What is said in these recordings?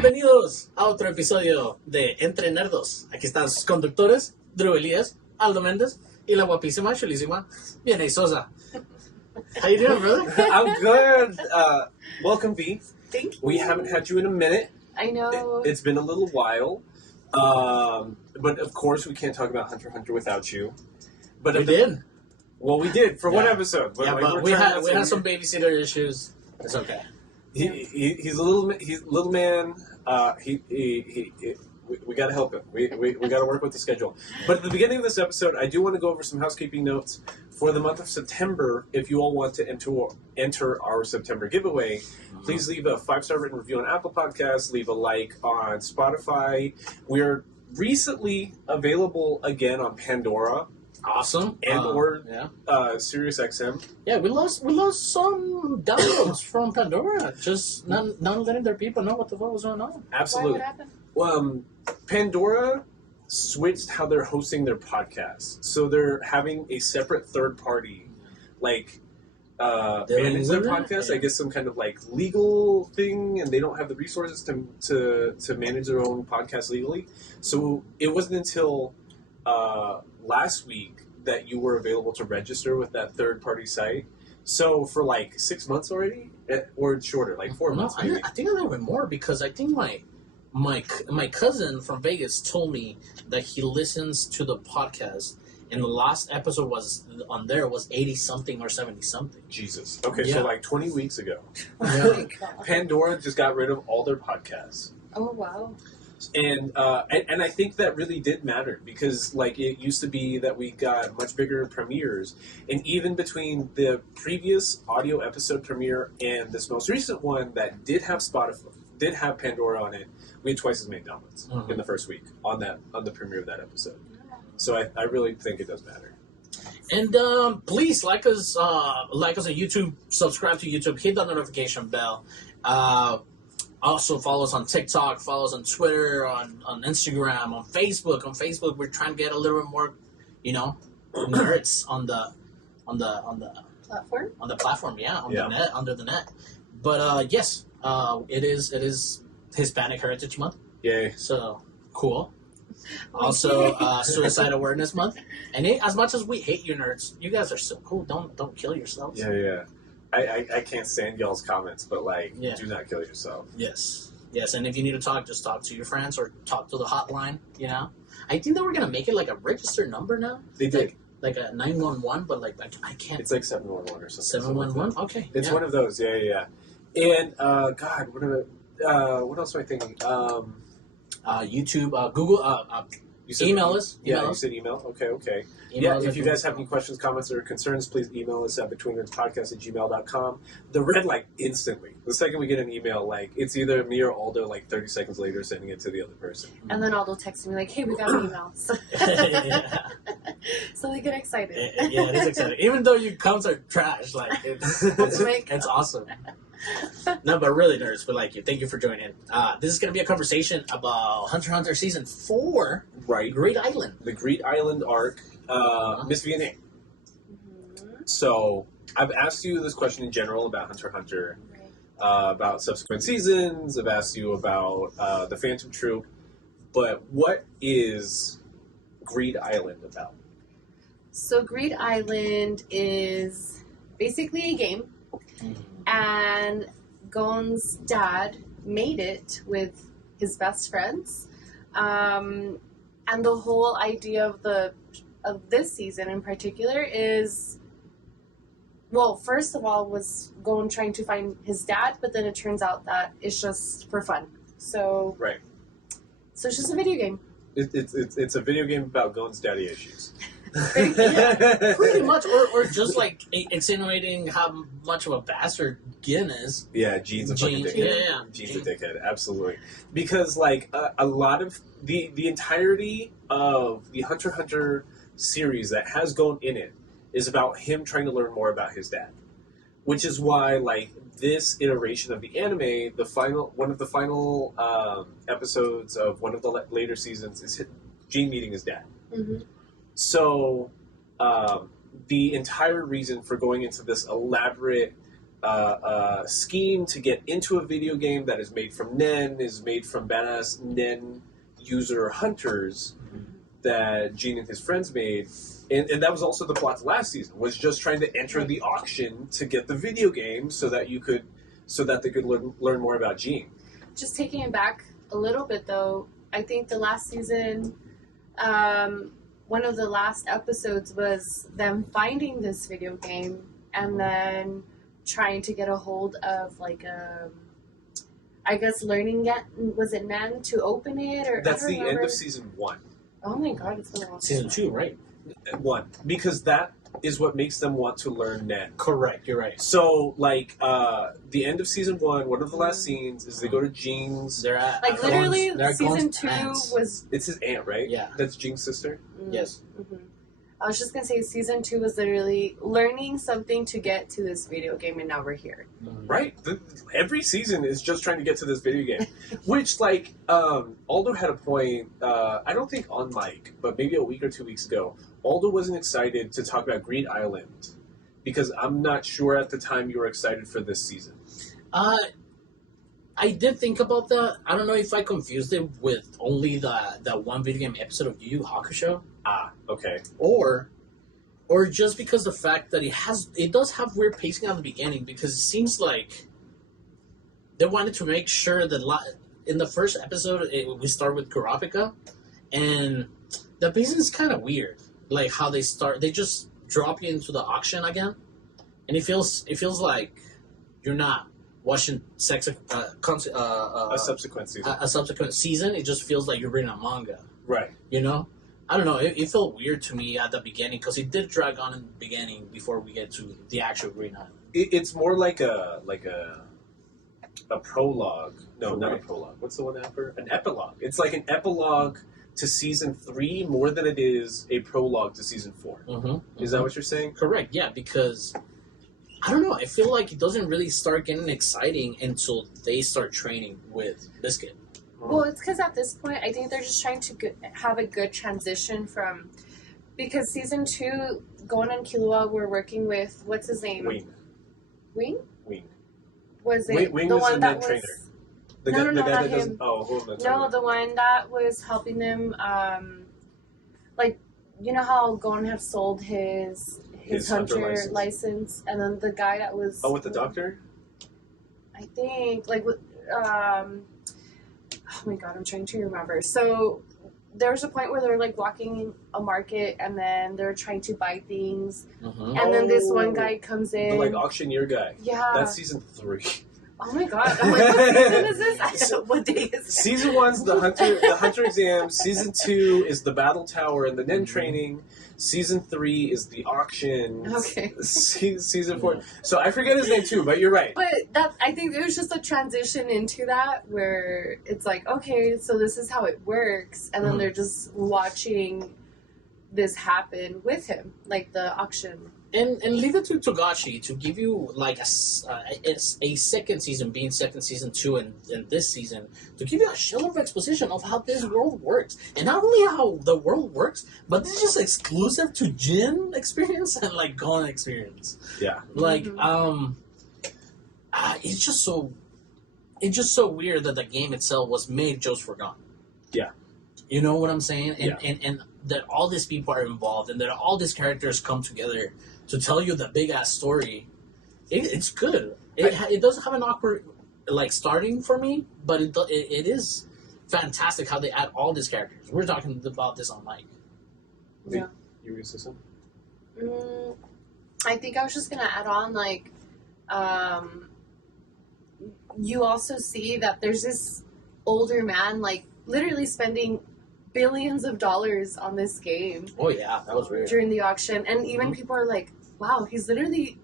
Bienvenidos a otro episodio de Entre Nerdos. Aquí están sus conductores, Drew Elías, Aldo Méndez y la guapísima, chulísima Vianney Sosa. How you doing, brother? I'm good. Welcome, V. Thank you. We haven't had you in a minute. I know. It's been a little while. But of course, we can't talk about Hunter x Hunter without you. But We did. Well, we did for one episode. Yeah, like, but we had some babysitter issues. It's okay. He's a little man. We got to help him. We got to work with the schedule. But at the beginning of this episode, I do want to go over some housekeeping notes for the month of September. If you all want to enter our September giveaway, please leave a 5-star written review on Apple Podcasts. Leave a like on Spotify. We're recently available again on Pandora. Awesome. And Sirius XM. Yeah, we lost some downloads from Pandora. Just not letting their people know what the fuck was going on. Absolutely. What happened? Well, Pandora switched how they're hosting their podcasts. So they're having a separate third party, manage their podcast. Yeah. I guess some kind of legal thing, and they don't have the resources to manage their own podcast legally. So it wasn't until last week that you were available to register with that third party site. So for 6 months already, or shorter, 4 months maybe. I think a little bit more because I think my cousin from Vegas told me that he listens to the podcast, and the last episode was 80 something or 70 something. Jesus. Okay, Yeah. so 20 weeks ago, Oh my god. Pandora just got rid of all their podcasts. Oh wow. And I think that really did matter because it used to be that we got much bigger premieres, and even between the previous audio episode premiere and this most recent one that did have Pandora on it, we had twice as many downloads in the first week on the premiere of that episode. So I really think it does matter. And please like us on YouTube, subscribe to YouTube, hit the notification bell. Also follow us on TikTok, follow us on Twitter, on Instagram, on Facebook. On Facebook, we're trying to get a little bit more, nerds on the Platform? on the platform, the net, under the net. But yes, it is Hispanic Heritage Month. Yay! So cool. Also, Suicide Awareness Month. And as much as we hate you nerds, you guys are so cool. Don't kill yourselves. Yeah. I can't stand y'all's comments, but do not kill yourself. Yes. And if you need to talk, just talk to your friends or talk to the hotline. I think that we're gonna make it a registered number now. They did like a 911, but I can't. It's 711 or something. 711. Okay. It's one of those. Yeah. And God, what else am I thinking? YouTube, Google. You said email us. You said email. Okay. Email us if you guys have any questions, comments, or concerns, please email us at betweenwordspodcast@gmail.com. The red light instantly. The second we get an email, it's either me or Aldo 30 seconds later sending it to the other person. And then Aldo texted me hey, we got an email. So, so they get excited. Yeah, it is exciting. Even though your comments are trash, it's awesome. No, but really, nerds, we like you. Thank you for joining. This is going to be a conversation about Hunter x Hunter Season 4. Right. Great Island. The Great Island arc. Miss Vianney. So, I've asked you this question in general about Hunter x Hunter, about subsequent seasons. I've asked you about the Phantom Troop. But what is Greed Island about? So Greed Island is basically a game. And Gon's dad made it with his best friends. And the whole idea of this season in particular is, well, first of all, was Gon trying to find his dad, but then it turns out that it's just for fun. So Right. So it's just a video game. It's a video game about Gon's daddy issues. Pretty much, or just insinuating how much of a bastard Gin is. Yeah, Gene's a fucking dickhead. Yeah. Gene's a dickhead, absolutely. Because a lot of the entirety of the Hunter x Hunter series that has Gon in it is about him trying to learn more about his dad, which is why this iteration of the anime, one of the final episodes of one of the later seasons is Gene meeting his dad. Mm-hmm. So the entire reason for going into this elaborate scheme to get into a video game that is made from Nen, is made from badass Nen user hunters that Gene and his friends made. And that was also the plot last season, was just trying to enter the auction to get the video game so that they could learn more about Gene. Just taking it back a little bit, though, I think the last season, one of the last episodes was them finding this video game and then trying to get a hold of, like, I guess learning it. Was it Nan to open it? Or That's the remember. end of season 1. Oh my god, it's been a long Season time. 2, right? 1. Because that is what makes them want to learn Nen. Correct, you're right. So, like, the end of season 1, one of the last scenes is they go to Gene's... They're at Like, literally, they're at season Gon's 2 aunt's. was... It's his aunt, right? Yeah. That's Gene's sister? Yes. Mm-hmm. I was just going to say, season 2 was literally learning something to get to this video game, and now we're here. Right? Every season is just trying to get to this video game. Which, like, Aldo had a point, I don't think on mic, but maybe a week or 2 weeks ago. Aldo wasn't excited to talk about Greed Island because I'm not sure at the time you were excited for this season. I did think about that. I don't know if I confused it with only the one video game episode of Yu Yu Hakusho, Ah, okay. or just because the fact that it does have weird pacing at the beginning, because it seems like they wanted to make sure that in the first episode we start with Kurapika, and the pacing is kind of weird. Like how they just drop you into the auction again, and it feels like you're not watching A subsequent season. a subsequent season. It just feels like you're reading a manga. Right. You know, I don't know. It felt weird to me at the beginning because it did drag on in the beginning before we get to the actual Green Island. It's more like a prologue. No, not a Right. prologue. What's the one after? An epilogue. It's like an epilogue to season 3 more than it is a prologue to season 4. Mm-hmm. Is that what you're saying? Correct? Yeah, because I don't know. I feel like it doesn't really start getting exciting until they start training with Biscuit. Well, it's because at this point, I think they're just trying to have a good transition from... Because season 2, Gon and Killua were working with... What's his name? Wing. Wing? Wing. Was it Wing the was one the that Nen was... trainer. The No, guy, no, the no, guy not that doesn't. him. Oh, who am I talking No, about? the one that was helping them, like, you know how Gon had sold his hunter license, and then the guy that was... Oh, with the doctor? I think, like, with, oh my god, I'm trying to remember. So, there was a point where they were, like, walking a market, and then they're trying to buy things, Mm-hmm. and then this one guy comes in. The, like, auctioneer guy. Yeah. That's season 3. Oh my god, I'm like, what season is this? I don't know, what day is it? Season 1's the hunter exam. Season 2 is the battle tower and the Nen training. Season 3 is the auction. Okay. Season 4. So I forget his name too, but you're right. But that, I think it was just a transition into that where it's like, okay, so this is how it works, and then Mhm. they're just watching this happen with him, like the auction. And leave it to Togashi to give you like a second season, being second season 2 and this season, to give you a shell of exposition of how this world works. And not only how the world works, but this is just exclusive to Jin experience and like Gon experience. Yeah. Like, Mhm. it's just so weird that the game itself was made just for Gon. Yeah. You know what I'm saying? And, Yeah. and that all these people are involved and that all these characters come together to tell you the big ass story. It's good. It doesn't have an awkward like starting for me, but it is fantastic how they add all these characters. We're talking about this on mic. Yeah. You were saying? I think I was just gonna add on, like, you also see that there's this older man, like, literally spending billions of dollars on this game Oh yeah, that was weird. during the auction, and even people are like, wow, he's literally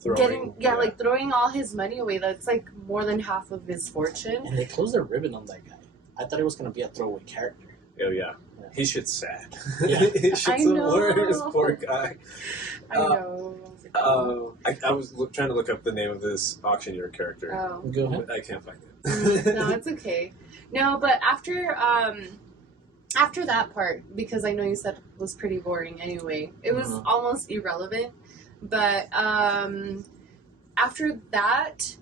Throwing, like throwing all his money away. That's like more than half of his fortune. And they closed their ribbon on that guy. I thought it was gonna be a throwaway character. Oh yeah. His shit's sad. Yeah. His shit's I the know. worst, poor guy. I know. I was trying to look up the name of this auctioneer character. Oh. Go ahead. I can't find it. No, it's okay. No, but after that part, because I know you said it was pretty boring anyway, it was Mhm. almost irrelevant. But after that,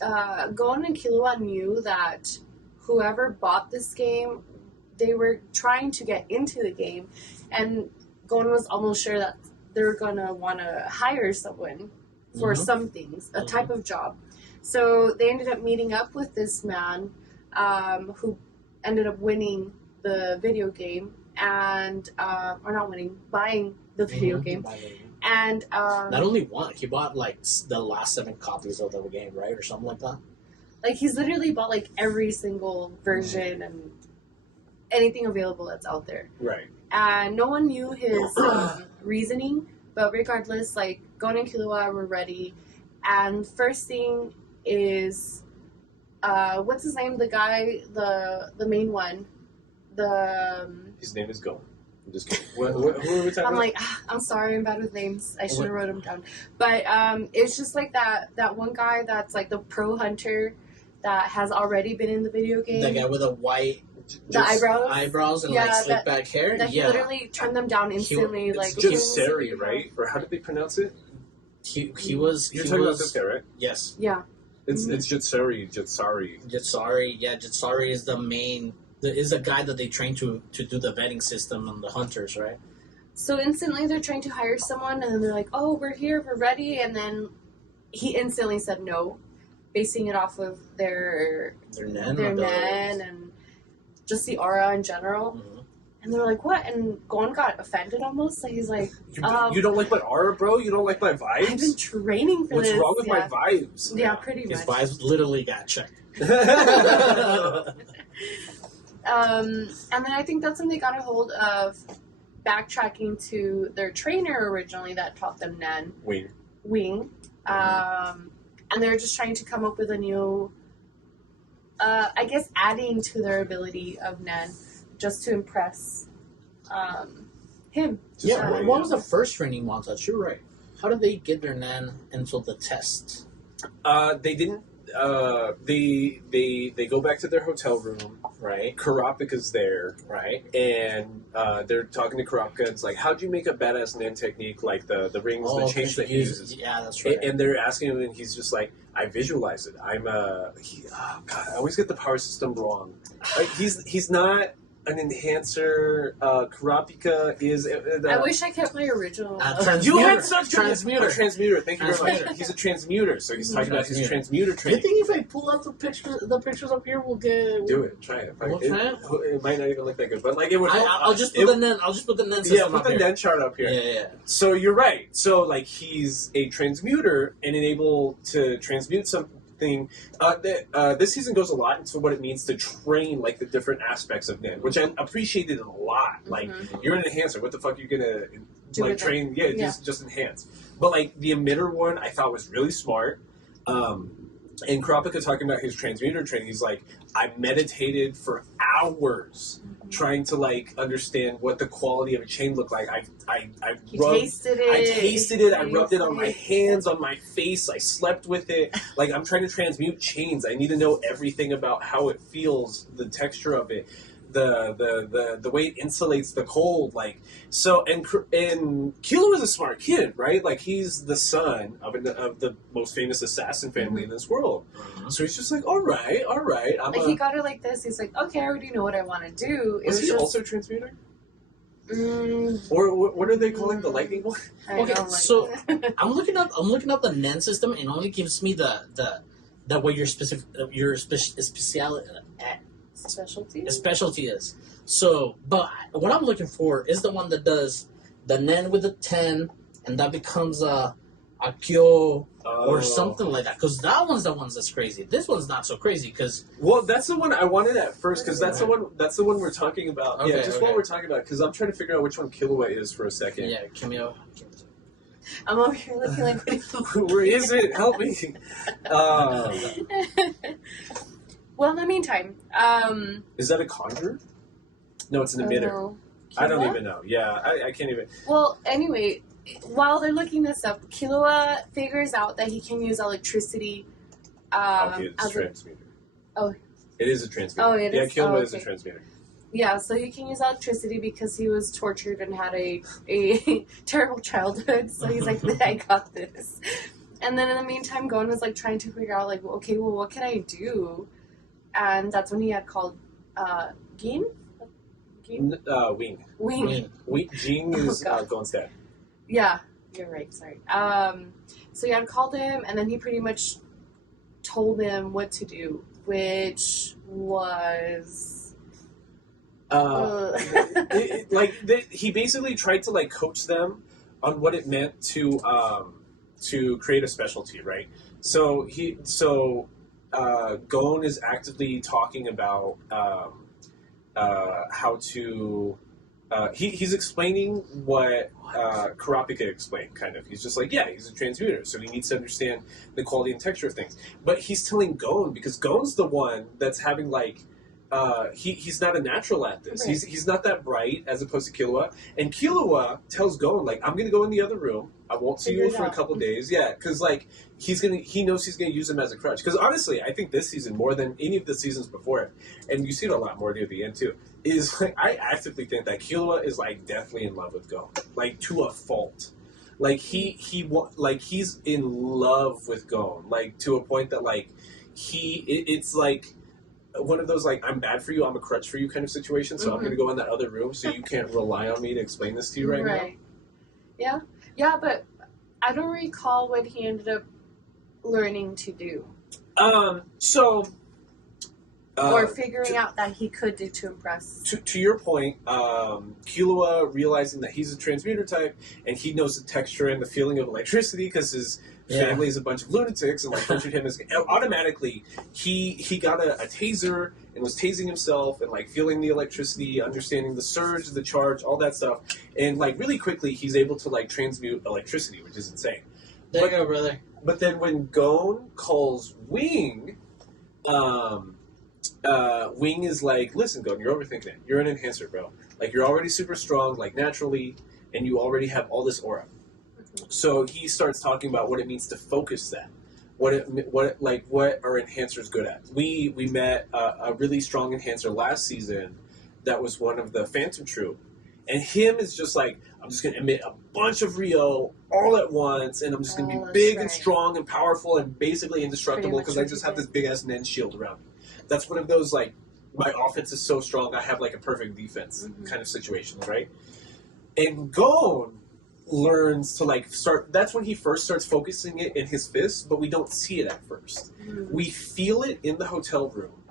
Gon and Killua knew that whoever bought this game, they were trying to get into the game, and Gon was almost sure that they were gonna want to hire someone for some things, a type of job. So they ended up meeting up with this man who ended up winning the video game, and or not winning, buying the video game. And not only one, he bought like the last 7 copies of the game, right, or something like that. Like he's literally bought like every single version and anything available that's out there. Right. And no one knew his reasoning, but regardless, like Gon and Killua were ready. And first thing is, what's his name? The guy, the main one, his name is Gon. I'm just kidding. Who are we talking about? I'm like, I'm sorry, I'm bad with names. I should have wrote them down. But it's just like that one guy that's like the pro hunter that has already been in the video game. The guy with the white eyebrows and like slick back hair. That he literally turned them down instantly. It's Jutseri, right? Or how did they pronounce it? He was. You're talking about this guy, right? Yes. Yeah. It's Jutseri. Yeah, Jutsari is the main. Is the guy that they train to do the vetting system on the hunters, right? So instantly they're trying to hire someone, and then they're like, "Oh, we're here, we're ready," and then he instantly said no, basing it off of their nen and just the aura in general. Mm-hmm. And they're like, "What?" And Gon got offended almost. Like he's like, "You don't like my aura, bro? You don't like my vibes? I've been training for What's this. What's wrong with my vibes?" Yeah, pretty much. His vibes literally got checked. And then I think that's when they got a hold of backtracking to their trainer originally that taught them Nen. Wing. And they're just trying to come up with a new, I guess, adding to their ability of Nen just to impress him. Yeah, what was the first training montage? You're right. How did they get their Nen until the test? They didn't. They go back to their hotel room, right? Kurapika's there, right? And they're talking to Kurapika. It's like, how'd you make a badass Nen technique, like the rings, the chains that he uses? Yeah, that's right. And they're asking him, and he's just like, I visualize it. God, I always get the power system wrong. He's not an enhancer. Kurapika is. I wish I kept my original. You had such transmuter. A transmuter. Thank you very much. He's a transmuter, so he's talking about his transmuter training. I think if I pull out the pictures up here, we'll get. Do it. Try it. We'll try it. It might not even look that good, but like it would. I'll just put the Nen. I'll just put the Nen system Yeah, put the Nen chart up here. Yeah. So you're right. So like he's a transmuter and able to transmute something. This season goes a lot into what it means to train like the different aspects of Nen, which I appreciated a lot. Like you're an enhancer, what the fuck are you gonna like train? Just enhance. But like the emitter one, I thought was really smart. And Kurapika talking about his transmuter training, he's like, I meditated for hours trying to like understand what the quality of a chain looked like. I tasted it. I rubbed it on my hands, on my face. I slept with it. Like I'm trying to transmute chains. I need to know everything about how it feels, the texture of it, the way it insulates the cold. Like so, and Killua is a smart kid, right? Like he's the son of the most famous assassin family in this world. So he's just like, all right. He got it like this. He's like, okay, I already know what I want to do. Was he also a transmuter? Or what are they calling the lightning one? Okay, so I'm looking up the Nen system, and it only gives me the way your specialty is. So, but what I'm looking for is the one that does the Nen with the 10, and that becomes a Kyo or something like that. Because that one's the ones that's crazy. This one's not so crazy. Well, that's the one I wanted at first. Because that's the one we're talking about. Okay, what we're talking about. Because I'm trying to figure out which one Killua is for a second. Yeah, Kimio. I'm over here looking like. Where is it? Help me. Well, in the meantime, is that a conjurer? No, it's an emitter. I don't even know. Yeah, I can't even. Well, anyway, while they're looking this up, Killua figures out that he can use electricity. It's a transmuter. It is a transmuter. Oh, it is. Yeah, Killua is a transmuter. Yeah, so he can use electricity because he was tortured and had a terrible childhood. So he's like, I got this. And then in the meantime, Gon was like trying to figure out like, okay, well, what can I do? And that's when he had called Gin? Wing. Jing is Gon's dad. Yeah, you're right. Sorry. So he had called him, and then he pretty much told him what to do, which was he basically tried to like coach them on what it meant to create a specialty, right? So Gon is actively talking about how to. He's explaining what Kurapika explained, kind of. He's just like, yeah, he's a transmuter, so he needs to understand the quality and texture of things. But he's telling Gon, because Gon's the one that's having, like, he's not a natural at this. Right. He's not that bright, as opposed to Killua. And Killua tells Gon, like, I'm going to go in the other room. I won't see you for a couple days. Yeah, because, like, he knows he's going to use him as a crutch. Because, honestly, I think this season, more than any of the seasons before it, and you see it a lot more near the end, too, is, like, I actively think that Killua is, like, deathly in love with Gon. Like, to a fault. Like, he's in love with Gon. Like, to a point that, like, it's, like, one of those, like, I'm bad for you, I'm a crutch for you kind of situation, so I'm going to go in that other room so you can't rely on me to explain this to you right now. Yeah. Yeah, but I don't recall what he ended up learning to do. Or figuring out that he could do to impress. To your point, Killua realizing that he's a transmuter type, and he knows the texture and the feeling of electricity because his family is a bunch of lunatics, and like butchered him as automatically he got a taser and was tasing himself and like feeling the electricity, understanding the surge, the charge, all that stuff, and like really quickly he's able to like transmute electricity, which is insane. There you go, brother. But then when Gon calls Wing, Wing is like, listen, Gon, you're overthinking it. You're an enhancer, bro. Like, you're already super strong, like, naturally, and you already have all this aura. So he starts talking about what it means to focus that. What are enhancers good at? We met a really strong enhancer last season that was one of the Phantom Troop. And him is just like, I'm just going to emit a bunch of Rio all at once, and I'm just going to be big and strong and powerful and basically indestructible because I just have this big-ass Nen shield around me. That's one of those, like, my offense is so strong, I have, like, a perfect defense kind of situations, right? And Gon learns to, like, that's when he first starts focusing it in his fists, but we don't see it at first. We feel it in the hotel room.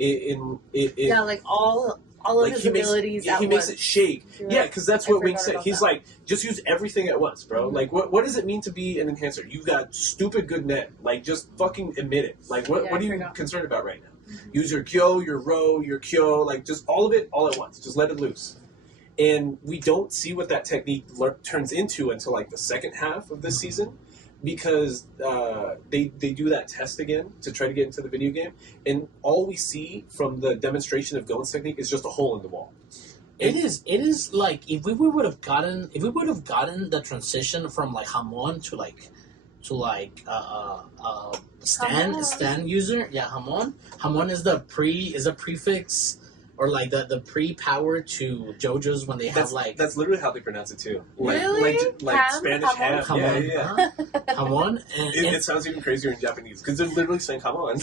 Like, all of his abilities at once. He makes it shake. Yeah, because that's what Wing said. He's like, just use everything at once, bro. Like, what does it mean to be an enhancer? You've got stupid good net. Like, just fucking emit it. Like, what are you concerned about right now? Use your Kyo, your Ro, your Kyo, like, just all of it all at once. Just let it loose. And we don't see what that technique turns into until, like, the second half of this season, because they do that test again to try to get into the video game, and all we see from the demonstration of Gon's technique is just a hole in the wall. It is like if we would have gotten the transition from like Hamon to Stan user. Yeah, Hamon. Hamon is a prefix or like the pre-power to JoJo's when they have like that's literally how they pronounce it too. Really? Like Spanish ham. Hamon. Yeah. Hamon. And it sounds even crazier in Japanese because they're literally saying Hamon.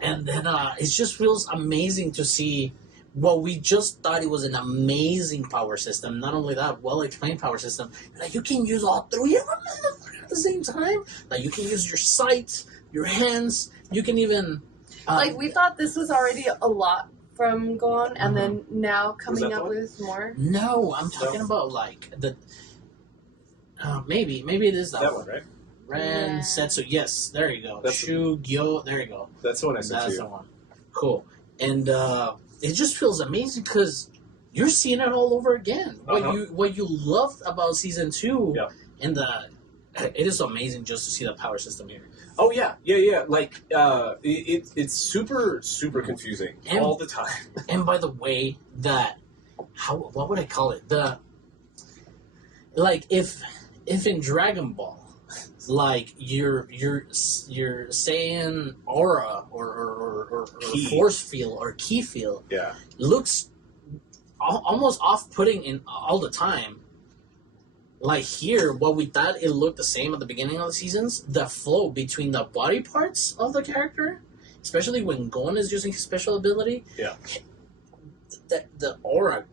And then it just feels amazing to see. Well, we just thought it was an amazing power system. Not only that, well-explained power system. Like, you can use all three of them at the same time. Like, you can use your sight, your hands. You can even... like, we thought this was already a lot from Gon, and then now coming up with more. No, I'm talking about, like, the... maybe it is that one, right? Ren, Setsu. Yes, there you go. Shu, Gyo, there you go. That's the one I said to you. That's the one. Cool. And, it just feels amazing because you're seeing it all over again. What you loved about season 2, and it is amazing just to see the power system here. Oh yeah. Like it's super confusing all the time. And by the way, what would I call it? If in Dragon Ball, like you're saying aura or force field or key field, looks almost off-putting in all the time. like here, what we thought it looked the same at the beginning of the seasons, the flow between the body parts of the character, especially when Gon is using his special ability, the aura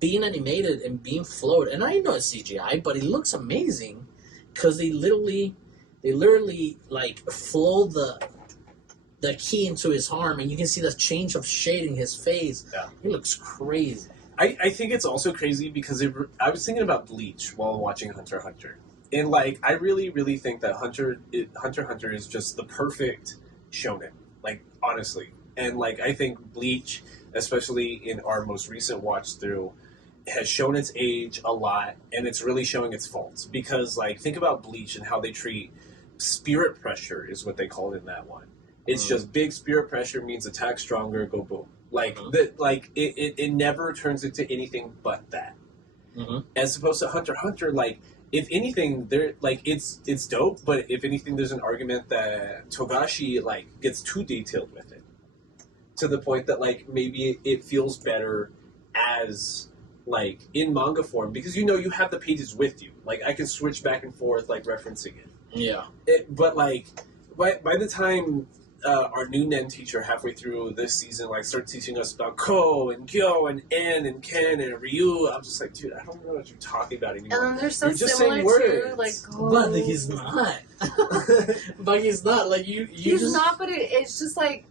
being animated and being flowed, and I know it's CGI, but it looks amazing because they literally like flow the key into his arm, and you can see the change of shade in his face. Yeah. It looks crazy. I think it's also crazy because I was thinking about Bleach while watching Hunter x Hunter. And, like, I really, really think that Hunter x Hunter is just the perfect shonen. Like, honestly. And, like, I think Bleach, especially in our most recent watch through, has shown its age a lot, and it's really showing its faults. Because, like, think about Bleach and how they treat spirit pressure is what they called in that one. It's just big spirit pressure means attack stronger, go boom. Like it never turns into anything but that. As opposed to Hunter x Hunter, like if anything, there like it's dope, but if anything, there's an argument that Togashi like gets too detailed with it, to the point that like maybe it feels better as like in manga form because you have the pages with you. Like I can switch back and forth like referencing it. Yeah. But like by the time our new Nen teacher halfway through this season like started teaching us about Ko and Gyo and En and Ken and Ryu, I'm just like, dude, I don't know what you're talking about anymore. And they're so You're just similar saying too, words. like But he's not. But he's not. Like you he's just not, but it's just like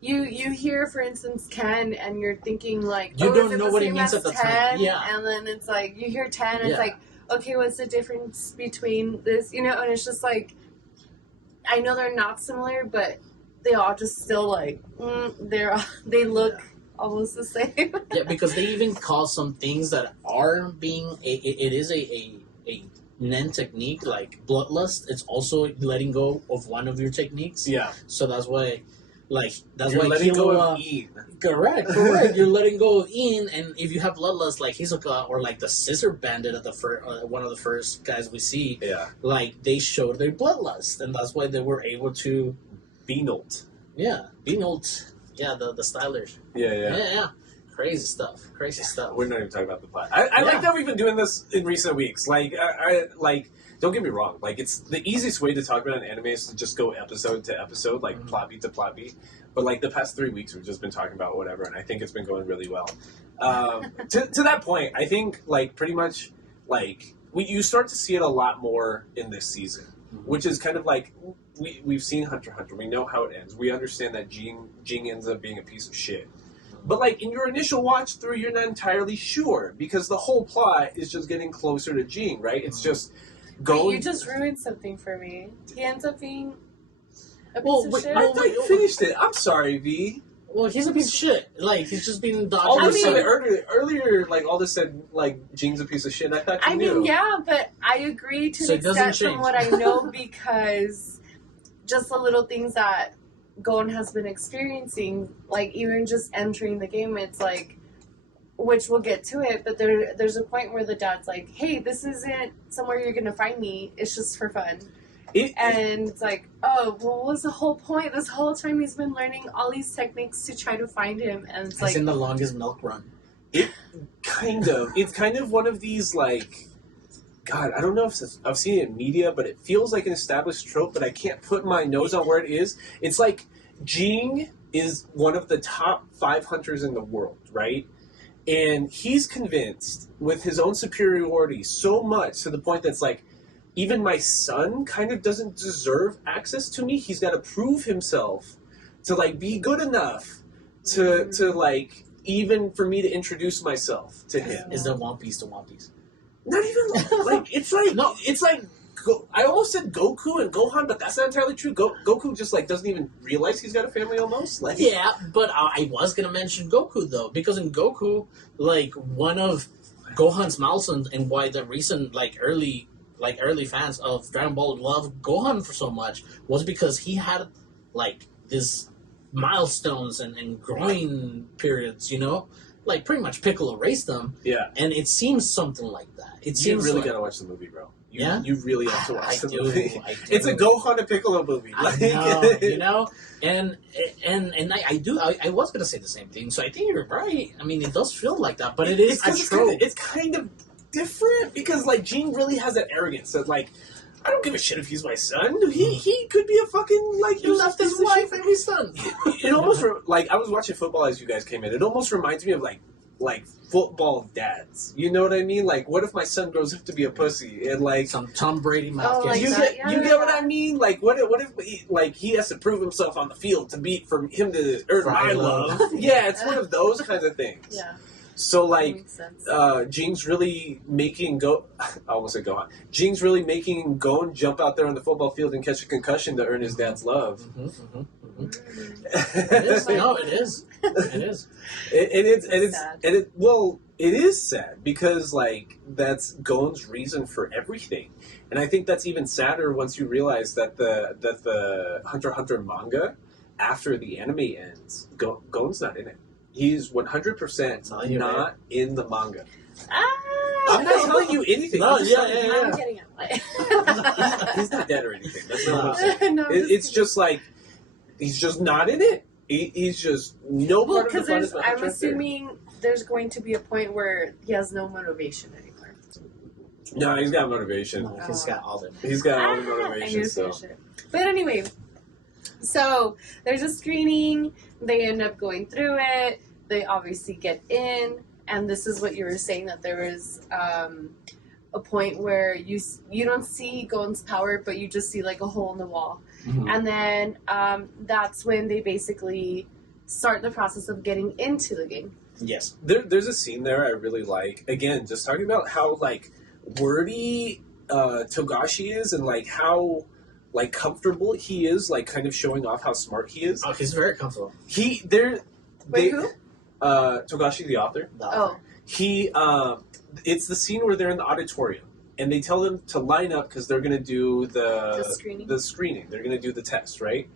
you hear, for instance, Ken, and you're thinking like, You oh, don't is it know the what he same means as at the 10? time. Yeah. And then it's like you hear 10, and Yeah. it's like, okay, what's the difference between this? And it's just like, I know they're not similar, but they all just still like they look almost the same. Yeah, because they even call some things that are being it is a Nen technique like bloodlust. It's also letting go of one of your techniques. Yeah. So that's why, like You're why letting go Killua- of Ian. Correct. You're letting go of Ian, and if you have bloodlust like Hisoka or like the Scissor Bandit at the one of the first guys we see, Yeah. like they showed their bloodlust, and that's why they were able to, Beanolt. Beanolt, the stylers. Yeah. Crazy stuff. We're not even talking about the plot. I like that we've been doing this in recent weeks. Like, I like. Don't get me wrong. Like, it's the easiest way to talk about an anime is to just go episode to episode, like plot beat to plot beat. But like the past 3 weeks, we've just been talking about whatever, and I think it's been going really well. To that point, I think like pretty much like you start to see it a lot more in this season, which is kind of like we've seen Hunter x Hunter. We know how it ends. We understand that Jing ends up being a piece of shit. But like in your initial watch through, you're not entirely sure because the whole plot is just getting closer to Jing, right? It's just going. Wait, you just ruined something for me. He ends up being a piece Well, of wait, shit. I thought you finished it. I'm sorry, V. Well, he's a piece of shit. Like he's just being dodged. All I this mean- said earlier, like all this said, like Jing's a piece of shit. I thought you I knew. mean, yeah, but I agree to So an it doesn't extent change. from what I know because just the little things that Gon has been experiencing, like even just entering the game, it's like, which we'll get to it, but there's a point where the dad's like, hey, this isn't somewhere you're going to find me. It's just for fun. And it's like, oh, well, what was the whole point? This whole time he's been learning all these techniques to try to find him. And it's It's like, in the longest milk run. It's kind of one of these like, God, I don't know if I've seen it in media, but it feels like an established trope, but I can't put my nose on where it is. It's like Jing is one of the top 5 hunters in the world, right? And he's convinced with his own superiority so much to the point that's like, even my son kind of doesn't deserve access to me. He's got to prove himself to like be good enough to like even for me to introduce myself to him. Is the One Piece to One Piece? Not even like it's like No. it's like I almost said Goku and Gohan, but that's not entirely true. Goku just like doesn't even realize he's got a family almost. Like Yeah, but I was gonna mention Goku though, because in Goku, like one of Gohan's milestones and why the recent early fans of Dragon Ball love Gohan for so much was because he had like this milestones and growing periods, like pretty much Piccolo raced them, yeah. and it seems something like that. It You seems really like, gotta watch the movie, bro. Yeah? You really have to watch I the do, movie. I do. It's a Gohan and Piccolo movie. I know, and I was gonna say the same thing. So I think you're right. I mean, it does feel like that, but it is a trope. It's kind of different because like Gene really has that arrogance that like I don't give a shit if he's my son. He could be a fucking like He left his wife and his son. It almost like I was watching football as you guys came in. It almost reminds me of like football dads. You know what I mean? Like, what if my son grows up to be a pussy and like Some Tom Brady mouth. like you that, get what I mean? Like, what if he has to prove himself on the field for him to earn my love? Yeah, it's one of those kinds of things. Yeah. So That like, makes sense. Gene's really making I almost said Gohan. Gene's really making Gon jump out there on the football field and catch a concussion to earn his dad's love. It is. No, it is. It is. It is sad because like that's Gon's reason for everything, and I think that's even sadder once you realize that the Hunter x Hunter manga after the anime ends, Gon's not in it. He's 100% not in the manga. I'm not telling you anything. No, I'm getting out. He's not dead or anything. That's not what I'm saying. No, It's just like he's just not in it. He's just no part of the fun is not I'm interested. assuming there's going to be a point where he has no motivation anymore. No, he's got motivation. No, he's got all the. He's got all the I motivation. knew So shit. But anyway, so there's a screening. They end up going through it. They obviously get in, and this is what you were saying, that there is a point where you don't see Gon's power, but you just see like a hole in the wall. Mhm. And then that's when they basically start the process of getting into the game. Yes. there's a scene there I really like. Again, just talking about how like wordy Togashi is, and like how like comfortable he is, like kind of showing off how smart he is. Oh, he's very comfortable. Wait, who? Togashi, the author. Oh. He it's the scene where they're in the auditorium and they tell them to line up because they're going to do the screening. They're going to do the test, right?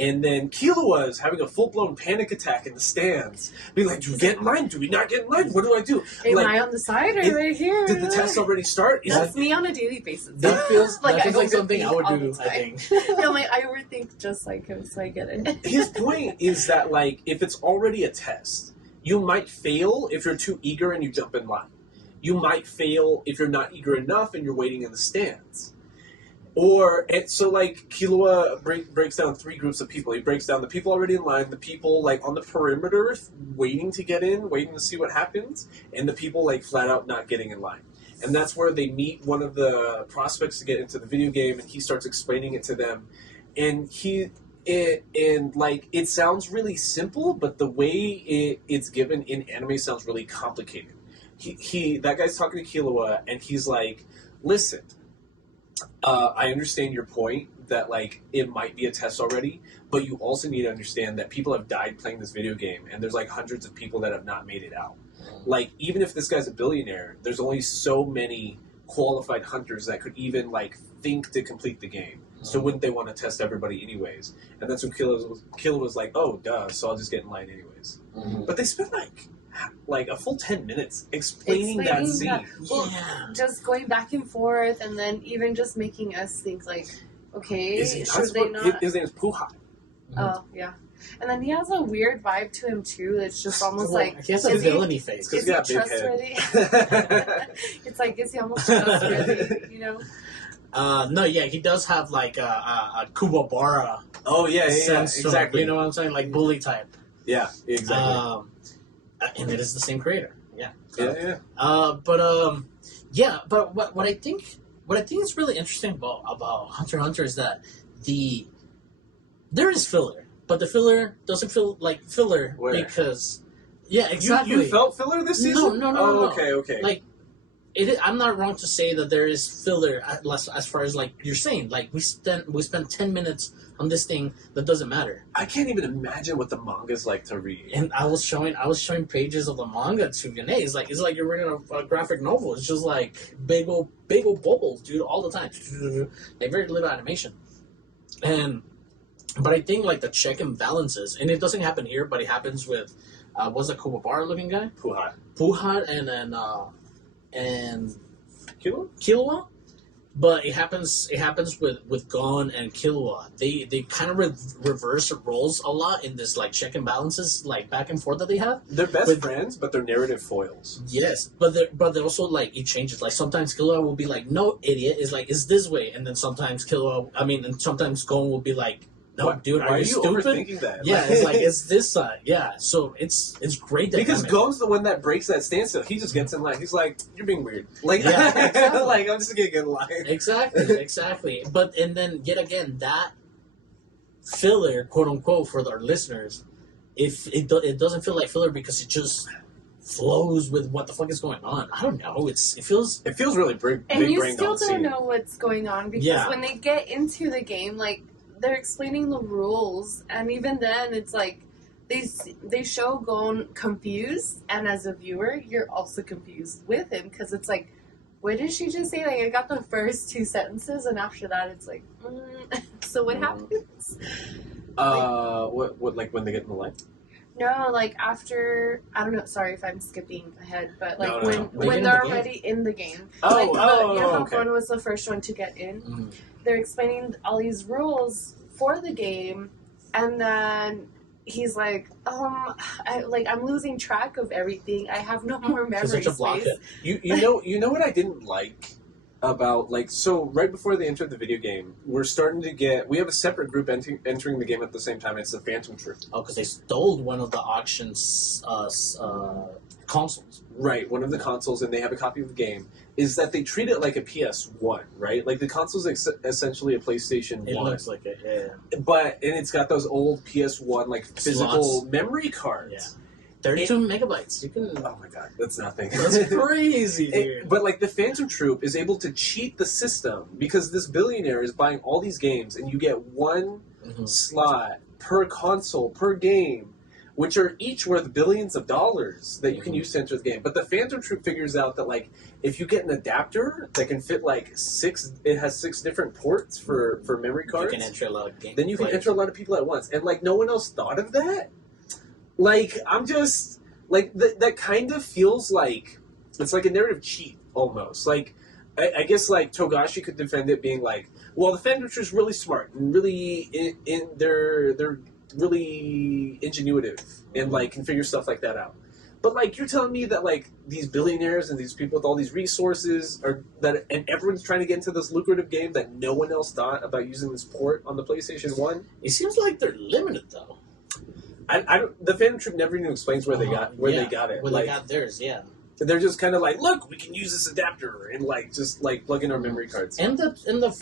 And then Killua is having a full-blown panic attack in the stands. Being like, do we get in line? Do we not get in line? What do I do? Am I on the side or right here? Did the test already start? That's me on a daily basis. That feels Like, like I something I would overthink all do. the I time. think. Yeah, like I overthink just like him, so I get it. His point is that, like, if it's already a test, you might fail if you're too eager and you jump in line. You might fail if you're not eager enough and you're waiting in the stands. So like Killua breaks down three groups of people. He breaks down the people already in line, the people like on the perimeter waiting to get in, waiting to see what happens, and the people like flat out not getting in line. And that's where they meet one of the prospects to get into the video game, and he starts explaining it to them. And it sounds really simple, but the way it's given in anime sounds really complicated. That guy's talking to Killua, and he's like, listen, I understand your point that like it might be a test already, but you also need to understand that people have died playing this video game, and there's like hundreds of people that have not made it out. Like, even if this guy's a billionaire, there's only so many qualified hunters that could even like think to complete the game. So wouldn't they want to test everybody anyways? And that's when Killua was like, oh duh, so I'll just get in line anyways. Mhm. But they spent like a full 10 minutes explaining that scene. Well, just going back and forth, and then even just making us think like, okay, should they not? His name is Puha. Oh yeah, and then he has a weird vibe to him too. It's just almost like, he has a villainy face. He's is he got a big trustworthy? It's like, is he almost trustworthy? You know? No, yeah, he does have like a Kuwabara Oh yeah, sense to him, exactly. you know what I'm saying? Like bully type. Yeah, exactly. And it is the same creator. Yeah. Yeah. But what I think is really interesting about Hunter x Hunter is that there is filler, but the filler doesn't feel like filler because exactly. You felt filler this season? No. Oh, okay. Like, I'm not wrong to say that there is filler as far as like you're saying. Like we spent 10 minutes on this thing that doesn't matter. I can't even imagine what the manga's like to read. And I was showing pages of the manga to Vianney. It's like you're reading a graphic novel. It's just like big old bubbles, dude, all the time. Like very little animation. But I think like the check and balances, and it doesn't happen here, but it happens with what's the Kuwabara looking guy? Puha. and then and Killua? Killua. But it happens with Gon and Killua. They kind of reverse roles a lot in this like check and balances like back and forth that they have. They're best friends, but they're narrative foils. Yes, but they're also like it changes. Like sometimes Killua will be like, "No, idiot," is like, "It's this way," and then sometimes and sometimes Gon will be like, "No, What? dude, Why are you stupid?" overthinking that? Yeah, it's like it's this side. Yeah, so it's great because dynamic. Gon's the one that breaks that standstill. He just gets in line. He's like, "You're being weird." Like, Yeah, exactly. like I'm just gonna get in line. Exactly. But and then yet again that filler, quote unquote, for our listeners, if it doesn't feel like filler because it just flows with what the fuck is going on. I don't know. It feels really big. And big you brain still on don't scene. know what's going on because Yeah. when they get into the game, like they're explaining the rules, and even then, it's like they show Gon confused, and as a viewer, you're also confused with him because it's like, what did she just say? Like I got the first two sentences, and after that, it's like, so what happens? What like when they get in the line? No, like after I don't know. Sorry if I'm skipping ahead, but like No. When when you're they're in the already in the game, Oh, like you know how okay. Gon was the first one to get in. mm, They're explaining all these rules for the game, and then he's like, I'm losing track of everything. I have no more memory it's such a space. blockhead. You know what I didn't like about like so right before they entered the video game, we have a separate group entering the game at the same time. It's the Phantom Troop. Oh, because they stole one of the auction's consoles. Right, one of the consoles, and they have a copy of the game. Is that they treat it like a PS1, right? Like the console's essentially a PlayStation It 1, looks like it. Yeah. and it's got those old PS1 like physical Slots. memory cards. Yeah. 32 megabytes. You can. Oh my god, that's nothing. That's crazy, dude. But like the Phantom Troop is able to cheat the system because this billionaire is buying all these games, and you get one Mhm. slot per console per game, which are each worth billions of dollars that you can use to enter the game. But the Phantom Troop figures out that like if you get an adapter that can fit like it has 6 different ports for memory cards. You can enter a lot of games. Then you can enter a lot of people at once, and like no one else thought of that. Like I'm just like that kind of feels like it's like a narrative cheat almost. Like I guess like Togashi could defend it being like, well, the Phantom Troop's really smart and really they're really ingenuitive and like can figure stuff like that out. But like you're telling me that like these billionaires and these people with all these resources and everyone's trying to get into this lucrative game that no one else thought about using this port on the PlayStation 1? It seems like they're limited though. I don't, the Phantom Troop never even explains where they got Yeah, they got it. Where Like they got theirs, yeah. they're just kind of like, look, we can use this adapter and like just like plug in our memory cards. And the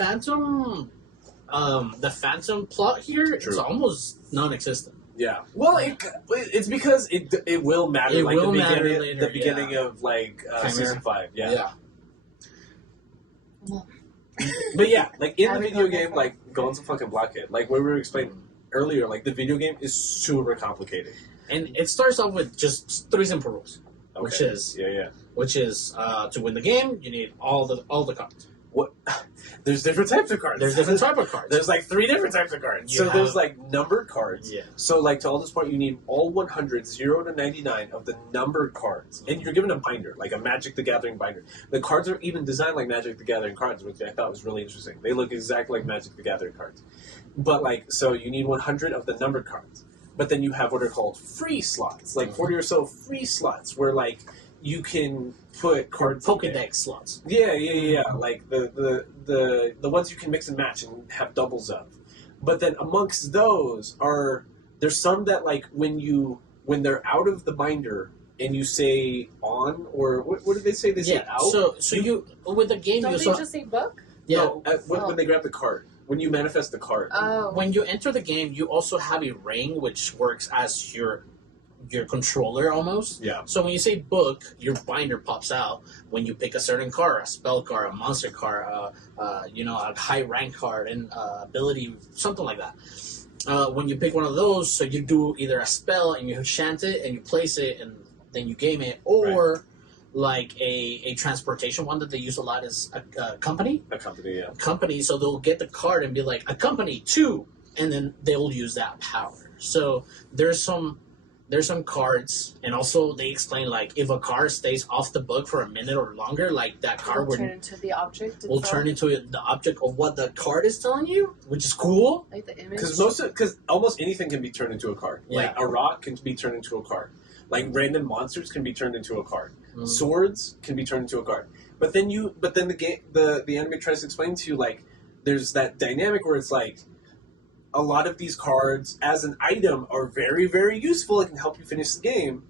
Phantom plot here is True. almost non-existent. Yeah. Well, it's because it will matter. It like will the matter beginning, later, the beginning yeah. of like Chimera. season 5. Yeah. Yeah. But yeah, like in I the would video go game, that like Gon's a fucking blockhead. Like what we were explaining earlier, like the video game is super complicated. And it starts off with just 3 simple rules, which Okay. is to win the game, you need all the cards. What? There's different types of cards. There's different type of cards. There's like 3 different types of cards. You So have- there's like numbered cards. Yeah. So like to all this point, you need all 100, 0 to 99 of the numbered cards, and you're given a binder, like a Magic the Gathering binder. The cards are even designed like Magic the Gathering cards, which I thought was really interesting. They look exactly like Magic the Gathering cards, but like so you need 100 of the numbered cards. But then you have what are called free slots, like 40 or so free slots, where like you can put cards. in there. Pokédex slots. Yeah. Like the ones you can mix and match and have doubles of. But then amongst those there's some that like when they're out of the binder and you say on or what did they say? They say out. So you with the game Don't you they saw just say book? yeah. No, when they grab the card, when you manifest the card. Oh. When you enter the game, you also have a ring which works as your controller almost. Yeah. So when you say book, your binder pops out when you pick a certain card, a spell card, a monster card, a high rank card, and ability, something like that. When you pick one of those, so you do either a spell and you chant it and you place it and then you game it, or like a transportation one that they use a lot is a company. A company, yeah. Company, so they'll get the card and be like, a company 2, and then they'll use that power. So there's some there's some cards, and also they explain like if a card stays off the book for a minute or longer, like that card will turn into the object. will turn into the object of what the card is telling you, which is cool. Like the image. Because almost anything can be turned into a card. Yeah. Like a rock can be turned into a card. Like random monsters can be turned into a card. Mm. Swords can be turned into a card. But then the anime tries to explain to you like there's that dynamic where it's like a lot of these cards as an item are very, very useful. It can help you finish the game.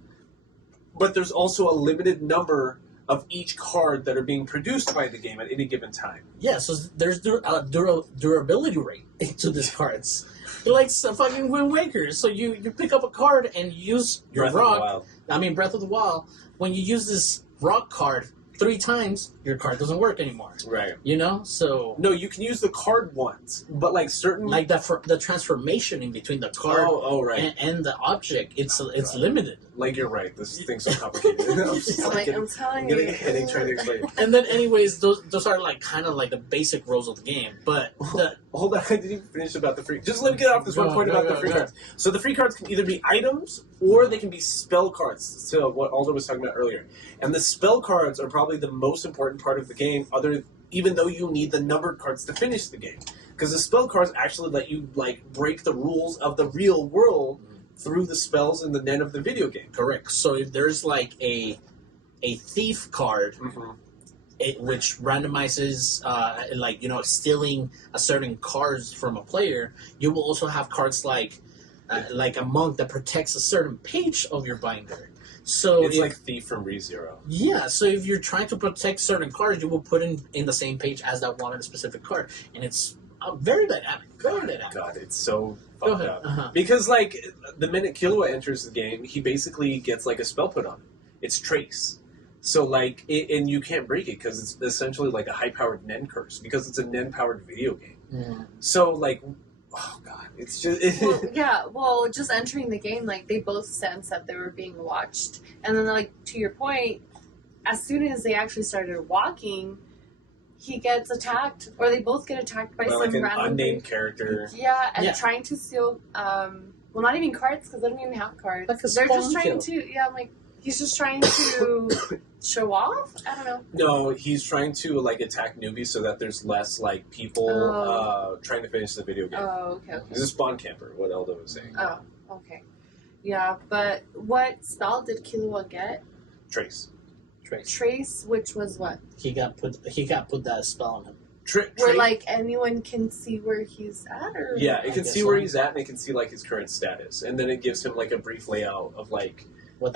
But there's also a limited number of each card that are being produced by the game at any given time. Yeah, so there's durability rate to these cards. They're like some fucking Wind Waker. So you pick up a card and use your Breath of the rock. Wild. I mean, Breath of the Wild. When you use this rock card 3 times, your card doesn't work anymore. Right. You know, so No, you can use the card once, but like certain like the transformation in between the card right. and the object, it's limited. Like you're right. This thing's so complicated. I'm just like, I'm telling I'm getting you. a headache trying to explain. And then, anyways, those are like kind of like the basic rules of the game. But Hold on, I didn't even finish about the free. Just let me get off this one point about the free cards. So the free cards can either be items or they can be spell cards. To what Aldo was talking about earlier, and the spell cards are probably the most important part of the game. Even though you need the numbered cards to finish the game, because the spell cards actually let you like break the rules of the real world through the spells in the net of the video game. correct. So if there's like a thief card, which randomizes, like stealing a certain cards from a player, you will also have cards like a monk that protects a certain page of your binder. So It's like Thief from ReZero. yeah, so if you're trying to protect certain cards, you will put in the same page as that one specific card, and it's very dynamic. Very dynamic. God, it's so Go fucked ahead. up. Uh-huh. Because like the minute Killua enters the game, he basically gets like a spell put on him. It's Trace. So like, and you can't break it because it's essentially like a high-powered Nen curse because it's a Nen-powered video game. Mhm. So like, oh god, it's just Just entering the game, like they both sensed that they were being watched, and then like to your point, as soon as they actually started walking, he gets attacked, or they both get attacked by well, some like an random unnamed character. Yeah, and Yeah. trying to steal. Well, not even cards because they don't even have cards. Like a They're just spawn trying kill. to. Yeah, I'm like he's just trying to show off. I don't know. No, he's trying to like attack newbies so that there's less like people trying to finish the video game. Oh, okay. He's a spawn camper. What Eldo was saying. Oh, okay. Yeah, but what spell did Killua get? Trace. Trace, which was what? He got put that spell on him. Where like anyone can see where he's at, or Yeah, it I can guess see so. where he's at, and it can see like his current status, and then it gives him like a brief layout of like what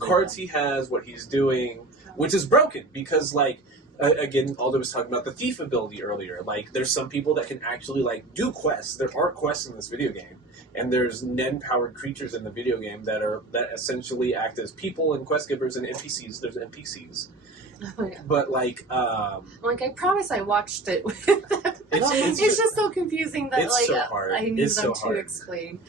cards he has, what he's doing, which is broken because like again, Aldo was talking about the thief ability earlier. Like, there's some people that can actually like do quests. There are quests in this video game, and there's Nen-powered creatures in the video game that essentially act as people and quest givers and NPCs. There's NPCs. Oh, yeah. But like, I promise I watched it. it's just so confusing that it's like so hard. I need It's them so to hard. explain.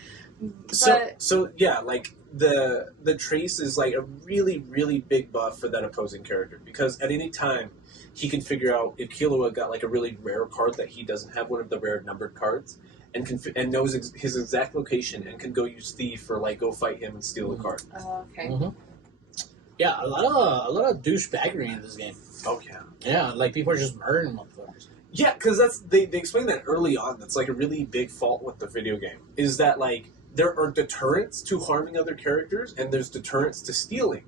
So yeah, like the Trace is like a really, really big buff for that opposing character because at any time he can figure out if Killua got like a really rare card that he doesn't have, one of the rare numbered cards, and knows his exact location and can go use Thief or like go fight him and steal the card. Oh, okay. Mm-hmm. Yeah, a lot of douchebaggery in this game. Oh yeah. Yeah, like people are just murdering motherfuckers. Yeah, because they explain that early on. That's like a really big fault with the video game is that like there are deterrents to harming other characters and there's deterrents to stealing,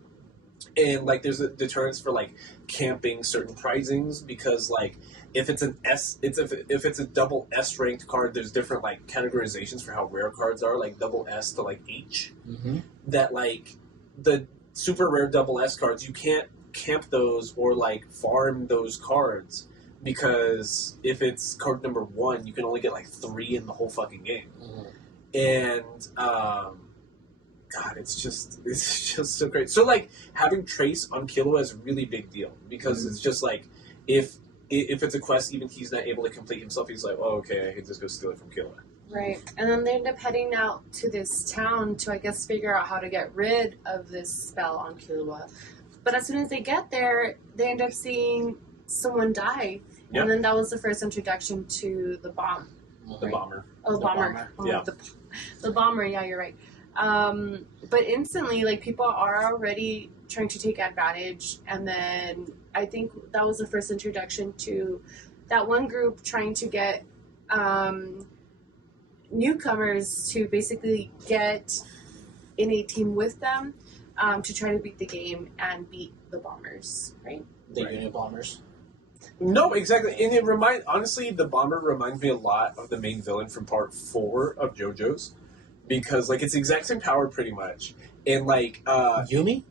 and like there's a deterrence for like camping certain prizings because like if it's if it's a double S ranked card, there's different like categorizations for how rare cards are, like double S to like H. Mm-hmm. That like the super rare double S cards, you can't camp those or like farm those cards because if it's card number 1, you can only get like 3 in the whole fucking game. Mm-hmm. And God, it's just so great. So like having Trace on Killua is a really big deal because it's just like if it's a quest even he's not able to complete himself, he's like, oh okay, I can just go steal it from Killua. Right, and then they end up heading out to this town to, I guess, figure out how to get rid of this spell on Killua. But as soon as they get there, they end up seeing someone die, Yep. and then that was the first introduction to the bomb. The bomber. Oh, The bomber. bomber. Oh, Yeah. the bomber. Yeah, you're right. But instantly, like, people are already trying to take advantage. And then I think that was the first introduction to that one group trying to get newcomers to basically get in a team with them to try to beat the game and beat the bombers, right? The Union Bombers. No, exactly. And honestly, the bomber reminds me a lot of the main villain from part 4 of JoJo's. Because, like, it's the exact same power pretty much. And, like, Yumi?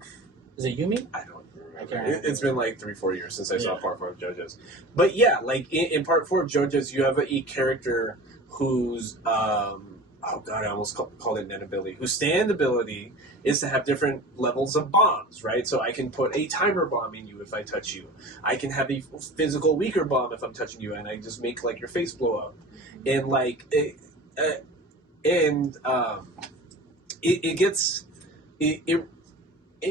Is it Yumi? I don't remember. Okay. It's been, like, 3-4 years since I saw part 4 of JoJo's. But, yeah, like, in part 4 of JoJo's, you have a character who's, oh, God, I almost called it Nen ability. Whose stand ability is to have different levels of bombs, right? So I can put a timer bomb in you if I touch you. I can have a physical weaker bomb if I'm touching you, and I just make, like, your face blow up. And, like, it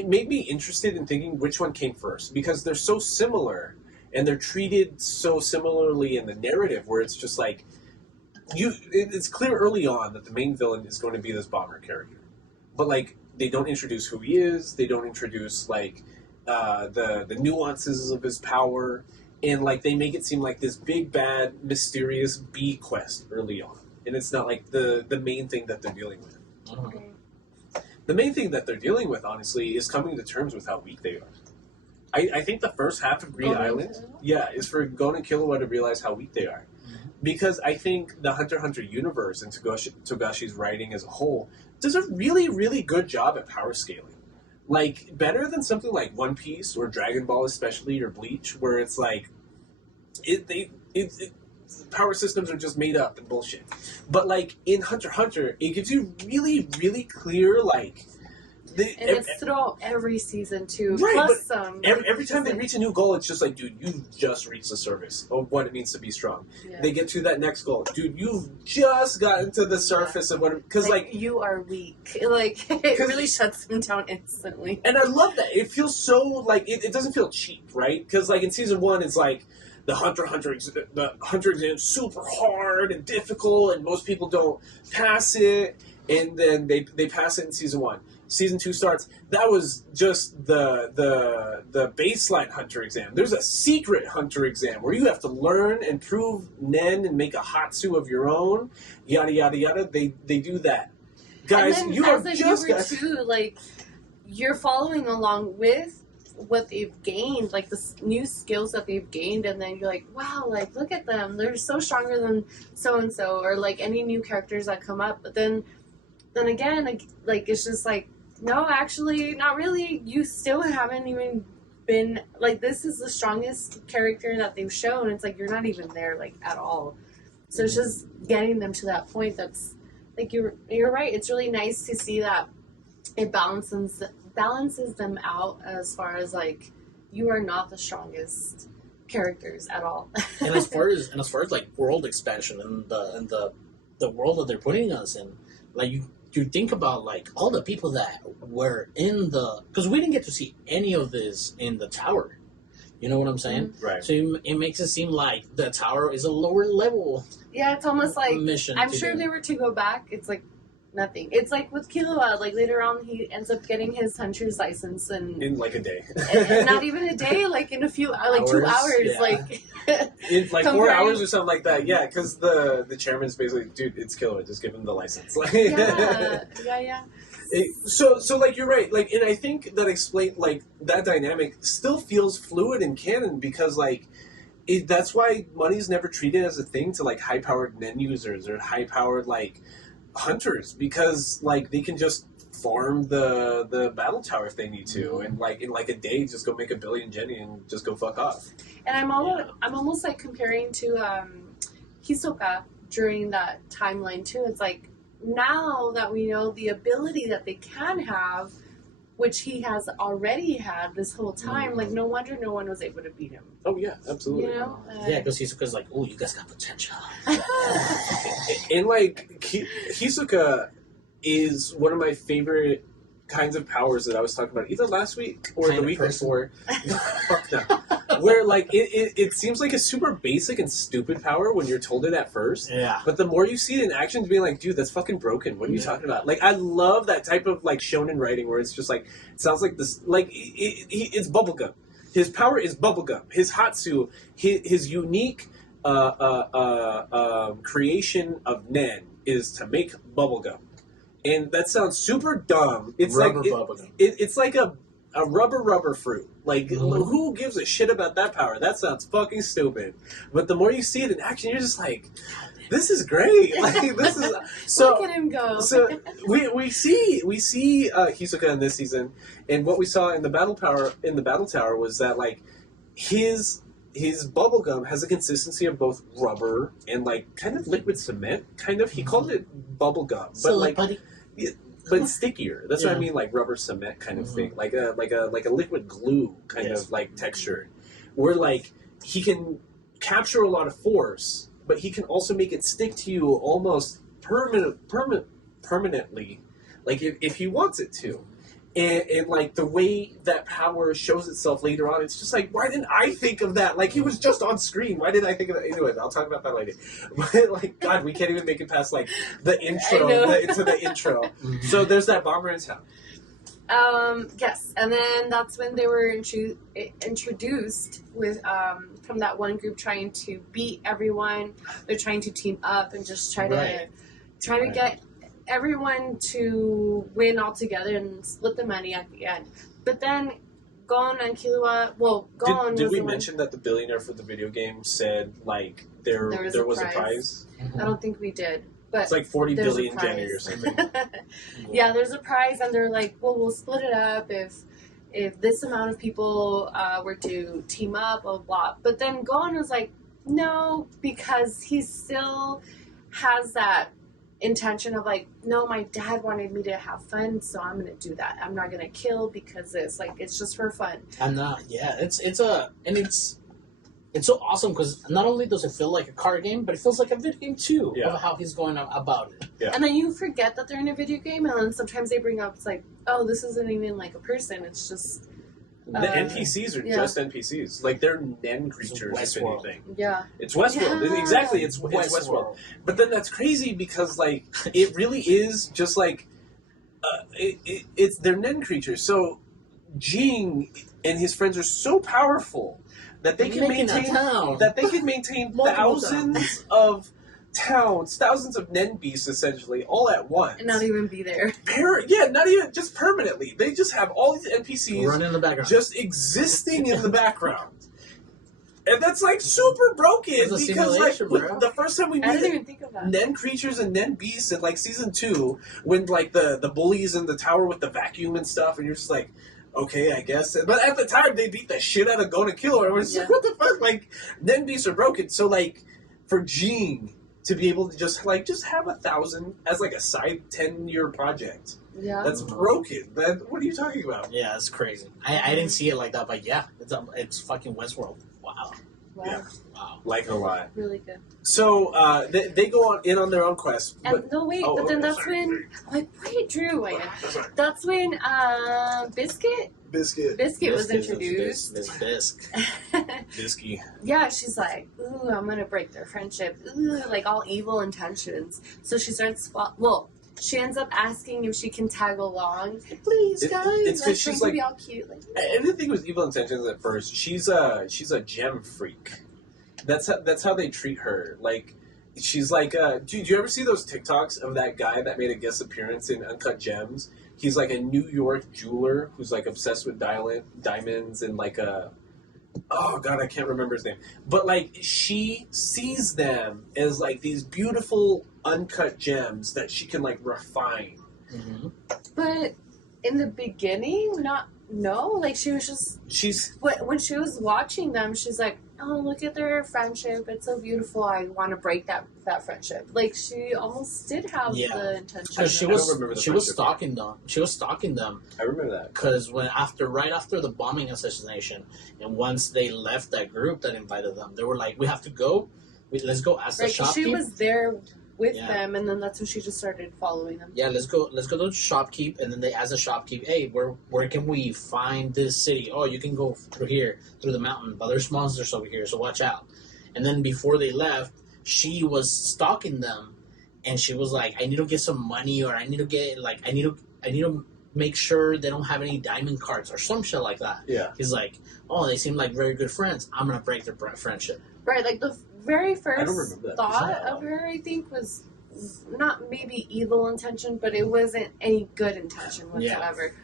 made me interested in thinking which one came first, because they're so similar and they're treated so similarly in the narrative, where it's just like it's clear early on that the main villain is going to be this bomber character, but like they don't introduce who he is, they don't introduce like the nuances of his power, and like they make it seem like this big bad mysterious B quest early on. And it's not like the main thing that they're dealing with. Okay. The main thing that they're dealing with, honestly, is coming to terms with how weak they are. I think the first half of Greed Island, is for Gon and Killua to realize how weak they are. Mm-hmm. Because I think the Hunter x Hunter universe and Togashi's writing as a whole does a really, really good job at power scaling. Like, better than something like One Piece or Dragon Ball especially, or Bleach, where it's like, power systems are just made up and bullshit. But like in Hunter x Hunter, it gives you really, really clear like. It's throughout every season too. Right, Plus some. Every time they reach a new goal, it's just like, dude, you've just reached the surface of what it means to be strong. Yeah. They get to that next goal, dude. You've just gotten to the surface of what, because like you are weak. Like it really shuts them down instantly. And I love that. It feels so like it doesn't feel cheap, right? Because like in season 1, it's like. The Hunter exam is super hard and difficult, and most people don't pass it. And then they pass it in season 1. Season 2 starts. That was just the baseline Hunter exam. There's a secret Hunter exam where you have to learn and prove Nen and make a Hatsu of your own. Yada yada yada. They do that, guys. And then you as are a just viewer too, like you're following along with what they've gained, like the new skills that they've gained, and then you're like, wow, like look at them, they're so stronger than so and so, or like any new characters that come up. But then again, like it's just like, no, actually, not really. You still haven't even been like, this is the strongest character that they've shown. It's like you're not even there like at all. So it's just getting them to that point. That's like you're right. It's really nice to see that it balances them out as far as like you are not the strongest characters at all. and as far as like world expansion and the world that they're putting us in, like you think about like all the people that were in the, because we didn't get to see any of this in the tower. You know what I'm saying? Mm-hmm. right. So it makes it seem like the tower is a lower level. Yeah, it's almost like mission. I'm sure if they were to go back, it's like nothing. It's like with Killua, like later on he ends up getting his hunter's license and In like a day. and not even a day, like in a few like 2 hours, yeah. like In like 4 comparing- hours or something like that. Yeah, because the chairman's basically, dude, it's killer. Just give him the license. Like, yeah. So like you're right. Like, and I think that explain like that dynamic still feels fluid in canon, because like that's why money's never treated as a thing to like high powered Nen users or high powered like hunters, because like they can just farm the battle tower if they need to, and like in like a day just go make 1 billion Jenny and just go fuck off. And I'm almost like comparing to Hisoka during that timeline too. It's like now that we know the ability that they can have, which he has already had this whole time, like no wonder no one was able to beat him. Oh yeah, absolutely. You know? Yeah, because Hisoka's like, oh, you guys got potential. And like Hisoka is one of my favorite kinds of powers that I was talking about either last week or Kind the of week person. before. Fuck no. Where like it seems like a super basic and stupid power when you're told it at first. Yeah. But the more you see it in action, being like, dude, that's fucking broken. What are you talking about? Like, I love that type of like shonen writing where it's just like it sounds like this. Like it's bubblegum. His power is bubblegum. His Hatsu, his unique creation of Nen is to make bubblegum. And that sounds super dumb. It's Rubber like bubblegum. it's like a rubber fruit. Like, who gives a shit about that power? That sounds fucking stupid. But the more you see it in action, you're just like, this is great. Like, this is so. Look at him go. So we see Hisoka in this season, and what we saw in the battle tower was that like his bubblegum has a consistency of both rubber and like kind of liquid cement. Kind of, he called it bubblegum, but So, like. buddy. But stickier. That's what I mean, like rubber cement kind of thing, like a liquid glue kind of like texture, where like he can capture a lot of force, but he can also make it stick to you almost permanently, like if he wants it to. And like the way that power shows itself later on, it's just like, why didn't I think of that? Like, he was just on screen. Why didn't I think of that? Anyways, I'll talk about that later. But like, God, we can't even make it past like the intro into the intro. So there's that bomber in town. Yes, and then that's when they were introduced with from that one group trying to beat everyone. They're trying to team up and just try to get everyone to win all together and split the money at the end. But then Gon and Killua, Gon did was we the one- mention that the billionaire for the video game said like there was a prize? I don't think we did. But It's like 40 there's a billion prize. Jenny or something. Yeah, there's a prize, and they're like, well, we'll split it up if this amount of people were to team up, blah, blah. But then Gon was like, no, because he still has that intention of like, no, my dad wanted me to have fun, so I'm gonna do that. I'm not gonna kill because it's just for fun. I'm not. Yeah, it's so awesome because not only does it feel like a card game, but it feels like a video game too of how he's going about it. Yeah. And then you forget that they're in a video game, and then sometimes they bring up, it's like, oh, this isn't even like a person. It's just The NPCs are just NPCs. Like, they're Nen creatures, if Westworld. anything. yeah. It's Westworld. Yeah. Exactly, it's Westworld. But then that's crazy because, like, it really is just like, it's they're Nen creatures. So Jing and his friends are so powerful that they can maintain thousands of towns, thousands of Nen beasts, essentially, all at once. And not even be there. Not even just permanently. They just have all these NPCs Running in the background. just existing in the background. And that's like super broken It's a because like simulation, bro. the first time we I didn't meet even think of that. Nen creatures and Nen beasts in like season 2, when like the bullies in the tower with the vacuum and stuff, and you're just like, okay, I guess. But at the time, they beat the shit out of Gon and Killua, and we're just like, what the fuck? Like, Nen beasts are broken. So like, for Jing to be able to just have 1,000 as like a side 10-year project. Yeah. That's broken. What are you talking about? Yeah, it's crazy. I didn't see it like that, but yeah, it's fucking Westworld. Wow. Wow. Yeah. Wow. Like it a lot. Really good. So they go in on their own quest. And but then that's sorry. when wait, Drew, that's when Biscuit was introduced. Bisque. Bisky. Yeah, she's like, ooh, I'm gonna break their friendship. Ooh, like all evil intentions. So she starts. She ends up asking if she can tag along. Please, guys. It's 'cause like, she's trying to like- be all cute. Like, I didn't think it was evil intentions at first. She's a gem freak. That's how they treat her. Like, she's like, do you ever see those TikToks of that guy that made a guest appearance in Uncut Gems? He's like a New York jeweler who's like obsessed with diamonds and like oh god, I can't remember his name. But like, she sees them as like these beautiful uncut gems that she can like refine. Mm-hmm. but in the beginning, like she was just. When she was watching them, she's like, oh, look at their friendship. It's so beautiful. I want to break that friendship. Like, she almost did have the intention. Because she I don't remember the was friendship. stalking them. She was stalking them I remember that. because right after the bombing assassination, and once they left that group that invited them, they were like, "We have to go. Let's go ask the Right, 'cause she shopkeep." was there with Yeah. them, and then that's when she just started following them. Yeah, let's go to shopkeep, and then they ask the shopkeep, hey, where can we find this city? Oh, you can go through here, through the mountain, but there's monsters over here, so watch out. And then before they left, she was stalking them, and she was like, I need to get some money, or I need to make sure they don't have any diamond cards or some shit like that. Yeah. He's like, oh, they seem like very good friends. I'm gonna break their friendship. Right, like the very I don't first remember that. thought Yeah. of her, I think, was not maybe evil intention, but it wasn't any good intention whatsoever.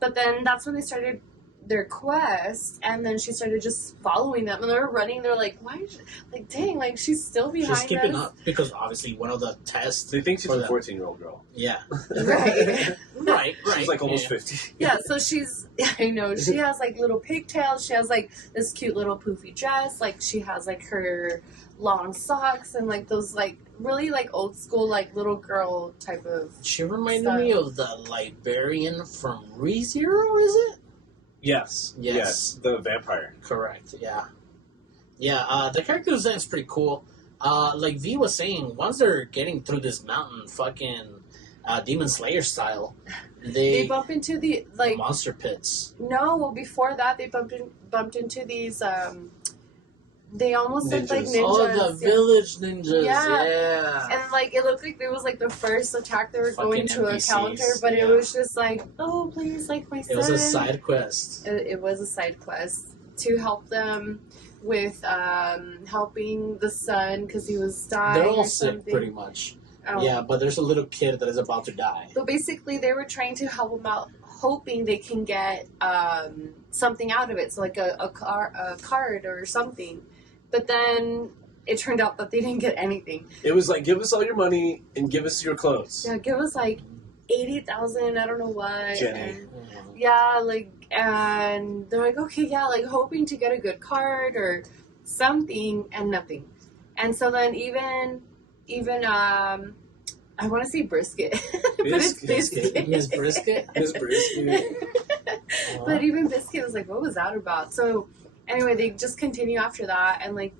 But then that's when they started their quest, and then she started just following them, and they were running. They're like, "Why? Is she, like, dang! Like she's still behind She's keeping us." up because obviously one of the tests. They think she's For a them. 14-year-old girl. Yeah, Right. right. She's like almost yeah. 50. Yeah, so she's, I know, she has like little pigtails. She has like this cute little poofy dress. Like she has like her long socks and like those like really like old school like little girl type of. She reminded me of the librarian from ReZero, is it? Yes. Yes. Yes. The vampire. Correct, yeah. Yeah, the character design's pretty cool. Like V was saying, once they're getting through this mountain, fucking Demon Slayer style, They bump into the like monster pits. no, well before that they bumped into these they almost looked like Ninjas. ninjas. Oh, the village ninjas, Yeah. yeah. And like it looked like it was like the first attack they were going Fucking to NPCs, encounter, but yeah. it was just like, oh please, like my son. It was a side quest. It was a side quest to help them with helping the son because he was dying. They're all or sick, something. pretty much. Oh. Yeah, but there's a little kid that is about to die. So basically, they were trying to help him out, hoping they can get something out of it, so like a card or something. But then it turned out that they didn't get anything. It was like, give us all your money and give us your clothes. Yeah, give us like 80,000. I don't know what. Jenny. And, yeah, like, and they're like, okay, yeah, like hoping to get a good card or something, and nothing. And so then even I want to say brisket, but it's biscuit. Miss Brisket? Miss Brisket. But even biscuit was like, what was that about? So anyway, they just continue after that, and like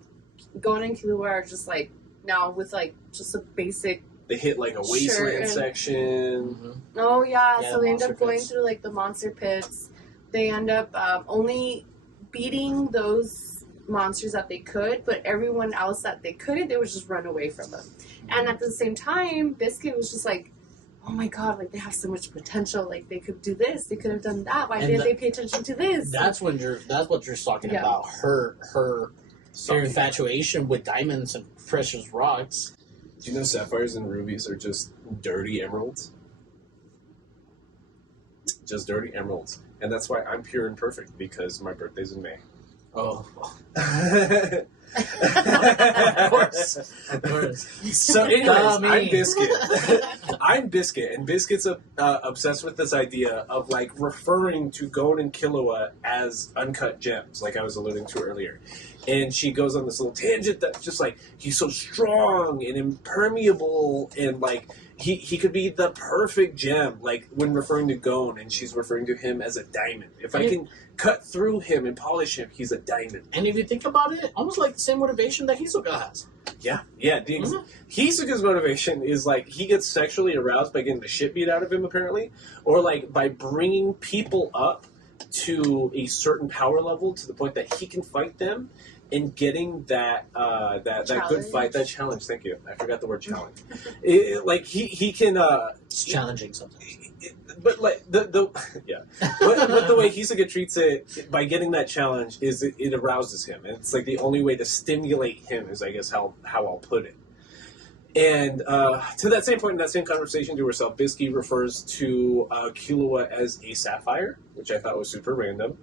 Gon and Killua are just like now with like just a basic. They hit like a wasteland and- section. Mhm. Oh yeah, Yeah, so they end monster up going pits. through like the monster pits. They end up only beating those monsters that they could, but everyone else that they couldn't, they would just run away from them. And at the same time, Biscuit was just like, oh my god, like they have so much potential, like they could do this, they could have done that, why And didn't they pay attention to this? That's what you're talking Yeah. about. Her Sorry. infatuation with diamonds and precious rocks. Do you know sapphires and rubies are just dirty emeralds? Just dirty emeralds. And that's why I'm pure and perfect, because my birthday's in May. Oh, Of of course. So anyways, I'm Dummy. Biscuit. I'm Biscuit, and Biscuit's obsessed with this idea of like referring to Gon and Killua as uncut gems, like I was alluding to earlier. And she goes on this little tangent that's just like, he's so strong and impermeable, and like he could be the perfect gem, like when referring to Gon, and she's referring to him as a diamond. If I can cut through him and polish him, he's a diamond. And if you think about it, almost like the same motivation that Hisoka has. Yeah, yeah. Mhm. Hisoka's motivation is like he gets sexually aroused by getting the shit beat out of him, apparently, or like by bringing people up to a certain power level to the point that he can fight them, and getting that good Challenge. fight, that challenge. Thank you. I forgot the word challenge. Like he can. It's challenging sometimes. But like the yeah, but the way Hisoka treats it by getting that challenge is it arouses him, and it's like the only way to stimulate him is, I guess, how I'll put it. And to that same point in that same conversation to herself, Bisky refers to Killua as a sapphire, which I thought was super random.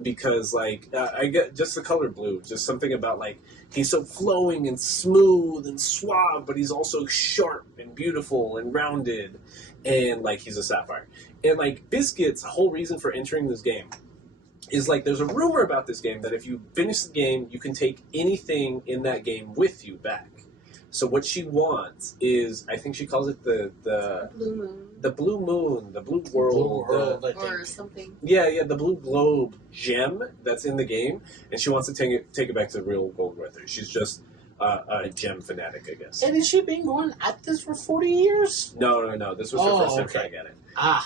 Because like I get just the color blue, just something about like he's so flowing and smooth and suave, but he's also sharp and beautiful and rounded, and like he's a sapphire. And like Biscuit's whole reason for entering this game is like there's a rumor about this game that if you finish the game, you can take anything in that game with you back. So what she wants is, I think she calls it the Blue moon blue moon, the blue world, World, I or think. something. yeah, the blue globe gem that's in the game, and she wants to take it back to the real world with her. She's just a gem fanatic, I guess. And has she been going at this for 40 years? No. This was her first time okay. trying at it.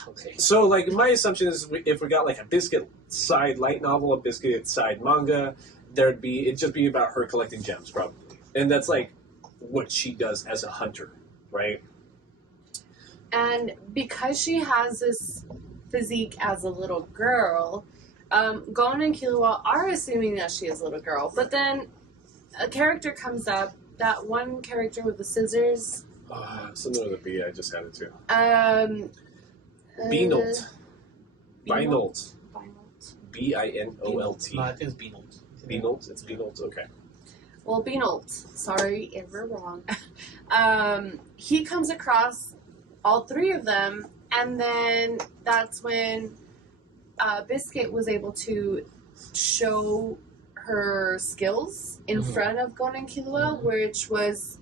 Okay. So, like, my assumption is if we got, like, a Biscuit side light novel, a Biscuit side manga, it'd just be about her collecting gems, probably. And that's, like, what she does as a hunter, right? And because she has this physique as a little girl, Gon and Killua are assuming that she is a little girl. But then a character comes up, that one character with the scissors. Something with a B, I just had it too. Beanolt. Beanolt. Beanolt. Binolt. No, I think it's Beanolt. Beanolt? It's Beanolt, okay. Well, Beanolt. Sorry if we're wrong. He comes across all three of them, and then that's when Biscuit was able to show her skills in front of Gon and Killua, which was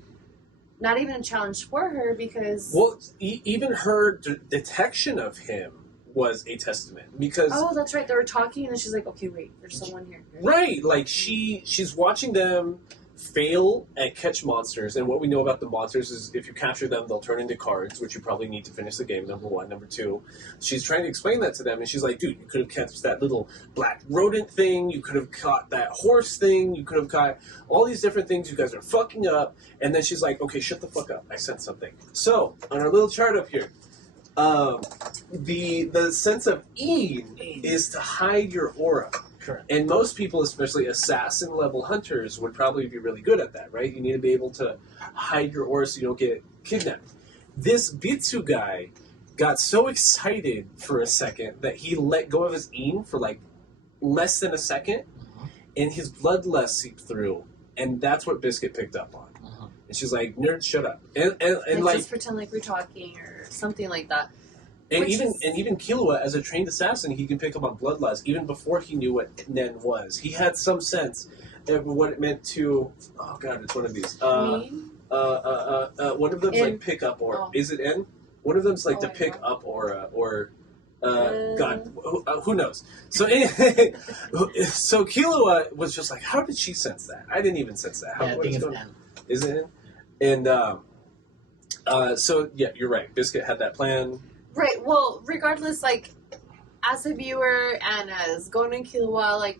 not even a challenge for her because... Well, even her detection of him was a testament because... Oh, that's right. They were talking, and she's like, okay, wait, there's someone here. Right. Like, she's watching them fail at catch monsters, and what we know about the monsters is if you capture them, they'll turn into cards, which you probably need to finish the game, number one. Number two, she's trying to explain that to them, and she's like, dude, you could have catched that little black rodent thing, you could have caught that horse thing, you could have caught all these different things, you guys are fucking up. And then she's like, okay, shut the fuck up, I said something. So, on our little chart up here, the sense of Een is to hide your aura. Correct. And most people, especially assassin-level hunters, would probably be really good at that, right? You need to be able to hide your aura so you don't get kidnapped. This Bitsu guy got so excited for a second that he let go of his Een for, like, less than a second, and his bloodlust seeped through, and that's what Biscuit picked up on. And she's like, nerd, shut up. And like just pretend like we're talking or something like that. And even Killua, as a trained assassin, he can pick up on bloodlust even before he knew what Nen was. He had some sense of what it meant to. Oh God, it's one of these. One of them's like pick up aura. Is it N? One of them's like to pick up aura or. God, who knows? So anyway, so Killua was just like, how did she sense that? I didn't even sense that. How, I think it's N. Is it N? And so yeah, you're right. Biscuit had that plan. Right, well, regardless, like, as a viewer and as Gon and Killua, like,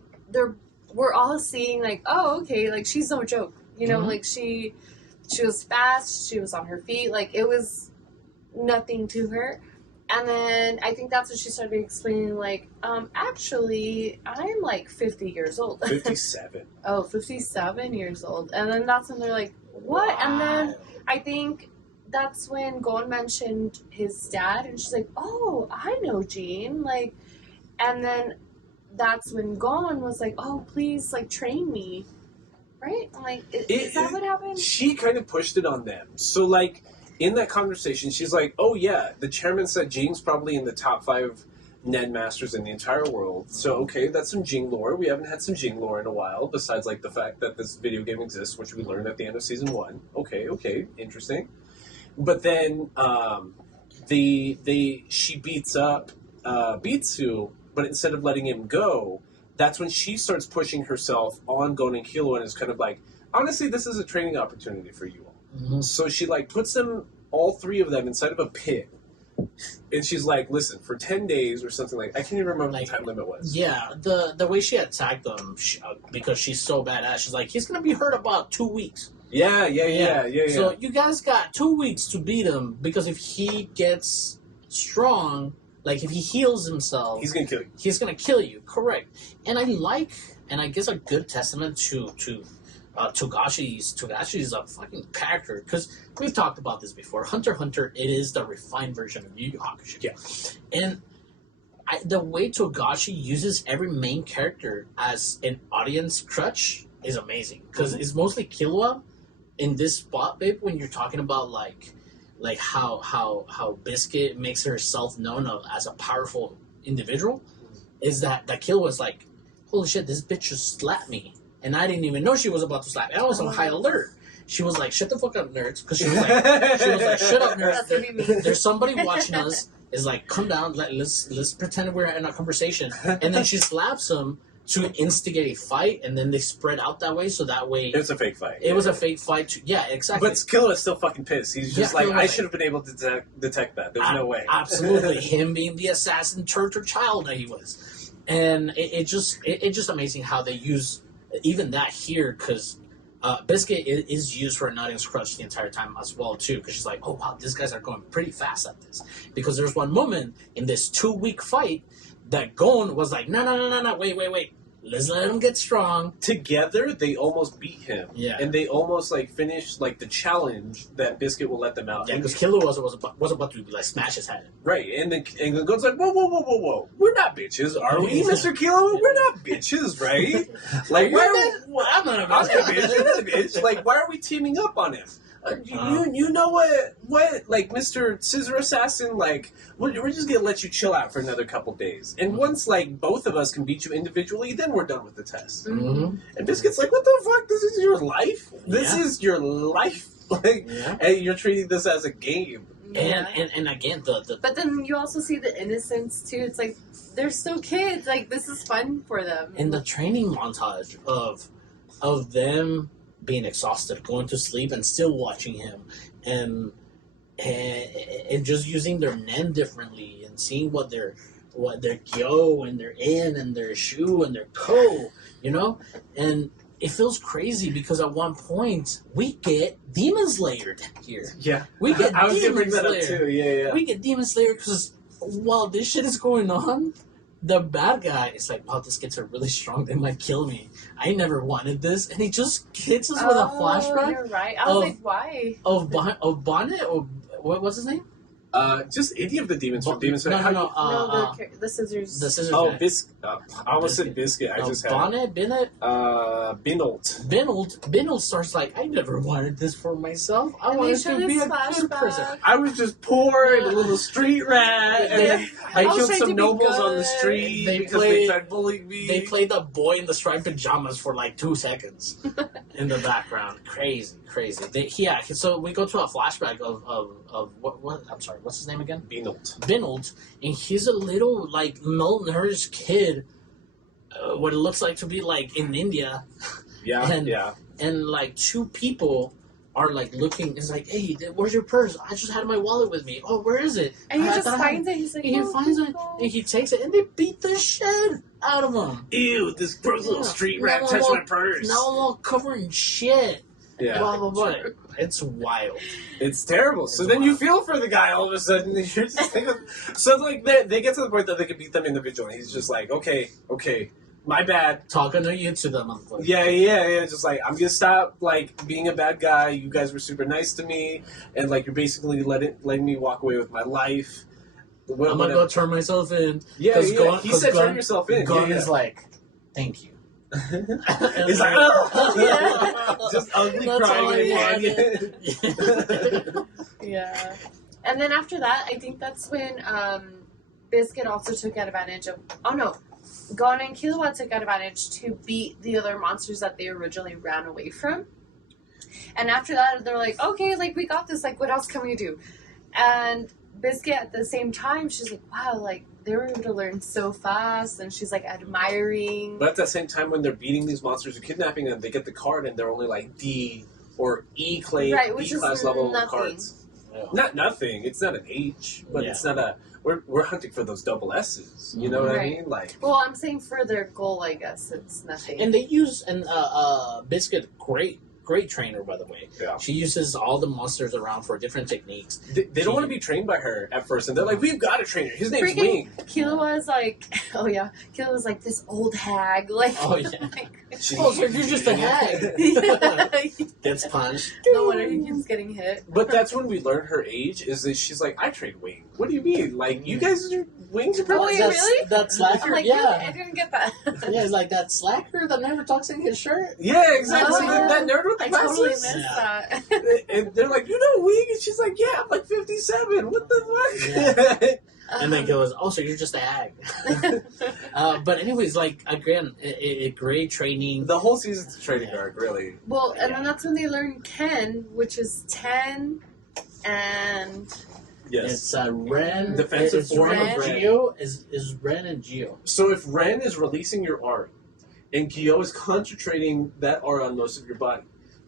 we're all seeing, like, oh, okay, like, she's no joke. You know, like, she was fast, she was on her feet, like, it was nothing to her. And then I think that's when she started explaining, like, actually, I'm, like, 50 years old. 57. 57 years old. And then that's when they're like, what? Wow. And then I think... that's when Gon mentioned his dad, and she's like, oh, I know Gene, like, and then that's when Gon was like, oh, please, like, train me, right? Like, is that what happened? She kind of pushed it on them. So, like, in that conversation, she's like, oh, yeah, the chairman said Gene's probably in the top 5 Nen masters in the entire world, so, okay, that's some Jing lore. We haven't had some Jing lore in a while, besides, like, the fact that this video game exists, which we learned at the end of Season 1. Okay, interesting. But then she beats up Bitsu, but instead of letting him go, that's when she starts pushing herself on Gon and Killua and is kind of like, honestly, this is a training opportunity for you all. So she like puts them, all 3 of them, inside of a pit. And she's like, listen, for 10 days or something like, I can't even remember what the time limit was. Yeah, the way she attacked them, because she's so badass, she's like, he's going to be hurt about 2 weeks. Yeah. So you guys got 2 weeks to beat him, because if he gets strong, like if he heals himself, he's gonna kill you. He's gonna kill you, correct? And I guess a good testament to Togashi's a fucking character, because we've talked about this before. Hunter x Hunter, it is the refined version of Yu Yu Hakusho. Yeah, and the way Togashi uses every main character as an audience crutch is amazing, because it's mostly Killua. In this spot, babe, when you're talking about like how Biscuit makes herself known as a powerful individual, is that Kill was like, holy shit, this bitch just slapped me, and I didn't even know she was about to slap me. I was on high alert. She was like, shut the fuck up, nerds, because she was like, shut up, nerds. There's somebody watching us. Is like, come down, let's pretend we're in a conversation, and then she slaps him. to instigate a fight, and then they spread out that way, so that way It's a fake fight. it was a fake fight. Yeah, exactly. But Killua's still fucking pissed. He's just like, I should have been able to detect that. There's no way. Absolutely, him being the assassin torture child that he was, and it's just amazing how they use even that here, because Biscuit is used for a Nutting's Crush the entire time as well too, because she's like, oh wow, these guys are going pretty fast at this, because there's one moment in this 2-week fight that Gon was like, no, wait. Let's let him get strong. Together, they almost beat him. Yeah. And they almost, like, finished, like, the challenge that Biscuit will let them out. Yeah, because Killer was about to, like, smash his head. Right. And the Gon's like, whoa. We're not bitches, are we, Mr. Kilo? We're not bitches, right? Like, I'm not a bitch. You're not a bitch. Like, why are we teaming up on him? You know what, like, Mr. Scissor Assassin, like, we're just gonna let you chill out for another couple days. And once, like, both of us can beat you individually, then we're done with the test. Mm-hmm. And Biscuit's like, what the fuck? This is your life? This Yeah. is your life? Like, Yeah. hey, you're treating this as a game. And again, the But then you also see the innocence too. It's like they're still kids. Like this is fun for them. in the training montage of them being exhausted, going to sleep, and still watching him, and just using their nen differently, and seeing what their kyo and their in and their shu and their ko, and it feels crazy because at one point we get Demon Slayer here. Yeah. We get I was gonna bring Demon that Slayer. up too. Yeah. We get Demon Slayer because while this shit is going on, the bad guy is like, wow, these kids are really strong. They might kill me. I never wanted this. And he just hits us with a flashback You're right. I was like, why? of Bonnet, or what's his name? Just any of the demons from Demon Slayer. No, the scissors. The scissors. Oh, guy. I almost said Biscuit. I just had Bonnet, Binolt. Binolt starts like, I never wanted this for myself. I And wanted they show to be this a good person. flashback. I was just poor and a little street rat, and then I I was killed trying some to be nobles on the good. street They because played- they tried bullying me. They played the boy in the striped pajamas for like 2 seconds in the background. Crazy. So we go to a flashback of what? I'm sorry. What's his name again? Binolt, and he's a little like malnourished kid. What it looks like to be like in India. Yeah. And like 2 people are like looking. It's like, hey, where's your purse? I just had my wallet with me. Oh, where is it? And he I just thought I had finds it. He's like, And he finds it, and he takes it, and they beat the shit out of him. Ew, this gross little street rat Now touched I'm my purse. Now I'm all covered in shit. Yeah. Blah, blah, blah. It's wild. It's terrible. So It's then you wild. feel for the guy all of a sudden. You're just thinking, so like they get to the point that they can beat them individually. He's just like, okay, my bad. Talking to you to them, motherfucker. Yeah. Just like, I'm gonna stop like being a bad guy. You guys were super nice to me, and like you're basically letting me walk away with my life. I'm gonna go turn myself in. Yeah. 'Cause Gon- He 'cause said Gon- turn yourself in. Gon Yeah. is like, thank you. He's like, oh, just ugly That's all crying I again. Yeah. And then after that, I think that's when Biscuit also took advantage of. Oh no, Gon and Killua took advantage to beat the other monsters that they originally ran away from. And after that, they're like, okay, like we got this. Like, what else can we do? And Biscuit, at the same time, she's like, wow, like they were able to learn so fast, and she's like admiring. But at the same time, when they're beating these monsters and kidnapping them, they get the card and they're only like D or E class, Right, which is level nothing. cards. Yeah. Not nothing. It's not an H, but Yeah. it's not a. We're hunting for those double S's. You know what I Right. mean? Like, Well, I'm saying for their goal, I guess it's nothing. And they use Biscuit, great trainer, by the way. yeah. She uses all the monsters around for different techniques. They don't want to be trained by her at first, and they're like, "We've got a trainer. His name's Freaking Wing." Killua's like, oh yeah, Killua's like this old hag, like, Oh, yeah. like Oh, so you're just a hag. yeah. Gets punched. No wonder he keeps getting hit. But that's when we learn her age. Is that she's like, "I train Wing." What do you mean? Like, you guys are Wings are Oh, yeah, That's- really? That slacker, I'm like, yeah. really? I didn't get that. Yeah, it's like that slacker that never tucks in his shirt. Yeah, exactly. Oh, that nerd with the I glasses. totally missed Yeah. that. And they're like, "You know Wing?" And she's like, "Yeah, I'm like 57. What the fuck?" And then goes, oh, so you're just a hag. But anyways, like, again, a great training. The whole season's a training arc, really. Well, and then that's when they learn Ken, which is 10 and Yes. It's Ren. Defensive it's form of Ren. Ren. Geo is Ren and Geo. So if Ren is releasing your art, and Gyo is concentrating that aura on most of your body.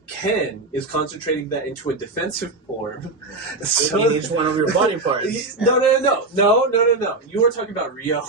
Ken is concentrating that into a defensive form. So in each one of your body parts. No. You were talking about Rio.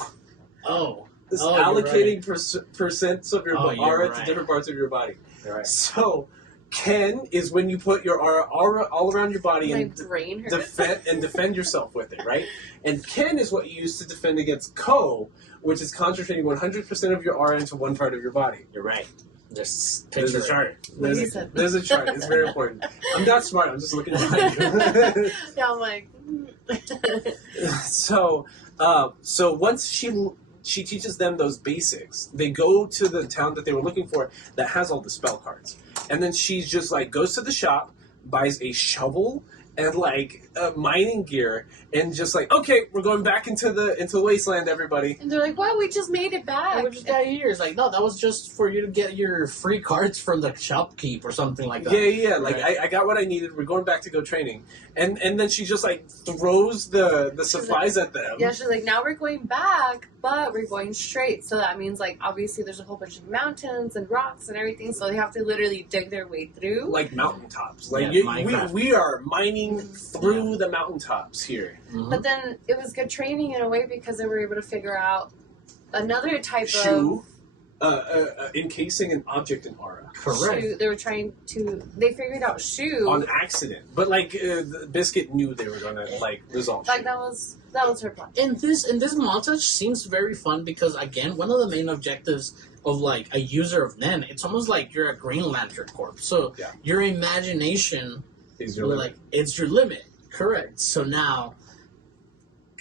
Allocating percents of your aura to different parts of your body. You're right. So, Ken is when you put your aura all around your body and defend yourself with it, right? And Ken is what you use to defend against Ko, which is concentrating 100% of your aura into one part of your body. You're right. There's a chart. There's a chart. It's very important. I'm not smart. I'm just looking behind you. Yeah, I'm like. So once she teaches them those basics, they go to the town that they were looking for that has all the spell cards, and then she just like goes to the shop, buys a shovel and like mining gear, and just like, okay, we're going back into the wasteland, everybody. And they're like, "What? We just made it back. We just got years." Like, no, that was just for you to get your free cards from the shopkeep or something like that. Yeah. Like, I got what I needed. We're going back to go training, and then she just like throws the supplies at them. Yeah, she's like, "Now we're going back, but we're going straight." So that means like obviously there's a whole bunch of mountains and rocks and everything. So they have to literally dig their way through, like mountaintops. Like we are mining through the mountaintops here. Mm-hmm. But then it was good training in a way because they were able to figure out another type of encasing an object in aura. Correct. Shoe. They figured out shoe on accident, but like Biscuit knew they were gonna like resolve. Like that was her plan. And this montage seems very fun because again, one of the main objectives of like a user of Nen, it's almost like you're a Green Lantern Corp. So your imagination is your limit. It's your limit. Correct. So now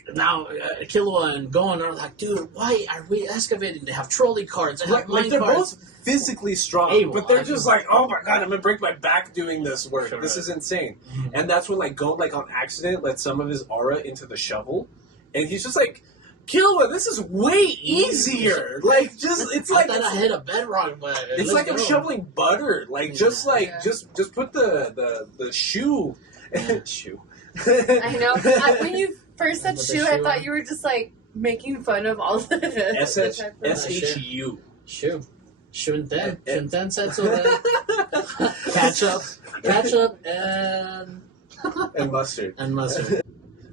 Killua and Gon are like, dude, why are we excavating? They have trolley cards. They have mine they're cards. both physically strong, but they're just like, oh my god, I'm gonna break my back doing this work. Sure. This is insane. Mm-hmm. And that's when like Gon, like on accident, let some of his aura into the shovel, and he's just like, Killua, this is way easier. Like, just it's like I hit a bedrock, but it's like I'm shoveling butter. Like, just put the shoe. Shoe. I know. When you first said shoe, I thought you were just like making fun of all the SHU. Shoe. Shunten said so. Ketchup, and mustard.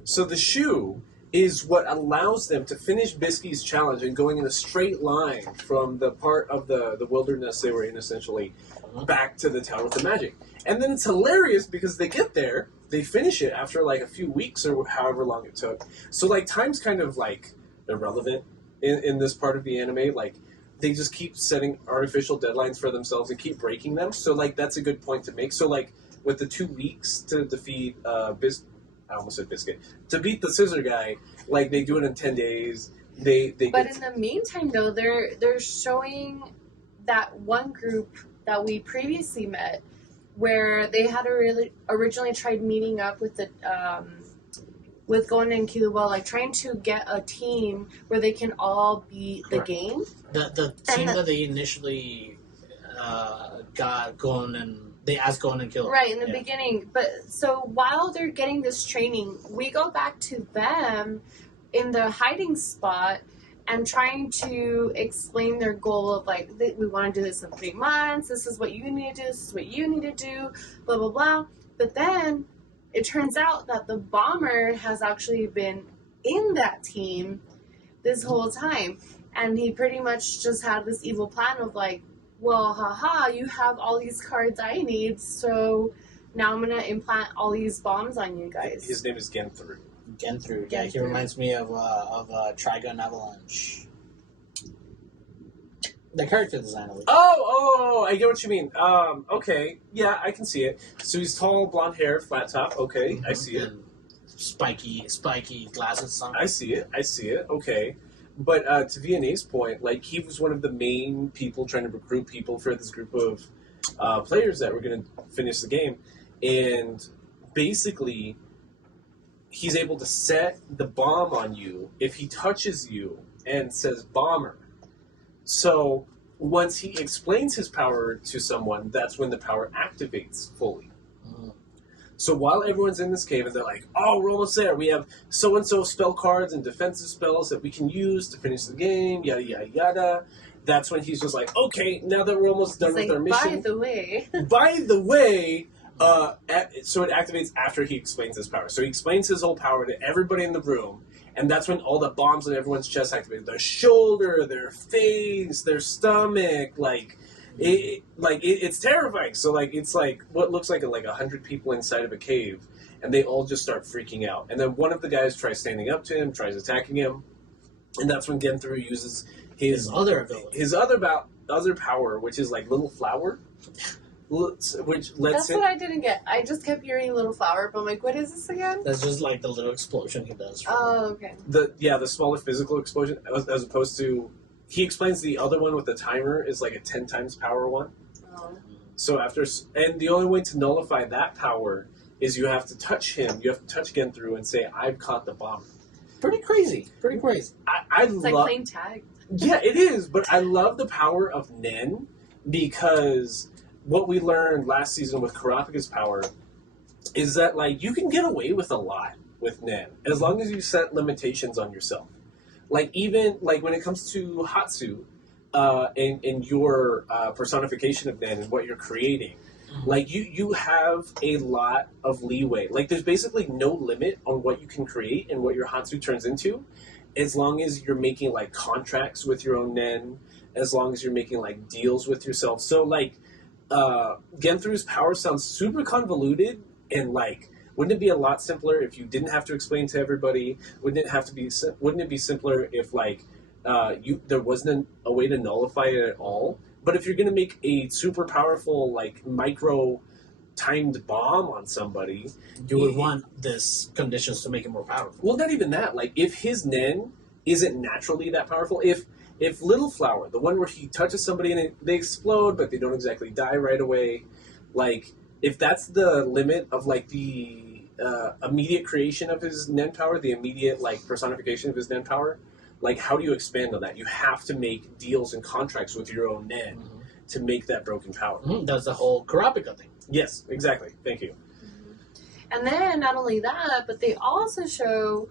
So the shoe is what allows them to finish Bisky's challenge and going in a straight line from the part of the wilderness they were in, essentially, back to the town with the magic. And then it's hilarious because they get there, they finish it after like a few weeks or however long it took. So like time's kind of like irrelevant in this part of the anime. Like they just keep setting artificial deadlines for themselves and keep breaking them. So like that's a good point to make. So like with the 2 weeks to defeat I almost said Biscuit. To beat the scissor guy, like they do it in 10 days. But in the meantime though, they're showing that one group that we previously met where they had originally tried meeting up with the with Gon and Killua, like trying to get a team where they can all beat the game. The team that they initially got Gon and they asked Gon and Killua. Right, in the beginning. But so while they're getting this training, we go back to them in the hiding spot and trying to explain their goal of like, we want to do this in 3 months, this is what you need to do, this is what you need to do, blah, blah, blah. But then it turns out that the bomber has actually been in that team this whole time. And he pretty much just had this evil plan of like, well, haha, you have all these cards I need, so now I'm going to implant all these bombs on you guys. His name is Genthru. Genthru. Yeah, he reminds me of Trigun Avalanche. The character design of it. Oh, I get what you mean. Okay, yeah, I can see it. So he's tall, blonde hair, flat top. Okay, I see it. And spiky glasses. I see it. Okay. But to Vianney's point, like he was one of the main people trying to recruit people for this group of players that were going to finish the game, and basically, he's able to set the bomb on you if he touches you and says bomber. So once he explains his power to someone, that's when the power activates fully. So while everyone's in this cave and they're like, oh, we're almost there. We have so-and-so spell cards and defensive spells that we can use to finish the game, yada, yada, yada. that's when he's just like, okay, now that we're almost done with our mission. By the way, So it activates after he explains his power. So he explains his whole power to everybody in the room, and that's when all the bombs in everyone's chest activate. Their shoulder, their face, their stomach, it's terrifying. So it's like what looks like 100 people inside of a cave, and they all just start freaking out. And then one of the guys tries standing up to him, tries attacking him, and that's when Genthru uses his other ability, his other power, which is like Little Flower, which lets That's what I didn't get. I just kept hearing Little Flower, but I'm like, what is this again? That's just like the little explosion he does. Oh, okay. The smaller physical explosion, as opposed to, he explains the other one with the timer is like a 10 times power one. Oh. So and the only way to nullify that power is you have to touch him. You have to touch Genthru and say, "I've caught the bomber." Pretty crazy. I It's love. like playing tag. Yeah, it is. But I love the power of Nen because what we learned last season with Kurapika's power is that you can get away with a lot with Nen as long as you set limitations on yourself. Even when it comes to Hatsu and your personification of Nen and what you're creating, you have a lot of leeway. There's basically no limit on what you can create and what your Hatsu turns into, as long as you're making contracts with your own Nen, as long as you're making deals with yourself. So Genthru's power sounds super convoluted, and wouldn't it be a lot simpler if you didn't have to explain to everybody? Wouldn't it be simpler if there wasn't a way to nullify it at all? But if you're going to make a super powerful micro timed bomb on somebody, you would want this conditions to make it more powerful. Well, not even that. If his Nen isn't naturally that powerful, if Little Flower, the one where he touches somebody and they explode, but they don't exactly die right away, if that's the limit of the immediate creation of his Nen power, the immediate personification of his Nen power, how do you expand on that? You have to make deals and contracts with your own Nen to make that broken power. That's the whole Kurapika thing. Yes, exactly. Thank you. And then not only that, but they also show,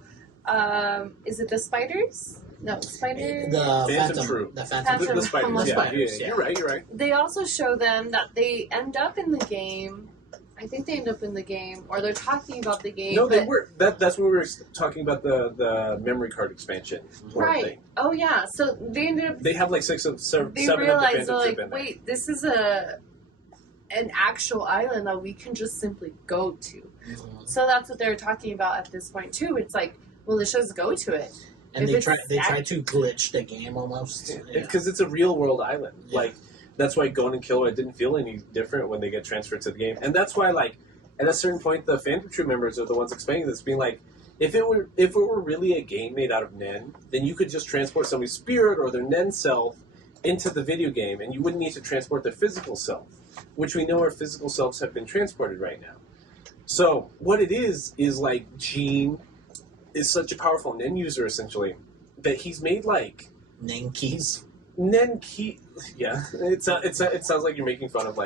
is it the spiders? No, spiders. The Phantom Troop. The Phantom The Troop. spiders. Spiders, Yeah. You're right. They also show them that they end up in the game. I think they end up in the game, or they're talking about the game. No, they were. That's when we were talking about the memory card expansion. Right. Thing. Oh yeah. So they ended up. They have 6 of 7 They of the realized Phantom they're Troop in there. wait, this is an actual island that we can just simply go to. So that's what they're talking about at this point too. It's well, let's just go to it. And If they try to glitch the game almost. Because it's a real world island. Yeah. That's why Gon and Killer didn't feel any different when they get transferred to the game. And that's why at a certain point the Phantom Troop members are the ones explaining this, being if it were really a game made out of Nen, then you could just transport somebody's spirit or their Nen self into the video game, and you wouldn't need to transport their physical self, which we know our physical selves have been transported right now. So what it is Gene is such a powerful Nen user, essentially, that he's made Nenkis. Nen key. Yeah, it sounds like you're making fun of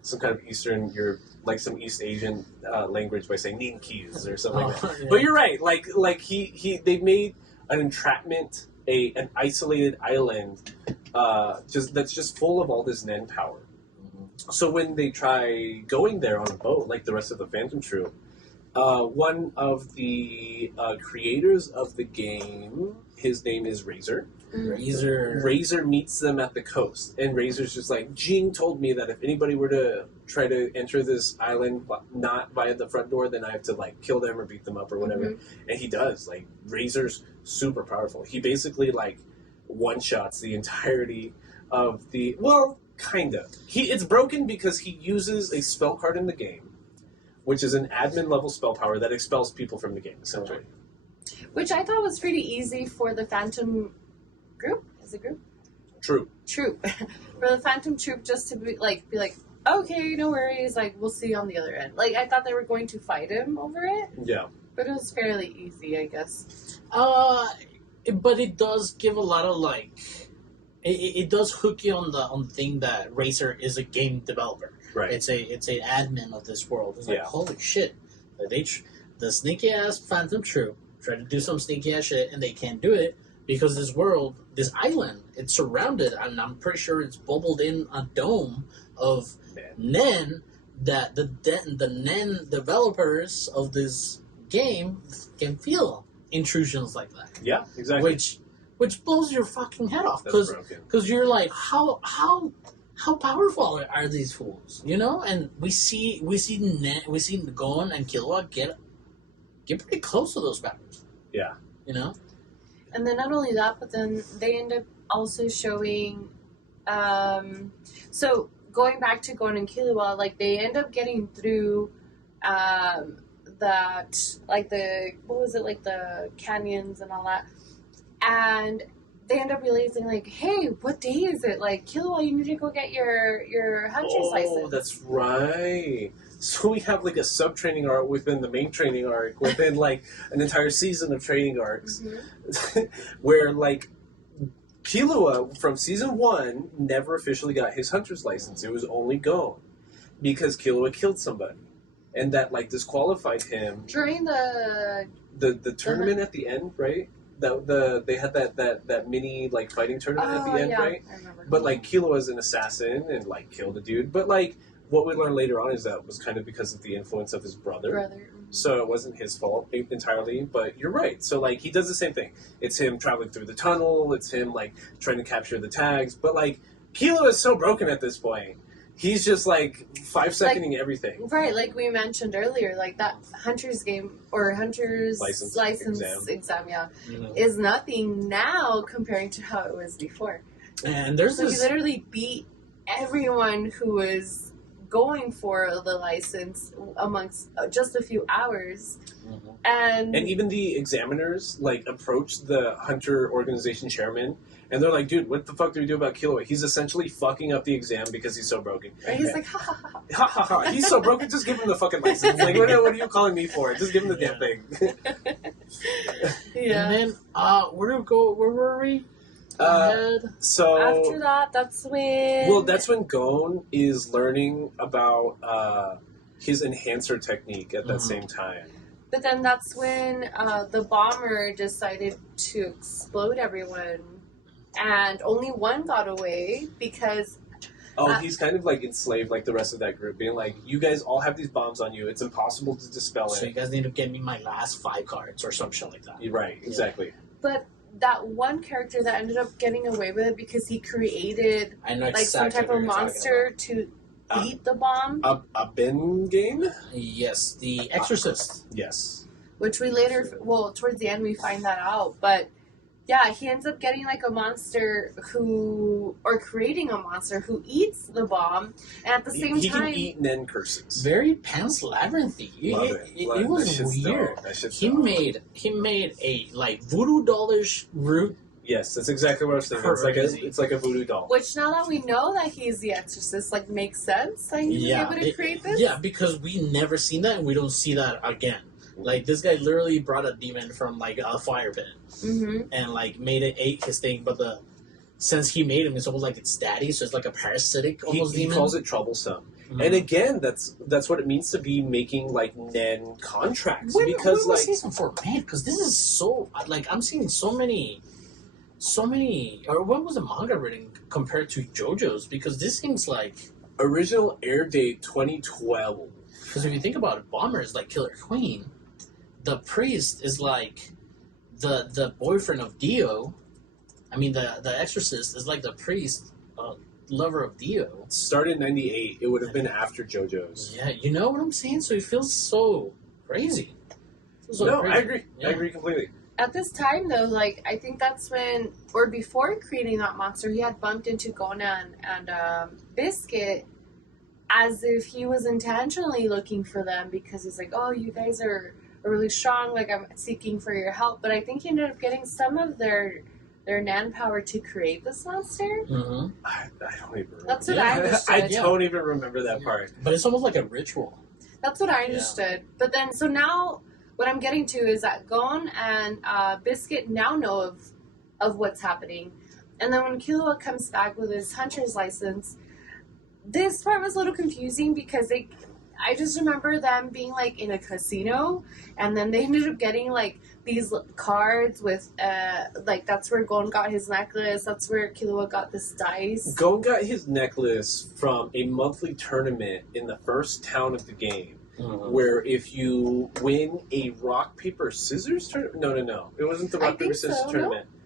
some kind of Eastern, some East Asian language by saying Nen keys or something like that. Yeah. But you're right. They've made an entrapment, an isolated island, that's just full of all this Nen power. So when they try going there on a boat, like the rest of the Phantom Troop, one of the creators of the game, his name is Razor. Razor meets them at the coast, and Razor's just Jing told me that if anybody were to try to enter this island not via the front door, then I have to kill them or beat them up or whatever. And he does. Razor's super powerful. He basically one-shots the entirety of the, well, kind of. It's broken because he uses a spell card in the game, which is an admin level spell power that expels people from the game, essentially. Which I thought was pretty easy for the Phantom group. Is it group? Troop. For the Phantom Troop just to be okay, no worries, we'll see you on the other end. I thought they were going to fight him over it. Yeah. But it was fairly easy, I guess. But it does give a lot of it does hook you on the thing that Racer is a game developer. Right. It's a admin of this world. It's Yeah. holy shit. The sneaky ass Phantom Troop try to do some sneaky ass shit and they can't do it. because this world, this island, it's surrounded, and I'm pretty sure it's bubbled in a dome of Nen that the Nen developers of this game can feel intrusions like that. Yeah, exactly. Which blows your fucking head off, That's because you're like, how powerful are these fools, you know? And we see Gon and Killua get pretty close to those powers. Yeah. You know? And then not only that, but then they end up also showing, so going back to Gon and Killua, like they end up getting through, that, like the canyons and all that, and they end up realizing, like, hey, what day is it? Like, Killua, you need to go get your hunter's license. Oh, that's right. So we have like a sub-training arc within the main training arc, within like an entire season of training arcs, where like Killua from season 1 never officially got his hunter's license. It was only Gon because Killua killed somebody, and that like disqualified him during the tournament at the end, right? They had that mini like fighting tournament at the end, right? I remember. But like Killua is an assassin and like killed a dude, but like. What we learn later on is that it was kind of because of the influence of his brother. So it wasn't his fault entirely, but you're right. So, like, he does the same thing. It's him traveling through the tunnel. It's him, like, trying to capture the tags. But, like, Killua is so broken at this point. He's just, like, 5-seconding everything. Right, like we mentioned earlier, like that Hunter's game, or Hunter's license exam is nothing now comparing to how it was before. And there's so he literally beat everyone who was going for the license amongst just a few hours. And even the examiners like approached the Hunter organization chairman and they're like, dude, what the fuck do we do about Killua? He's essentially fucking up the exam because he's so broken. Right, he's like, ha ha ha. Ha ha ha. He's so broken, just give him the fucking license. Like, what are you calling me for? Just give him the damn thing. And then where were we? So after that, that's when Gon is learning about his enhancer technique at that same time. But then that's when the bomber decided to explode everyone, and only one got away because. He's kind of like enslaved like the rest of that group, being like, you guys all have these bombs on you. It's impossible to dispel it. So you guys need to get me my last 5 cards or some shit like that. You're right, exactly. But that one character that ended up getting away with it because he created some type of monster to eat the bomb. A bin game? Yes, the Exorcist. Yes. Which we later, towards the end we find that out. But yeah, he ends up getting like a monster creating a monster who eats the bomb, and at the same time... He can eat Nen curses. Very Pan's Labyrinthy. It was weird. He made a like voodoo dollish root. Yes, that's exactly what I was thinking. It's like a voodoo doll. Which now that we know that he's the Exorcist, like makes sense that he was able to create this. Yeah, because we never seen that and we don't see that again. Like, this guy literally brought a demon from, like, a fire pit. And, like, made it ate his thing. But since he made him, it's almost like it's daddy. So it's like a parasitic almost demon. He calls it troublesome. And again, that's what it means to be making, like, Nen contracts. When was season 4 made? Because this is so... Like, I'm seeing so many... Or when was the manga written compared to JoJo's? Because this seems like... Original air date 2012. Because if you think about it, Bomber is like Killer Queen. The priest is like the boyfriend of Dio. I mean, the exorcist is like the priest, lover of Dio. It started in 98. It would have been after JoJo's. Yeah, you know what I'm saying? So it feels so crazy. Crazy. I agree. Yeah. I agree completely. At this time, though, like, I think that's when, or before creating that monster, he had bumped into Gonan and Biscuit as if he was intentionally looking for them because he's like, oh, you guys are really strong, like, I'm seeking for your help. But I think he ended up getting some of their Nan power to create this monster. I don't even remember. That's what I understood. I don't even remember that part. But it's almost like a ritual. That's what I understood. But then, so now, what I'm getting to is that Gon and Biscuit now know of what's happening. And then when Killua comes back with his hunter's license, this part was a little confusing because I just remember them being like in a casino, and then they ended up getting like these cards with like that's where Gon got his necklace. That's where Killua got this dice. Gon got his necklace from a monthly tournament in the first town of the game. Where if you win a rock, paper, scissors tournament... No. It wasn't the rock, paper, scissors tournament. No?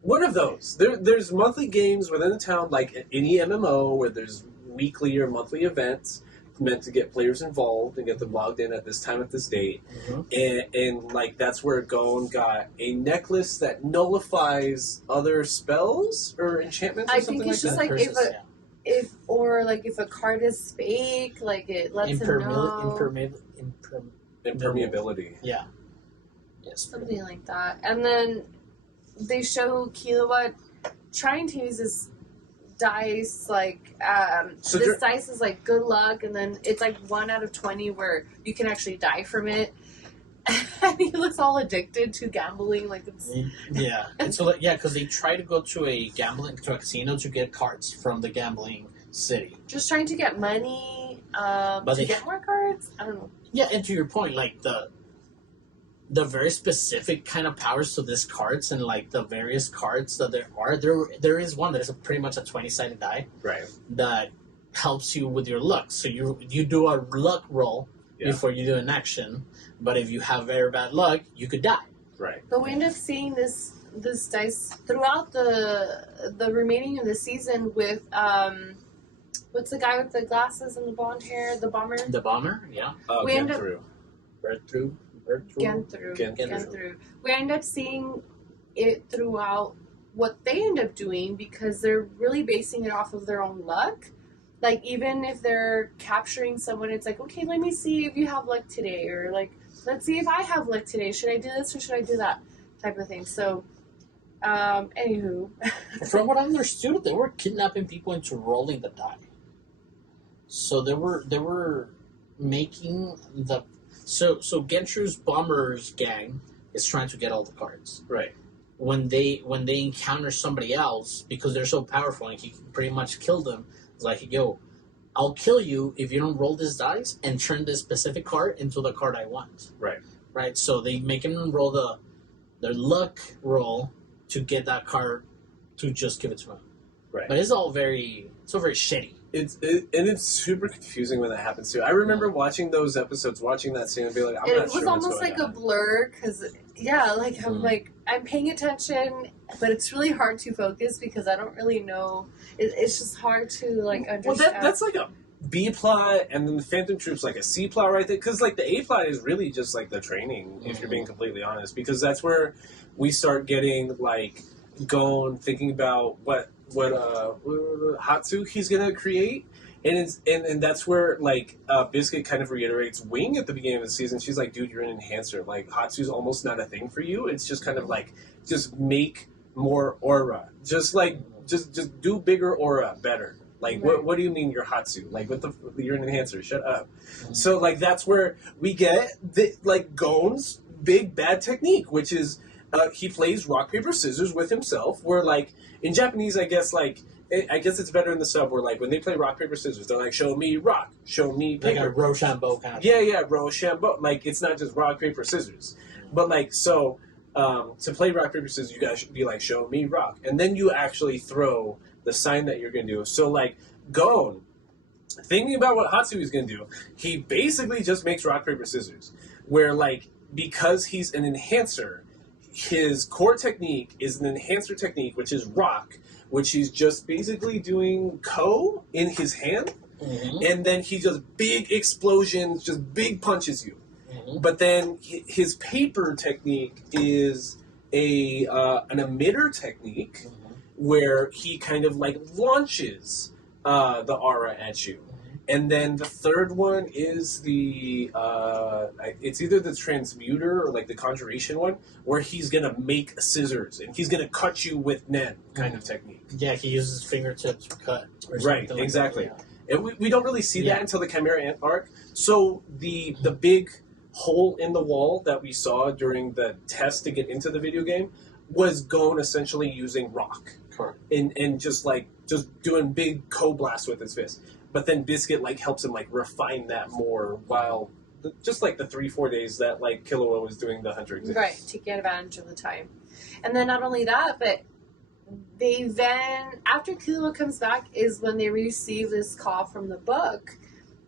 One of those. There's monthly games within the town, like any MMO, where there's weekly or monthly events meant to get players involved and get them logged in at this time at this date. And like, that's where Gon got a necklace that nullifies other spells or enchantments or something like that. I think it's just like if a card is fake, like it lets him know. Impermeability. Yeah. Yes. Something like that. And then they show Killua trying to use this dice, like, this dice is like good luck, and then it's like 1 out of 20 where you can actually die from it. And he looks all addicted to gambling, like it's... Yeah. And so, yeah, because they try to go to a casino to get cards from the gambling city. Just trying to get money, but to get more cards? I don't know. Yeah, and to your point, like, the very specific kind of powers to these cards and, like, the various cards that there is one that is pretty much a 20-sided die. Right. That helps you with your luck. So you do a luck roll before you do an action, but if you have very bad luck, you could die. Right. But we end up seeing this dice throughout the remaining of the season with what's the guy with the glasses and the blonde hair, the bomber? The bomber, yeah. We end up Gentru. We end up seeing it throughout what they end up doing because they're really basing it off of their own luck. Like, even if they're capturing someone, it's like, okay, let me see if you have luck today, or like, let's see if I have luck today. Should I do this or should I do that? Type of thing. So, anywho. From what I understood, they were kidnapping people into rolling the die. So they were making the... So Gentru's Bombers gang is trying to get all the cards. Right. When they encounter somebody else, because they're so powerful and he can pretty much kill them, it's like, yo, I'll kill you if you don't roll this dice and turn this specific card into the card I want. Right. Right. So they make him roll their luck roll to get that card to just give it to him. Right. But it's all very shitty. It's super confusing when that happens too. I remember watching those episodes, watching that scene, and be like, I'm not sure. It was almost like a blur because, I'm paying attention, but it's really hard to focus because I don't really know. It's just hard to understand. Well, that's like a B plot, and then the Phantom Troop's like a C plot right there. Because like the A plot is really just like the training, if you're being completely honest, because that's where we start getting like Gon thinking about what Hatsu he's gonna create, and that's where like Biscuit kind of reiterates Wing at the beginning of the season. She's like, dude, you're an enhancer. Like Hatsu's almost not a thing for you. It's just kind of like just make more aura. Just do bigger aura better. Like what do you mean you're Hatsu? Like you're an enhancer. Shut up. So like that's where we get Gon's big bad technique, which is he plays rock paper scissors with himself. Where like in Japanese, I guess it's better in the sub where like when they play rock paper scissors, they're like, show me rock, show me paper. Like a Rochambeau kind of thing. Yeah, Rochambeau. Like it's not just rock paper scissors, but like so to play rock paper scissors, you guys should be like, show me rock, and then you actually throw the sign that you're gonna do. So like Gon, thinking about what Hatsu is gonna do, he basically just makes rock paper scissors, where like because he's an enhancer. His core technique is an enhancer technique, which is rock, which he's just basically doing Ko in his hand, and then he just big explosions, just big punches you. But then his paper technique is an emitter technique, where he kind of like launches the aura at you. And then the third one is it's either the transmuter or like the conjuration one, where he's gonna make scissors and he's gonna cut you with Nen kind of technique. Yeah, he uses fingertips to cut. Right, exactly. Like that, And we don't really see that until the Chimera Ant arc. So the big hole in the wall that we saw during the test to get into the video game was Gon essentially using rock. Correct. And just doing big Ko blasts with his fist. but then Biscuit like helps him like refine that more while just like the 3-4 days that like Killua was doing the hunter exams. Right, taking advantage of the time. And then not only that, but they then, after Killua comes back, is when they receive this call from the book,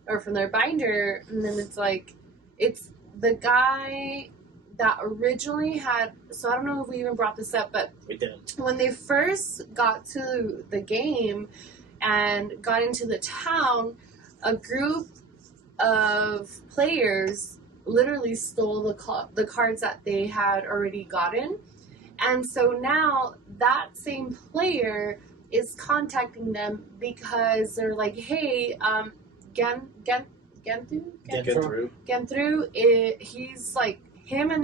or from their binder, and then it's like, it's the guy that originally had, so I don't know if we even brought this up, but We didn't. when they first got to the game and got into the town, a group of players literally stole the cards that they had already gotten. And so now that same player is contacting them because they're like, hey, Genthru, he's like, him and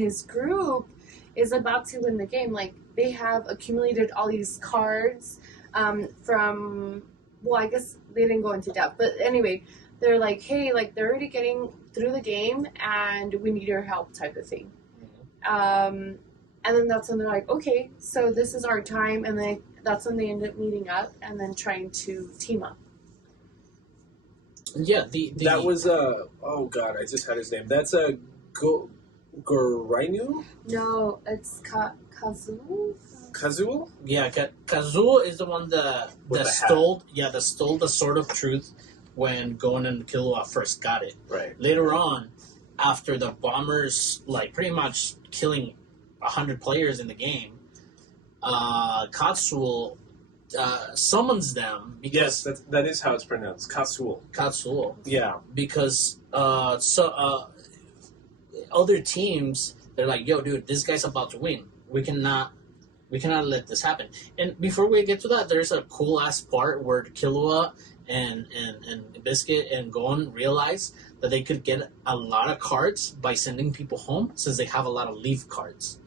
his group is about to win the game. Like, they have accumulated all these cards from, well, I guess they didn't go into depth, but anyway, they're like, hey, like, they're already getting through the game and we need your help, type of thing. And then that's when they're like, okay, so this is our time, and then that's when they end up meeting up and then trying to team up. Yeah, that was oh god, I just had his name. That's a Gorainu? No, it's Kazuo. Kazuo? Yeah, Kazuo is the one that stole the Sword of Truth when Gon and Killua first got it. Right. Later on, after the bombers like pretty much killing 100 players in the game, Kazuo summons them because that is how it's pronounced. Kazuo. Yeah. Because other teams, they're like, yo, dude, this guy's about to win. We cannot let this happen. And before we get to that, there's a cool ass part where Killua and Biscuit and Gon realize that they could get a lot of cards by sending people home, since they have a lot of leave cards.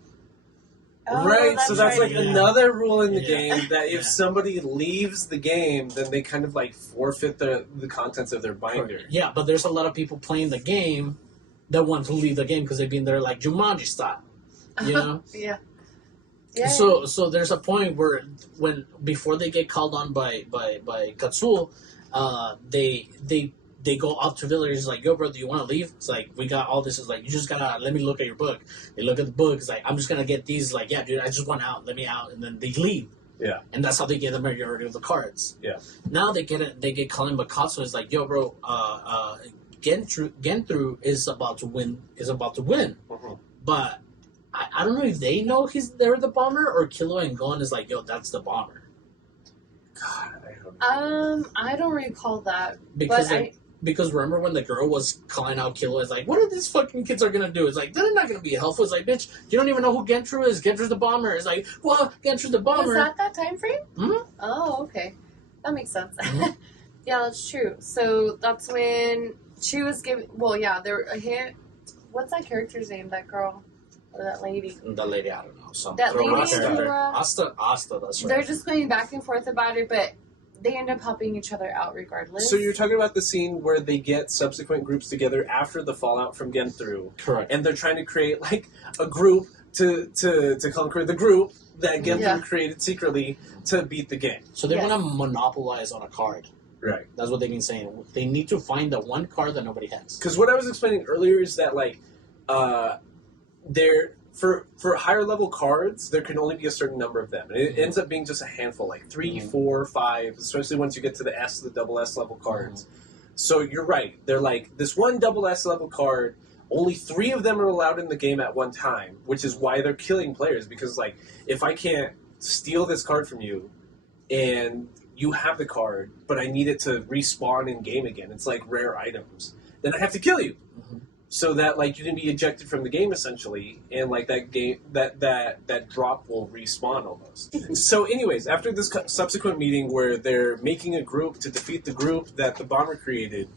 Oh, right, so that's right. like another rule in the game that if Yeah. somebody leaves the game, then they kind of like forfeit the contents of their binder. Yeah, but there's a lot of people playing the game that want to leave the game because they've been there like Jumanji style, you know? Yeah. So there's a point where before they get called on by Katsuo, they go up to villagers like, yo, bro, do you want to leave? It's like, we got all this. It's like, you just gotta let me look at your book. They look at the book. It's like, I'm just gonna get these. Like, yeah, dude, I just want out. Let me out. And then they leave. Yeah. And that's how they get the majority of the cards. Yeah. Now they get calling, but Katsuo is like, yo, bro, Genthru is about to win. Mm-hmm. But I don't know if they know they're the bomber, or Killua and Gon is like, yo, that's the bomber. God, I don't know. I don't recall that. Because remember when the girl was calling out Killua, it's like, what are these fucking kids are gonna do? It's like, they're not gonna be helpful. It's like, bitch, you don't even know who Gentru is. Gentru's the bomber. It's like, well, Gentru's the bomber. Was that time frame? Mm-hmm. Oh, okay. That makes sense. Mhm. Yeah, that's true. So that's when she was giving, well, yeah, what's that character's name, that girl? Or that lady? The lady, I don't know. That lady, Asta, that's right. They're just going back and forth about it, but they end up helping each other out regardless. So you're talking about the scene where they get subsequent groups together after the fallout from Genthru. Correct. And they're trying to create like a group to conquer the group that Genthru created secretly to beat the game. So they want to monopolize on a card. Right. That's what they've been saying. They need to find the one card that nobody has. Because what I was explaining earlier is that like they're for higher level cards, there can only be a certain number of them. And it ends up being just a handful, like 3, 4, 5, especially once you get to the double S level cards. So you're right. They're like, this one double S level card, only 3 of them are allowed in the game at one time, which is why they're killing players. Because like, if I can't steal this card from you, and you have the card, but I need it to respawn in game again, it's like rare items, then I have to kill you. Mm-hmm. So that like you can be ejected from the game essentially, and like that game that drop will respawn almost. So, anyways, after this subsequent meeting where they're making a group to defeat the group that the bomber created,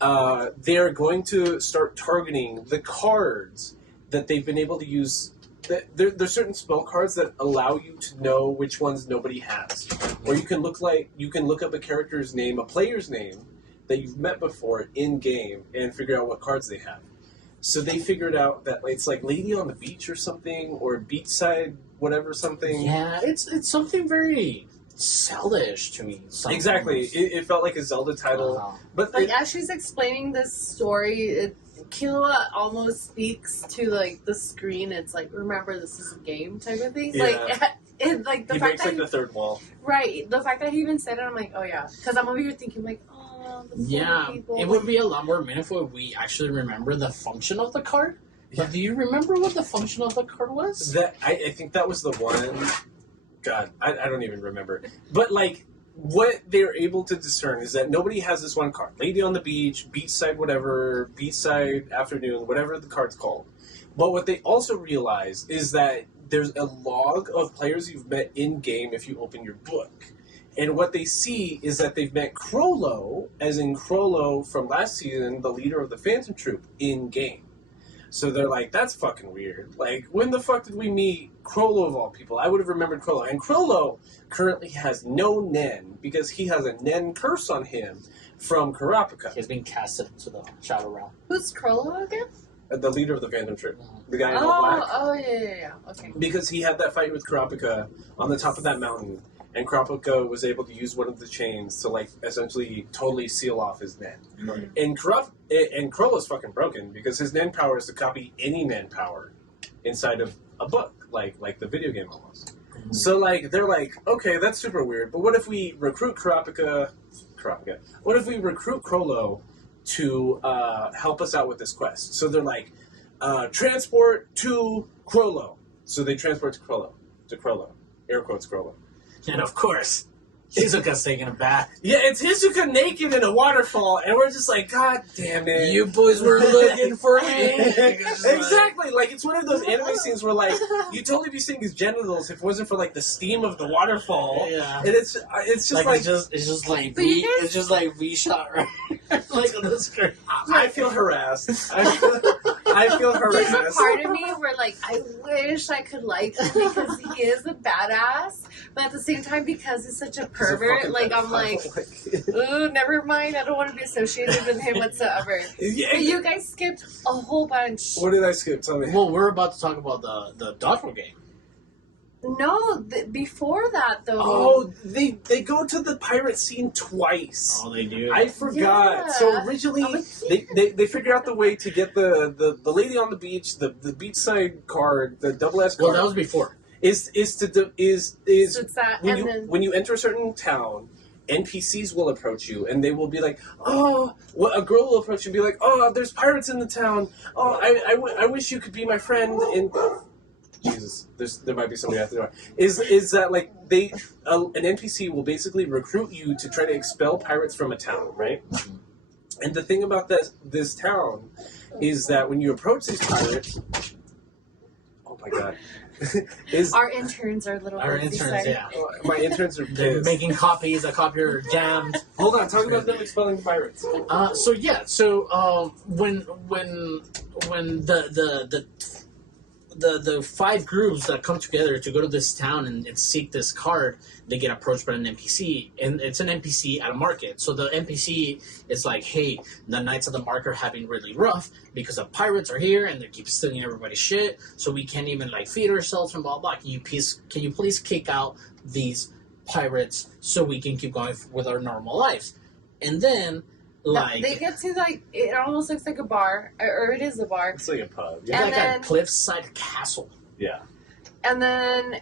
they're going to start targeting the cards that they've been able to use. There's certain spell cards that allow you to know which ones nobody has, or you can look up a character's name, a player's name that you've met before in game, and figure out what cards they have. So they figured out that it's like Lady on the Beach or something, or Beachside, whatever something. Yeah, it's something very Zelda-ish to me. Exactly. It felt like a Zelda title. But Like, as she's explaining this story, Killua almost speaks to, like, the screen. It's like, remember, this is a game type of thing. Yeah. Like, the he fact breaks, that like, the third wall. Right. The fact that he even said it, I'm like, oh, yeah. Because I'm over here thinking, like, oh, the Yeah, people. it would be a lot more meaningful if we actually remember the function of the card. But do you remember what the function of the card was? I think that was the one. God, I don't even remember. But, like, what they're able to discern is that nobody has this one card. Lady on the beach, beachside whatever, beachside afternoon, whatever the card's called. But what they also realize is that there's a log of players you've met in-game if you open your book. And what they see is that they've met Crollo, as in Crollo from last season, the leader of the Phantom Troop, in-game. So they're like, that's fucking weird. Like, when the fuck did we meet Crollo of all people? I would have remembered Crollo. And Crollo currently has no Nen, because he has a Nen curse on him from Kurapika. He's being casted into the Shadow Realm. Who's Crollo again? The leader of the Phantom Troop. The guy in all black. Yeah. Okay. Because he had that fight with Kurapika on the top of that mountain. And Kurapika was able to use one of the chains to, like, essentially totally seal off his Nen. Right. And Crollo's fucking broken because his Nen power is to copy any Nen power inside of a book, like the video game almost. Mm-hmm. So, like, they're like, okay, that's super weird, but what if we recruit Kurapika? What if we recruit Crollo to help us out with this quest? So they're like, transport to Crollo. So they transport to Crollo. Air quotes Crollo. And of course, Shizuka's taking a bath. Yeah, it's Hizuka naked in a waterfall, and we're just like, God damn it. You boys were looking for me. Exactly. Like, it's one of those anime scenes where, like, you'd totally be seeing his genitals if it wasn't for, like, the steam of the waterfall. Yeah. And it's just like it's just like But you guys- it's just like V shot right like on the screen. I feel harassed. I feel There's a harassed. part of me where, like, I wish I could like him because he is a badass, but at the same time, because he's such a pervert, like, I'm like, ooh, never mind, I don't want to be associated with him whatsoever. Yeah. But you guys skipped a whole bunch. What did I skip? Tell me. Well, we're about to talk about the dodgeball game. No, before that, though. Oh, they go to the pirate scene twice. Oh, they do. I forgot. Yeah. So originally, I'm like, they figure out the way to get the lady on the beach, the beachside card, the double S card. Well, that was before. is So it's that, when and you then when you enter a certain town, NPCs will approach you and they will be like, oh, a girl will approach you and be like, oh, there's pirates in the town. Oh, I wish you could be my friend. And Jesus, there might be somebody at the door. Is that like an NPC will basically recruit you to try to expel pirates from a town, right? And the thing about this town is that when you approach these pirates, oh my god, our interns are a little Our busy, interns, sorry. yeah. my interns are They're pissed. making copies. The copier jammed. Hold on, talk about them expelling pirates. When the five groups that come together to go to this town and seek this card, they get approached by an NPC, and it's an NPC at a market. So the NPC is like, hey, the Knights of the Market have been really rough because the pirates are here and they keep stealing everybody's shit, so we can't even like feed ourselves and blah blah. Can you please kick out these pirates so we can keep going with our normal lives? And then like They get to, like, it almost looks like a bar, or it is a bar. It's like a pub. it's Yeah. And like then- a cliffside castle. Yeah. And then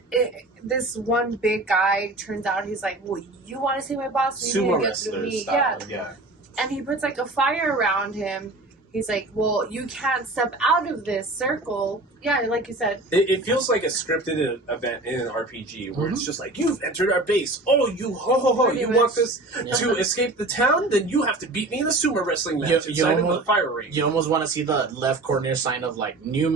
this one big guy turns out he's like, well, you want to see my boss? You need Sumo to get through wrestler me. style. Yeah. Yeah. And he puts like a fire around him. He's like, well, you can't step out of this circle. Yeah, like you said. It feels like a scripted event in an RPG where Mm-hmm. it's just like, you've entered our base. Oh, you ho ho ho! Pretty You much. want this Yeah. to escape the town? Then you have to beat me in a sumo wrestling match You inside of a almost- fire ring. You almost want to see the left corner sign of like new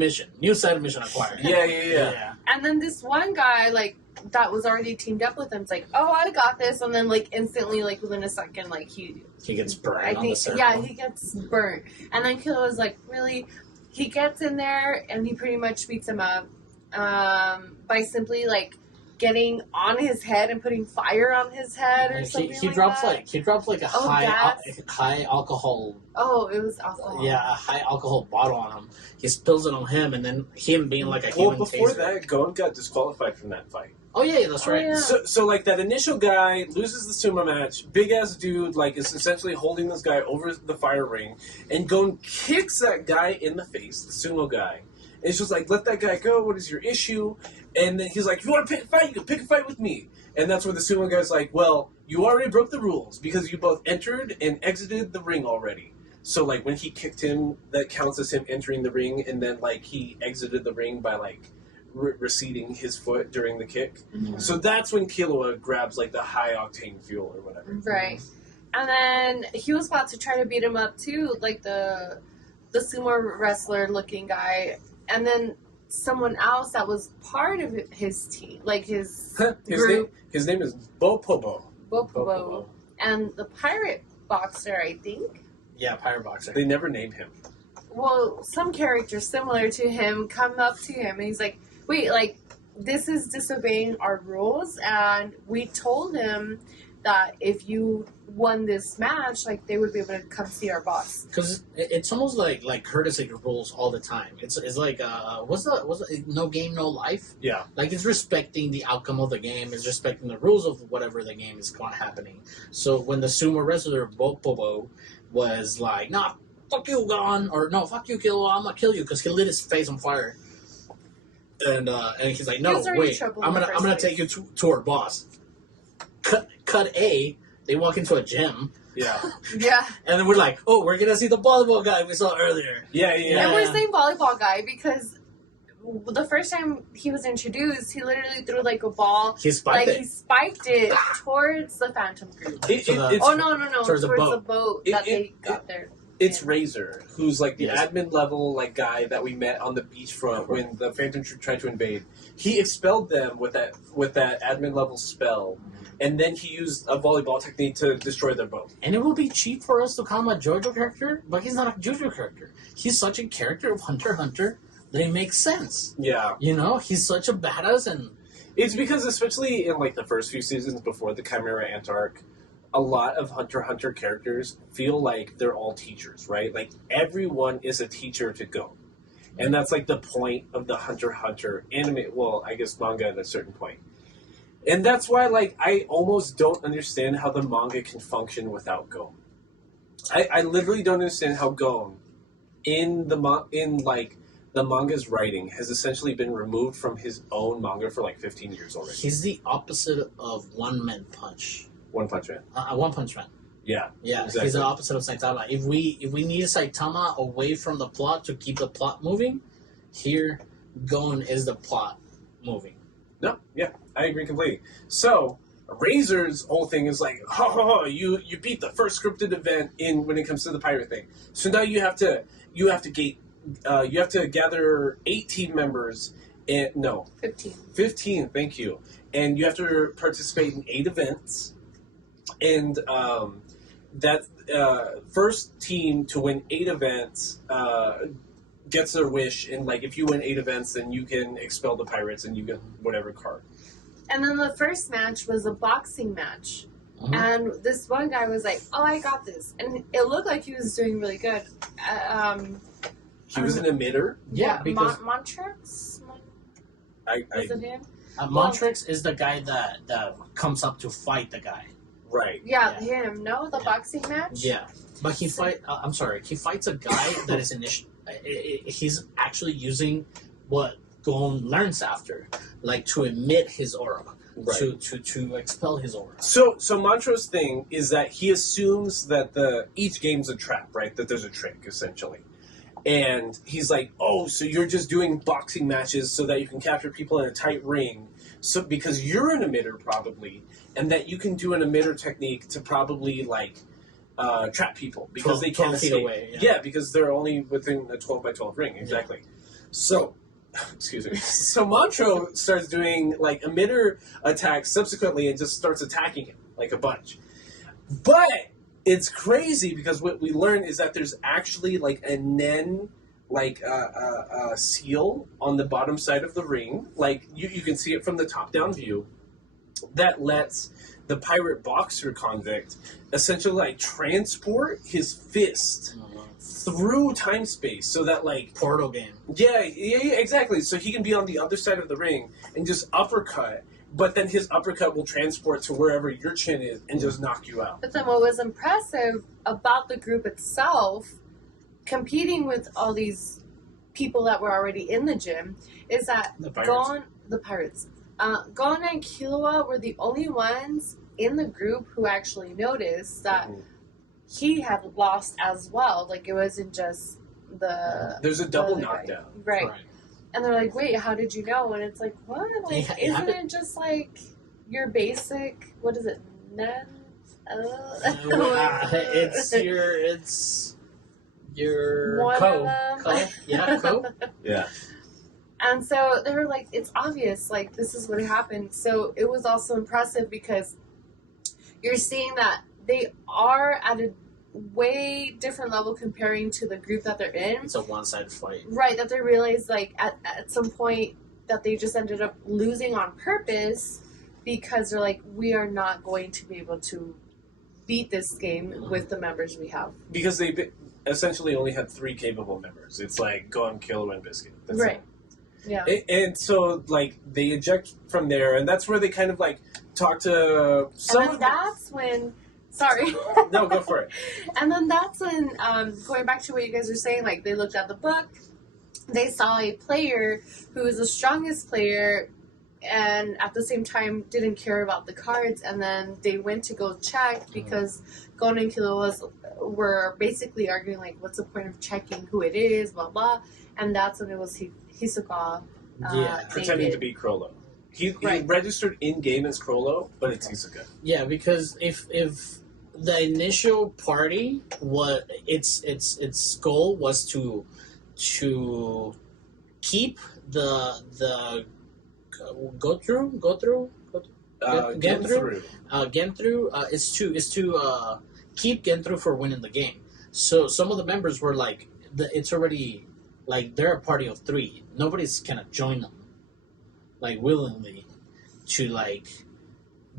side mission acquired. Yeah. And then this one guy, like, that was already teamed up with him, it's like, oh, I got this. And then, like, instantly, like, within a second, like, he gets burned I on think, the circle. yeah, he gets burnt. And then Killa was like, really? He gets in there and he pretty much beats him up by simply, like, getting on his head and putting fire on his head or something he like drops that. he drops like a Oh, high alcohol. Oh, it was alcohol. Yeah, a high alcohol bottle on him. He spills it on him, and then him being like a Well, human before taser. that, Gon got disqualified from that fight. Oh yeah, that's right. yeah. So like that initial guy loses the sumo match. Big ass dude like is essentially holding this guy over the fire ring, and Gon kicks that guy in the face, the sumo guy. And it's just like, let that guy go. What is your issue? And then he's like, if you want to pick a fight, you can pick a fight with me. And that's where the sumo guy's like, well, you already broke the rules because you both entered and exited the ring already. So like when he kicked him, that counts as him entering the ring, and then like he exited the ring by like receding his foot during the kick. Mhm. So that's when Killua grabs like the high octane fuel or whatever. Right. And then he was about to try to beat him up too, like the sumo wrestler looking guy. And then someone else that was part of his team, like his group. His name is Bopobo. Bopobo. And the pirate boxer, I think. Yeah, Pirate Boxer. They never name him. Well, some character similar to him come up to him and he's like, wait, like, this is disobeying our rules, and we told him that if you won this match, like, they would be able to come see our boss. Because it's almost like courtesy rules all the time. It's like what's the no game, no life? Yeah. Like it's respecting the outcome of the game, it's respecting the rules of whatever the game is happening. So when the sumo wrestler Bopobo was like, nah, fuck you, Gon, or no, fuck you, Killua, I'm gonna kill you, because he lit his face on fire. And he's like, no, He was already wait, trouble I'm in the gonna first take you to our boss. Cut A. They walk into a gym, Yeah. Yeah. and then we're like, oh, we're gonna see the volleyball guy we saw earlier. Yeah. And we're saying volleyball guy because the first time he was introduced, he literally threw like a ball. He spiked Like it. he spiked it towards the Phantom group. It's, Oh no, Towards the the boat. boat It- that it- they got there. It's Razor, who's like the Yes. admin level like guy that we met on the beachfront when the Phantom Troop tried to invade. He expelled them with that admin level spell, and then he used a volleyball technique to destroy their boat. And it would be cheap for us to call him a JoJo character, but he's not a JoJo character. He's such a character of Hunter x Hunter that it makes sense. Yeah. You know, he's such a badass, and It's because especially in like the first few seasons before the Chimera Ant arc, a lot of Hunter x Hunter characters feel like they're all teachers, right? Like everyone is a teacher to Go. And that's like the point of the Hunter x Hunter anime, well, I guess manga at a certain point. And that's why like I almost don't understand how the manga can function without Gon. I literally don't understand how Gon in the manga's writing has essentially been removed from his own manga for like 15 years already. he's the opposite of One Man Punch. One Punch Man. One Punch Man. Yeah. Yeah, Exactly. he's the opposite of Saitama. If we need Saitama away from the plot to keep the plot moving, here Gon is the plot moving. No, yeah, I agree completely. So, Razor's whole thing is like, ha ha ha, you beat the first scripted event in when it comes to the pirate thing. So now you have to gather 8 team members and 15, thank you. And you have to participate in 8 events. And that first team to win 8 events gets their wish, and like if you win 8 events, then you can expel the pirates and you get whatever card. And then the first match was a boxing match. Mhm. And this one guy was like, oh, I got this. And it looked like he was doing really good. He was an emitter. Yeah, because Montrix? I Was it him? Montrix is the guy that comes up to fight the guy. right. Yeah, Yeah. him. No, the Yeah. boxing match? Yeah, but he fights a guy that is he's actually using what Gon learns after, like to emit his aura, Right. to expel his aura. So Mantro's thing is that he assumes that each game's a trap, right? That there's a trick essentially. And he's like, "Oh, so you're just doing boxing matches so that you can capture people in a tight ring, so because you're an emitter probably, and that you can do an emitter technique to probably like trap people because 12 they can't 12 feet escape. away, Yeah, because they're only within a 12 by 12 ring, exactly. So, excuse me. So Mantro starts doing like emitter attacks subsequently and just starts attacking him like a bunch. But it's crazy because what we learn is that there's actually like a Nen like a seal on the bottom side of the ring. Like you can see it from the top down view that lets the pirate boxer convict essentially like transport his fist through time space so that like Portal game. yeah, exactly. So he can be on the other side of the ring and just uppercut but then his uppercut will transport to wherever your chin is and just knock you out. But then what was impressive about the group itself, competing with all these people that were already in the gym, is that The Pirates. Gon and Killua were the only ones in the group who actually noticed that he had lost as well. Like, it wasn't just There's a double the other guy. knockdown. Right. And they're like, wait, how did you know? And it's like, what? Like, Yeah, isn't it just like your basic, what is it, Nen? It's your One co. of them. Yeah, co. Yeah. And so they were like, it's obvious, like, this is what happened. So it was also impressive because you're seeing that they are at a way different level comparing to the group that they're in. It's a one-sided fight. Right, that they realized, like, at some point that they just ended up losing on purpose because they're like, we are not going to be able to beat this game with the members we have. Because they essentially only had 3 capable members. It's like Gon, Killua, and Biscuit. That's Right. it. Yeah. And so, like, they eject from there, and that's where they kind of, like, talk to some And then that's when, sorry. No, go for it. And then that's when, going back to what you guys were saying, like, they looked at the book, they saw a player who was the strongest player, and at the same time didn't care about the cards, and then they went to go check because Gon and Killua were basically arguing, like, what's the point of checking who it is, blah, blah, and that's when it was Hisoka. Pretending to be Crollo. He registered in-game as Crollo, but it's Hisoka. Yeah, because if the initial party, what its goal was to keep the Genthru is to keep Genthru for winning the game. So some of the members were like, it's already like they're a party of 3. Nobody's gonna join them like willingly to like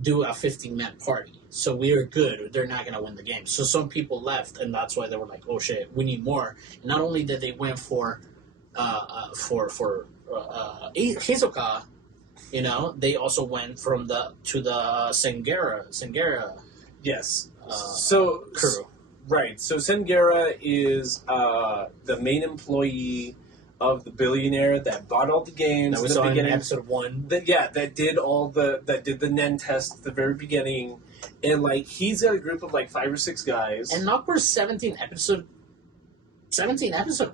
do a 15-man party. So we're good. They're not gonna win the game. So some people left, and that's why they were like, "Oh shit, we need more." And not only did they went for Hisoka, you know, they also went to the Sengera. Yes. Crew. Right. So Sengera is the main employee of the billionaire that bought all the games That we saw in episode 1. That did the Nen test at the very beginning, and like he's got a group of like 5 or 6 guys. And not for 17 episode,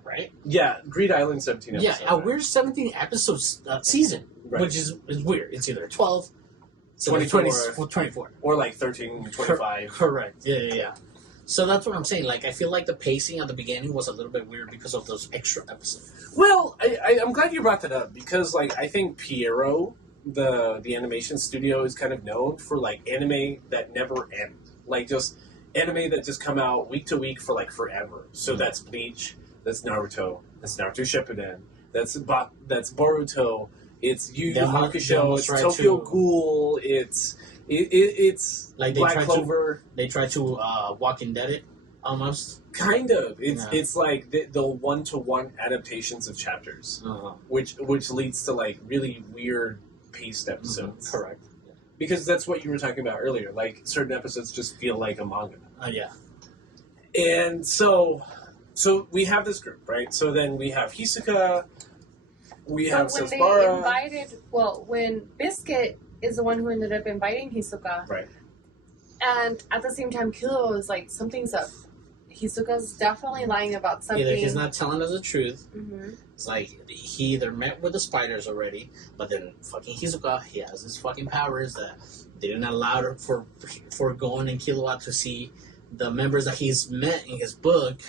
right? Yeah, Greed Island 17 episodes. Yeah, a weird 17 episodes season, Right. which is weird. It's either 12, 24. 24. Or like 13, 25. Correct. Yeah. So that's what I'm saying. Like, I feel like the pacing at the beginning was a little bit weird because of those extra episodes. Well, I'm glad you brought that up because, like, I think Pierrot, the animation studio, is kind of known for like anime that never end, like just anime that just come out week to week for like forever. So that's Bleach, that's Naruto Shippuden, that's Boruto, it's Yu Yu Hakusho, it's Tokyo Ghoul, it's like Black Clover. They try to Walking Dead it almost. Kind of. It's like the 1-to-1 adaptations of chapters, which leads to like really weird paced episodes. Correct. Because that's what you were talking about earlier. Like certain episodes just feel like a manga. Yeah. And so we have this group, right? So then we have Hisoka. We have Sasbara. When Biscuit is the one who ended up inviting Hisoka. Right. And at the same time, Killua was like, something's up. Hisoka's definitely lying about something. Either he's not telling us the truth. Mm-hmm. It's like he either met with the spiders already, but then fucking Hisoka, he has his fucking powers that they didn't allow for Gon and Killua to see the members that he's met in his book.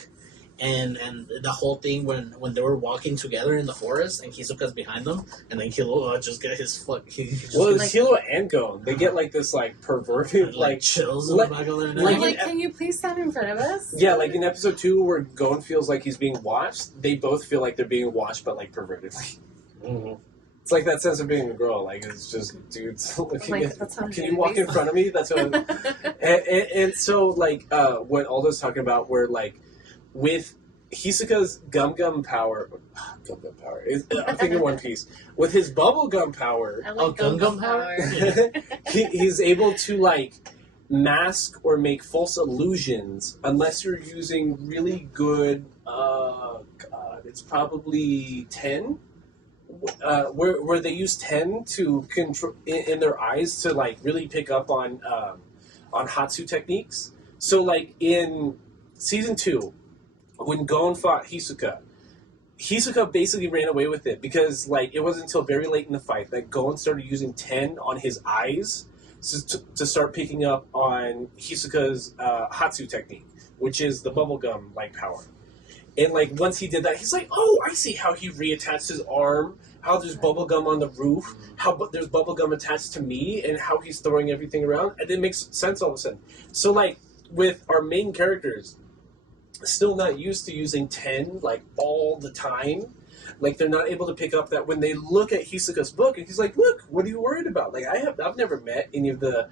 And the whole thing when they were walking together in the forest and Hisoka's behind them, and then Killua just get his fuck. It's Killua and Gon. They get like this like perverted like chills in the back of their neck. Like, can you please stand in front of us? Yeah, like in episode 2 where Gon feels like he's being watched, they both feel like they're being watched, but like pervertedly. Mm-hmm. It's like that sense of being a girl. Like it's just dudes looking at. Can you walk in front of me? That's what. and so like what Aldo's talking about, where like with Hisoka's gum power. Gum power. I'm thinking One Piece. With his bubble gum power, I like Gum power. he's able to like mask or make false illusions unless you're using really good. God, it's probably 10. Where they use 10 to control in their eyes to like really pick up on Hatsu techniques. So like in season 2, when Gon fought Hisoka basically ran away with it because like it wasn't until very late in the fight that Gon started using 10 on his eyes to start picking up on Hisoka's Hatsu technique, which is the bubblegum like power. And like once he did that, he's like, oh, I see how he reattached his arm, how there's bubblegum on the roof, how there's bubblegum attached to me, and how he's throwing everything around. And it makes sense all of a sudden. So like with our main characters, still not used to using 10 like all the time. Like they're not able to pick up that when they look at Hisoka's book and he's like, look, what are you worried about? Like I've never met any of the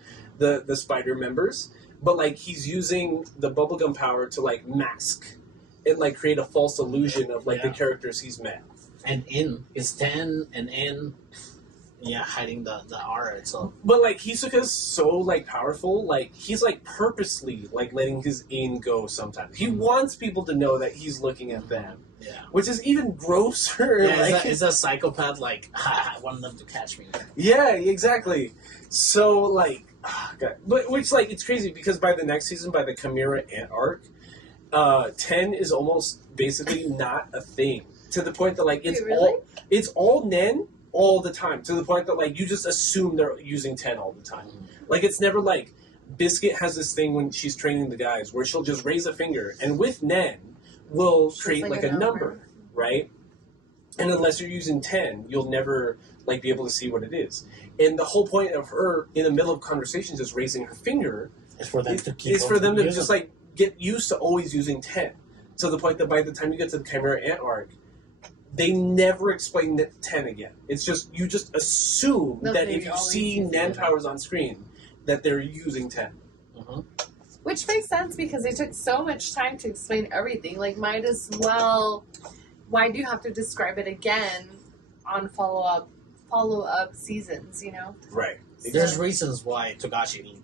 spider members, but like he's using the bubblegum power to like mask and like create a false illusion of like the characters he's met. And in is 10 and in hiding the aura itself. But like Hisoka's so like powerful, like he's like purposely like letting his in go sometimes. He wants people to know that he's looking at them. Yeah. Which is even grosser. Yeah, like, is that psychopath like, I want them to catch me. Yeah, exactly. So like, God. But which like it's crazy because by the next season, by the Chimera Ant arc, 10 is almost basically not a thing. To the point that like it's all Nen all the time. To the point that like you just assume they're using 10 all the time. Like it's never like Biscuit has this thing when she's training the guys where she'll just raise a finger and with Nen will create like a number, right? And unless you're using 10, you'll never like be able to see what it is. And the whole point of her in the middle of conversations just raising her finger is for them to keep. Is for them to just like get used to always using 10. To the point that by the time you get to the Chimera Ant arc, they never explain that 10 again. It's just you just assume that if you see Nen powers on screen, that they're using 10. Which makes sense because they took so much time to explain everything. Like, might as well. Why do you have to describe it again on follow up seasons? You know, right? There's reasons why Togashi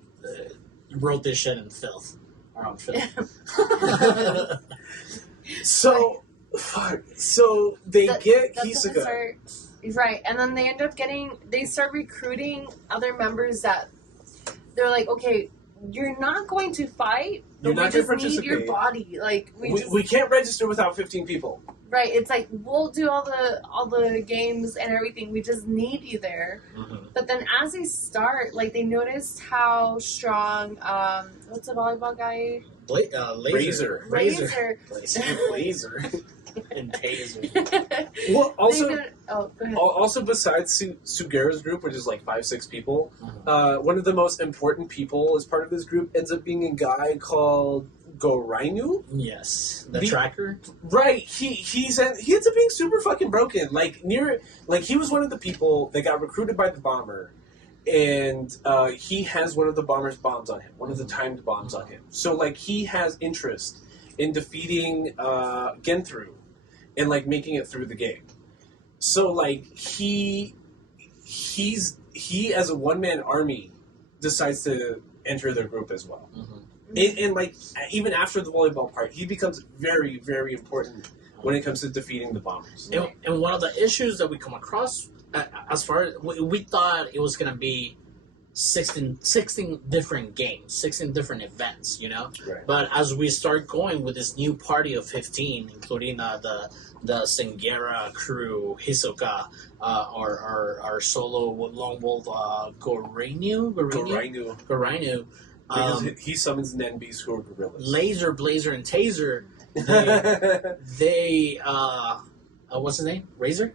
wrote this shit in filth. Around filth. So they get Hisoka. Right, and then they end up they start recruiting other members that they're like, okay, you're not going to fight, but we just need your body. Like we can't register without 15 people. Right, it's like we'll do all the games and everything. We just need you there. But then as they start, like they noticed how strong. What's the volleyball guy? Razor. And Taser. Well, also, go ahead. Also besides Sugera's group, which is like 5-6 people, one of the most important people as part of this group ends up being a guy called Gorainu. Yes, the tracker. Right. He ends up being super fucking broken. Like he was one of the people that got recruited by the bomber, and he has one of the bomber's bombs on him, one of the timed bombs on him. So like he has interest in defeating Genthru and like making it through the game. So like he as a one-man army decides to enter their group as well. And like even after the volleyball part, he becomes very, very important when it comes to defeating the bombers. And one of the issues that we come across, as far as we thought it was going to be 16 different games, 16 different events, you know? Right. But as we start going with this new party of 15, including the Singera crew, Hisoka, our solo lone wolf, Gorainu. Because he summons Nenbis who are gorillas. Laser, Blazer, and Taser. They what's his name? Razor.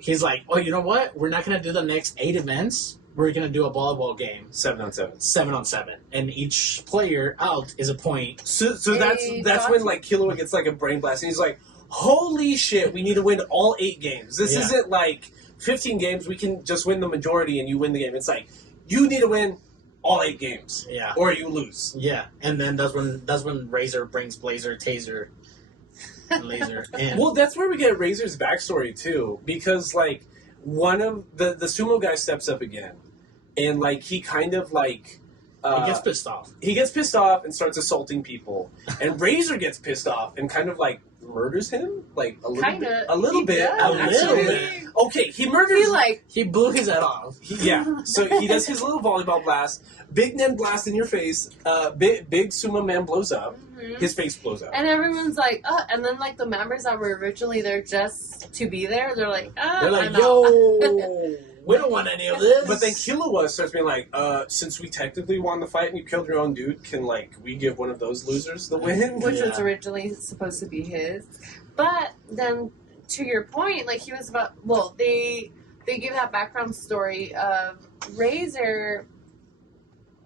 He's like, oh, you know what? We're not gonna do the next 8 events. We're gonna do a volleyball game. 7-on-7. 7-on-7, and each player out is a point. So that's when like Killua gets like a brain blast, and he's like, holy shit, we need to win all 8 games. This isn't like 15 games. We can just win the majority, and you win the game. It's like you need to win all 8 games. Yeah. Or you lose. Yeah, and then that's when Razor brings Blazer, Taser, and Laser. And Well, that's where we get Razor's backstory too, because like one of the sumo guy steps up again, and like he kind of like he gets pissed off. He gets pissed off and starts assaulting people, and Razor gets pissed off and kind of like murders him, like a little Kinda. bit, a little bit, does, a little bit. Okay, he murders. He blew his head off. Yeah, so he does his little volleyball blast, big Nen blast in your face. Big sumo man blows up. His face blows up. And everyone's like, and then like the members that were originally there just to be there, they're like, They're like, I'm out. yo, we don't want any of this. But then Killua starts being like, since we technically won the fight and you killed your own dude, can like we give one of those losers the win? Which was Yeah. originally supposed to be his. But then, to your point, like he was about. Well, they give that background story of Razor.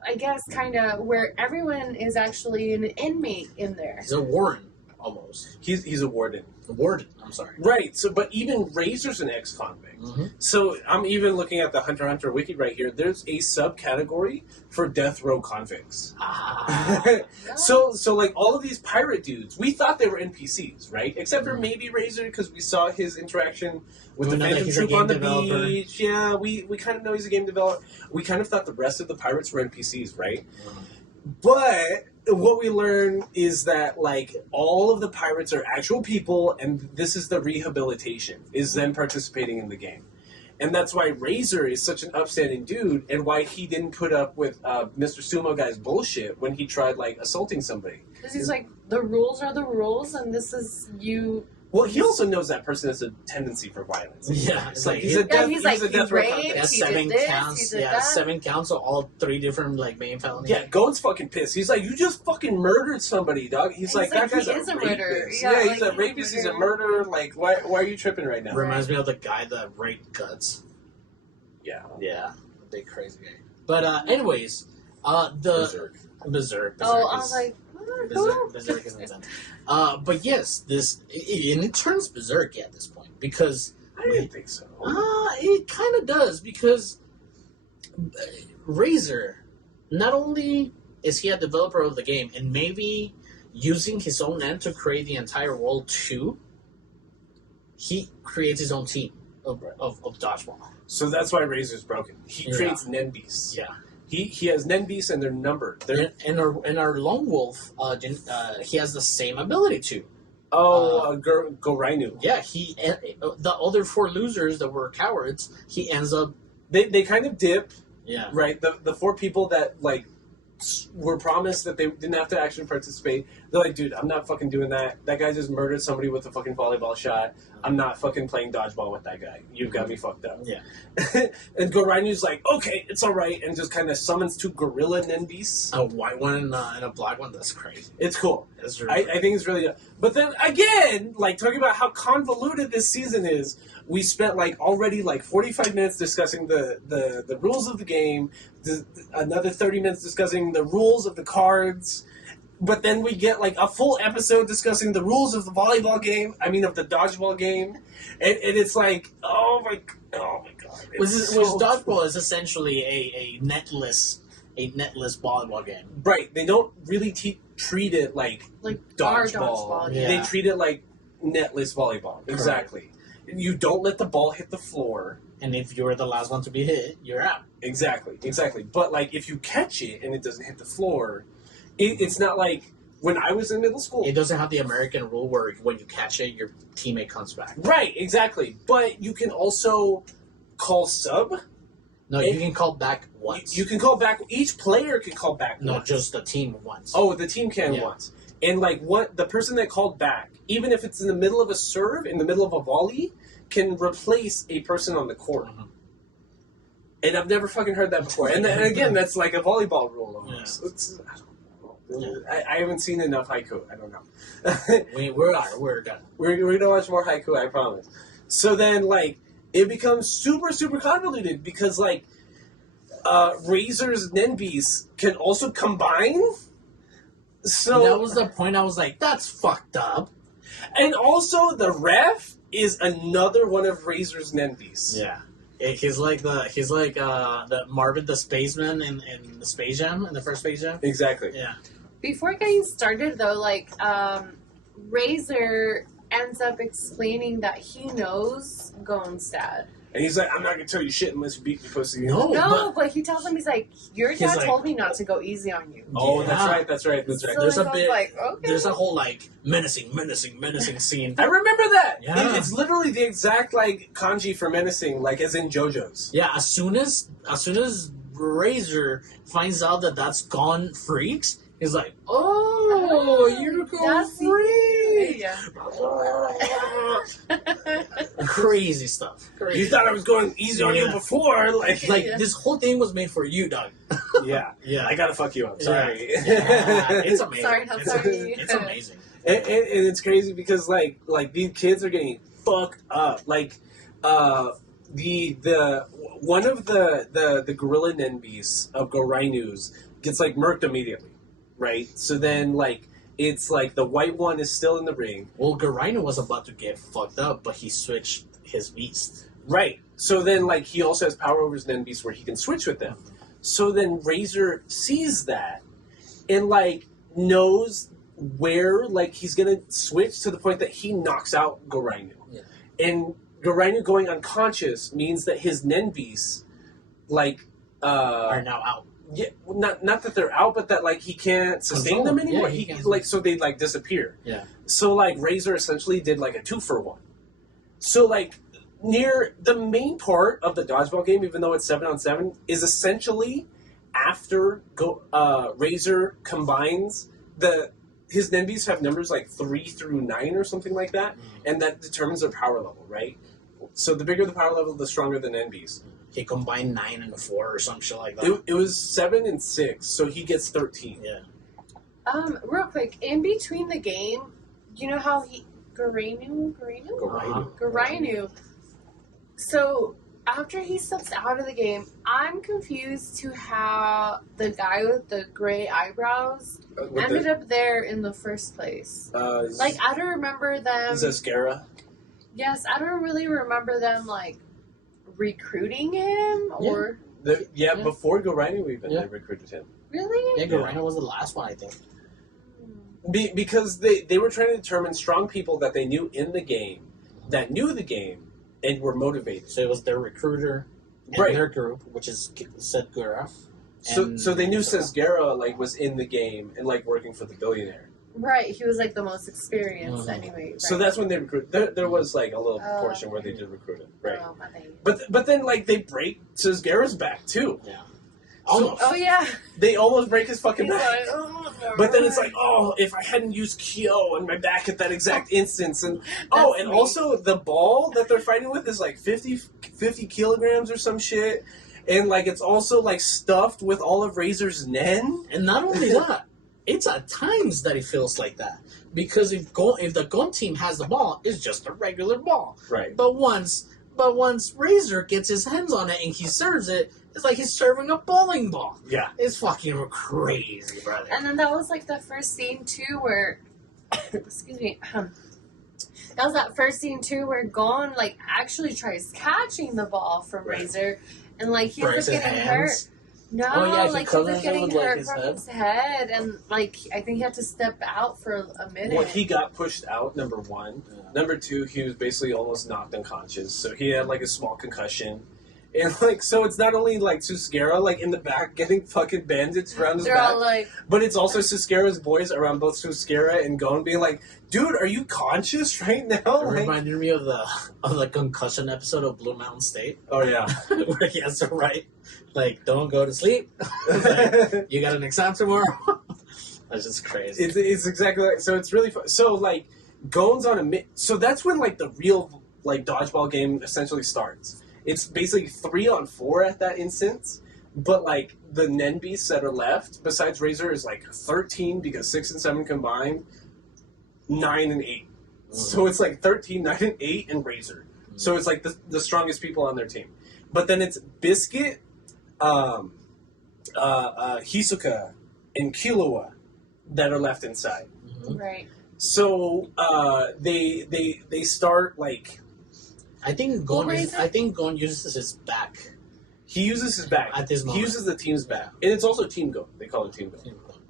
I guess kind of where everyone is actually an inmate in there. He's a warden, almost. He's a warden. A warden, I'm sorry. Right, so but even Razor's an ex-convict. Mm-hmm. So I'm even looking at the Hunter x Hunter wiki right here. There's a subcategory for death row convicts. Ah. So like all of these pirate dudes, we thought they were NPCs, right? Except for maybe Razor, because we saw his interaction with the Phantom Troop on the beach. Yeah, we kind of know he's a game developer. We kind of thought the rest of the pirates were NPCs, right? But what we learn is that like all of the pirates are actual people, and this is the rehabilitation, is them participating in the game. And that's why Razor is such an upstanding dude, and why he didn't put up with Mr. Sumo Guy's bullshit when he tried like assaulting somebody. Because he's like, the rules are the rules, and this is you. Well, he also knows that person has a tendency for violence. Yeah, It's like he's a death, he's like, a death row raped, convict. Yeah, he seven did this, counts. he did Yeah, that. 7 counts of all 3 different like main felonies. Yeah, Goen's fucking pissed. He's like, you just fucking murdered somebody, dog. He's like, that guy's he a is a rapist. murderer. Yeah, Yeah, he's like, a rapist. He's a murderer. Like, why are you tripping right now? Reminds me of the guy that raped Guts. Yeah. Yeah, a big crazy guy. But anyways, Berserk. Oh, I was like, Berserk is intense. But yes, and it turns Berserk at this point because I didn't think so. it kind of does because Razor, not only is he a developer of the game and maybe using his own end to create the entire world too, he creates his own team of dodgeball. So that's why Razor's broken. He creates Nen Beasts. Yeah. He has Nen Beasts and they're numbered. And our Lone Wolf, he has the same ability too. Gorainu. Yeah, the other 4 losers that were cowards, he ends up. They kind of dip. Yeah. Right. The 4 people that like were promised that they didn't have to actually participate. They're like, dude, I'm not fucking doing that. That guy just murdered somebody with a fucking volleyball shot. I'm not fucking playing dodgeball with that guy. You've got me fucked up. Yeah. And Gorainu's like, okay, it's all right, and just kind of summons 2 gorilla Nen Beasts. A white one and a black one. That's crazy. It's cool. That's really I think it's really good. But then again, like talking about how convoluted this season is, we spent like already like 45 minutes discussing the rules of the game, another 30 minutes discussing the rules of the cards, but then we get like a full episode discussing the rules of the volleyball game, of the dodgeball game, and it's like, oh my god. Which dodgeball is essentially a netless volleyball game. Right, they don't really treat it like our dodgeball. yeah. They treat it like netless volleyball. Exactly. You don't let the ball hit the floor. And if you're the last one to be hit, you're out. Exactly. But like if you catch it and it doesn't hit the floor, it's not like when I was in middle school. It doesn't have the American rule where when you catch it, your teammate comes back. Right, exactly. But you can also call sub. No, you can call back once. You can call back. Each player can call back No, once. just the team once. Oh, the team can once. And like the person that called back, even if it's in the middle of a serve, in the middle of a volley, can replace a person on the court. Mm-hmm. And I've never fucking heard that before. And again, that's like a volleyball rule almost. Yeah. I don't know. I haven't seen enough haiku. I don't know. We're done. We're gonna watch more haiku, I promise. So then, like, it becomes super, super convoluted because, like, Razor's Nen Beasts can also combine. So that was the point. I was like, that's fucked up. And also, the ref is another one of Razor's Nen Beasts. Yeah. He's like the Marvin the Spaceman in the Space Jam, in the first Space Jam. Exactly. Yeah. Before getting started, though, like, Razor ends up explaining that he knows Gon's dad. And he's like, I'm not gonna tell you shit unless you beat me, pussy. No. No, but he tells him, he's like, your He's dad like- told me not to go easy on you. Oh, Yeah. that's right. So There's a Gon's bit- like, okay. There's a whole like menacing scene. I remember that. Yeah. It's literally the exact like kanji for menacing, like as in JoJo's. Yeah, as soon as Razor finds out that that's Gon freaks, he's like, "Oh, you're Gon That's freak!" Yeah. Crazy stuff. You thought I was going easy on you Yeah. before, like Like Yeah. this whole thing was made for you, Doug. yeah. Yeah, I gotta fuck you up. Sorry. Yeah, it's amazing. Sorry, not sorry. It's amazing. And it's crazy because like these kids are getting fucked up. Like the one of the gorilla Nenbis of Gorainu's gets like murked immediately, right? So then like it's like the white one is still in the ring, Well, Garino was about to get fucked up, but he switched his beast. right? So then like he also has power over his Nenbis where he can switch with them. So then Razor sees that and like knows where like he's gonna switch to the point that he knocks out Gorainu. Yeah. And Gorainu going unconscious means that his Nenbis like Are now out. yeah, not that they're out, but that like he can't sustain Control them them. anymore. Yeah, he he can't. like so they like disappear. Yeah. So like Razor essentially did like a 2-for-1. So like near the main part of the dodgeball game, even though it's 7-on-7, is essentially after Razor combines his Nenbis have numbers like 3 through 9 or something like that, and that determines their power level, right? So the bigger the power level, the stronger the Nenbis. He combined 9 and 4 or some shit like that. It was 7 and 6, so he gets 13. Yeah. Real quick, in between the game, you know how Gorainu? Gorainu. So after he steps out of the game, I'm confused to how the guy with the gray eyebrows ended up there in the first place. Like, I don't remember them. Zascara. Yes, I don't really remember them, like, recruiting him or. Yeah. Before Gorainu even Yeah. they recruited him. Really? Yeah, Garino was the last one, I think. Because they were trying to determine strong people that they knew in the game, that knew the game, and were motivated. So it was their recruiter and Right. their group, which is Sedgura. So they knew Sesgara like was in the game and like working for the billionaire. Right, he was, like, the most experienced Mhm. anyway. Right? So that's when they recruit. There was like a little Oh, portion where okay. they did recruit him, right? Oh, my bad. But then like they break Sesgara's back too. Yeah. Almost. Oh, yeah. They almost break his fucking He's back. like, oh, But then it's like, oh, if I hadn't used Kyo on my back at that exact instance, and That's and me. also the ball that they're fighting with is like 50 kilograms or some shit, and like it's also like stuffed with all of Razor's Nen. And not only that, it's at times that it feels like that. Because if the Gon team has the ball, it's just a regular ball. Right. But once Razor gets his hands on it and he serves it, it's like he's serving a bowling ball. Yeah. It's fucking crazy, brother. And then that was like the first scene too where excuse me. That was that first scene too where Gon like actually tries catching the ball from Right. Razor and like he Breaks ends up his getting hands. hurt. No, Oh, yeah, he like he covers was it getting with, like, hurt his from head. his head and like I think he had to step out for a minute. Well, he got pushed out, number one. Yeah. Number two, he was basically almost knocked unconscious, so he had like a small concussion. And like, so it's not only like Susgara like in the back getting fucking bandaged around his They're back, all like but it's also Susgara's boys around both Susgara and Gon being like, dude, are you conscious right now? It Like, reminded me of the concussion episode of Blue Mountain State, oh yeah. where he has to write, like, don't go to sleep. Like, you got an exam tomorrow. That's just crazy. It's exactly like, so it's really fun. So like Gon's on so that's when like the real like dodgeball game essentially starts. It's basically 3-on-4 at that instance, but like the Nen beasts that are left besides Razor is like 13 because 6 and 7 combined, 9 and 8. So it's like 13, 9 and 8 and Razor. So it's like the strongest people on their team. But then it's Biscuit, Hisoka, and Killua that are left inside. Mhm. right. So they start like I think Gon uses his back. He uses his back. At this moment. He uses the team's back. And it's also Team Go. They call it Team Go.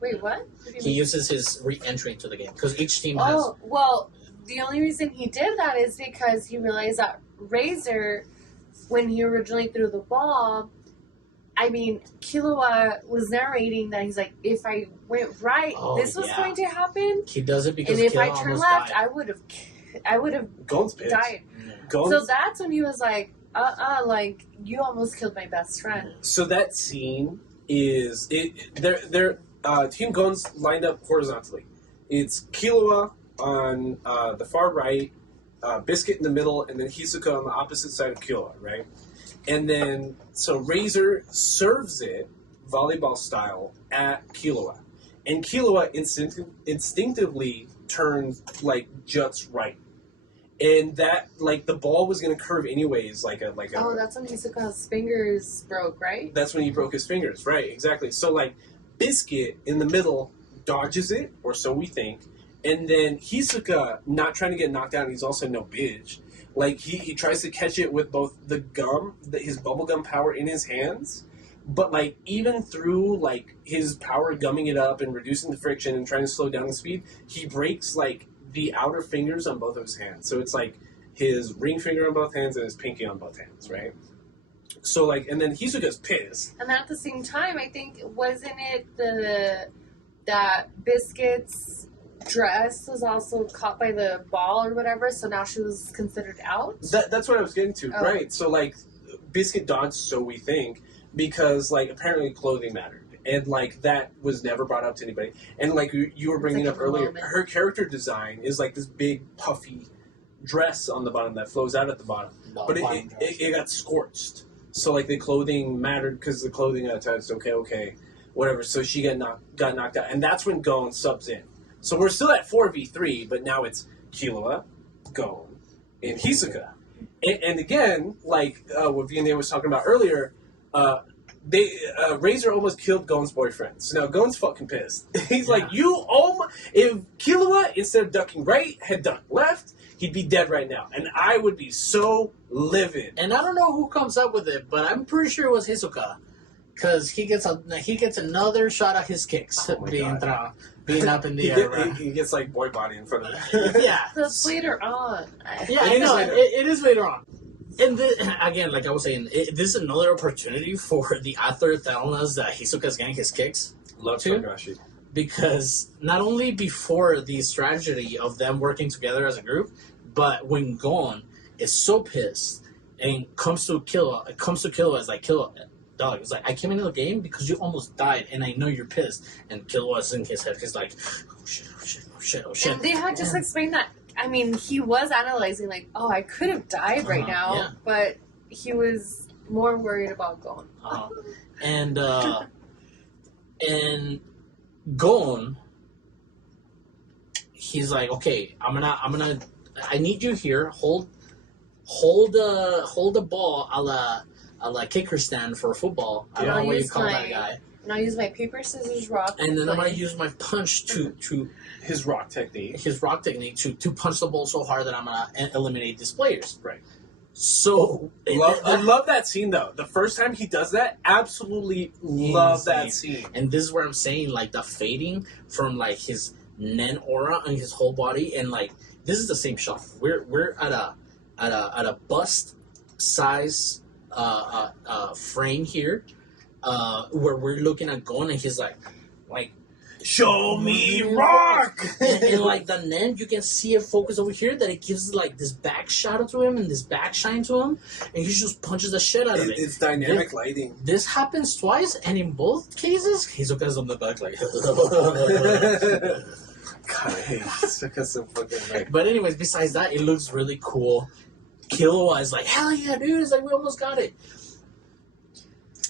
Wait, what? He uses his re-entry into the game because each team has. Oh, well, the only reason he did that is because he realized that Razor, when he originally threw the ball, I mean, Killua was narrating that he's like, if I went right, this was going to happen. He does it because and if Killua I turned left, died. I would have Gon's pissed. died. Gon's, So that's when he was like, like, you almost killed my best friend. So that scene is they're Team Gon's lined up horizontally. It's Killua on the far right, Biscuit in the middle, and then Hisoka on the opposite side of Killua, right? And then so Razor serves it volleyball style at Killua, and Killua instinctively turns like just right. And that, like, the ball was going to curve anyways, like a... Oh, that's when Hisoka's fingers broke, right? That's when he broke his fingers, right, exactly. So, like, Biscuit in the middle dodges it, or so we think, and then Hisoka, not trying to get knocked out, he's also no bitch. Like, he tries to catch it with both the gum, his bubblegum power in his hands, but, like, even through, like, his power gumming it up and reducing the friction and trying to slow down the speed, he breaks, like, the outer fingers on both of his hands. So it's like his ring finger on both hands and his pinky on both hands, right? So like, and then Hisoka's pissed. And at the same time, I think, wasn't it that Biscuit's dress was also caught by the ball or whatever, so now she was considered out? That's what I was getting to, right? So like, Biscuit dodged, so we think, because like apparently clothing mattered. And, like, that was never brought up to anybody. And, like, you were bringing up earlier, her character design is, like, this big, puffy dress on the bottom that flows out at the bottom. But it got scorched. So, like, the clothing mattered because the clothing attached, okay, whatever. So she got knocked out. And that's when Gon subs in. So we're still at 4v3, but now it's Killua, Gon, and Hisoka. And again, like what Vianney was talking about earlier, Razor almost killed Gon's boyfriend. So now Gon's fucking pissed. He's like, if Killua, instead of ducking right, had ducked left, he'd be dead right now. And I would be so livid. And I don't know who comes up with it, but I'm pretty sure it was Hisoka. Because he gets another shot at his kicks being up in the air. He gets like boy body in front of him. Yeah. That's later on. Yeah, it is later on. And again, like I was saying, this is another opportunity for the author telling us that Hisoka's getting his kicks. Love Togarashi. Because not only before the strategy of them working together as a group, but when Gon is so pissed and comes to Killua as like, Killua, dog, it's like, I came into the game because you almost died and I know you're pissed. And Killua's in his head, he's like, oh shit. And they had just explained that. I mean, he was analyzing like, oh, I could have died right now, but he was more worried about Gon. And Gon, he's like, okay, I need you here. Hold the ball a la kicker stand for football. I don't know what you call that guy. And I'll use my paper, scissors, rock. And then I'm going to use my punch to his rock technique to punch the ball so hard that I'm going to eliminate these players. Right. So I love that scene though. The first time he does that, absolutely love that scene. And this is where I'm saying, like, the fading from like his Nen aura on his whole body, and like this is the same shot. We're at a bust size frame here. Where we're looking at Gon and he's like, show me rock! and like the Nen, you can see it focus over here that it gives like this back shadow to him and this back shine to him, and he just punches the shit out of it. It's dynamic lighting. This happens twice, and in both cases, Hisoka's on the back like. God, I hate Hisoka so fucking right. But anyways, besides that, it looks really cool. Killua is like, hell yeah, dude! It's like, we almost got it.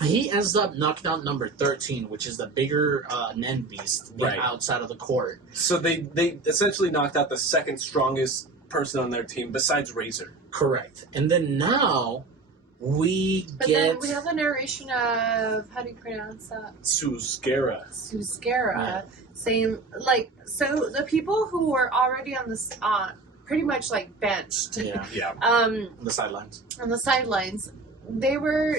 He ends up knocking out number 13, which is the bigger Nen beast outside of the court. So they essentially knocked out the second strongest person on their team besides Razor. Correct. And then now then we have a narration of, how do you pronounce that? Susgera. Saying, like, so the people who were already on the pretty much like benched. Yeah. On the sidelines. On the sidelines, they are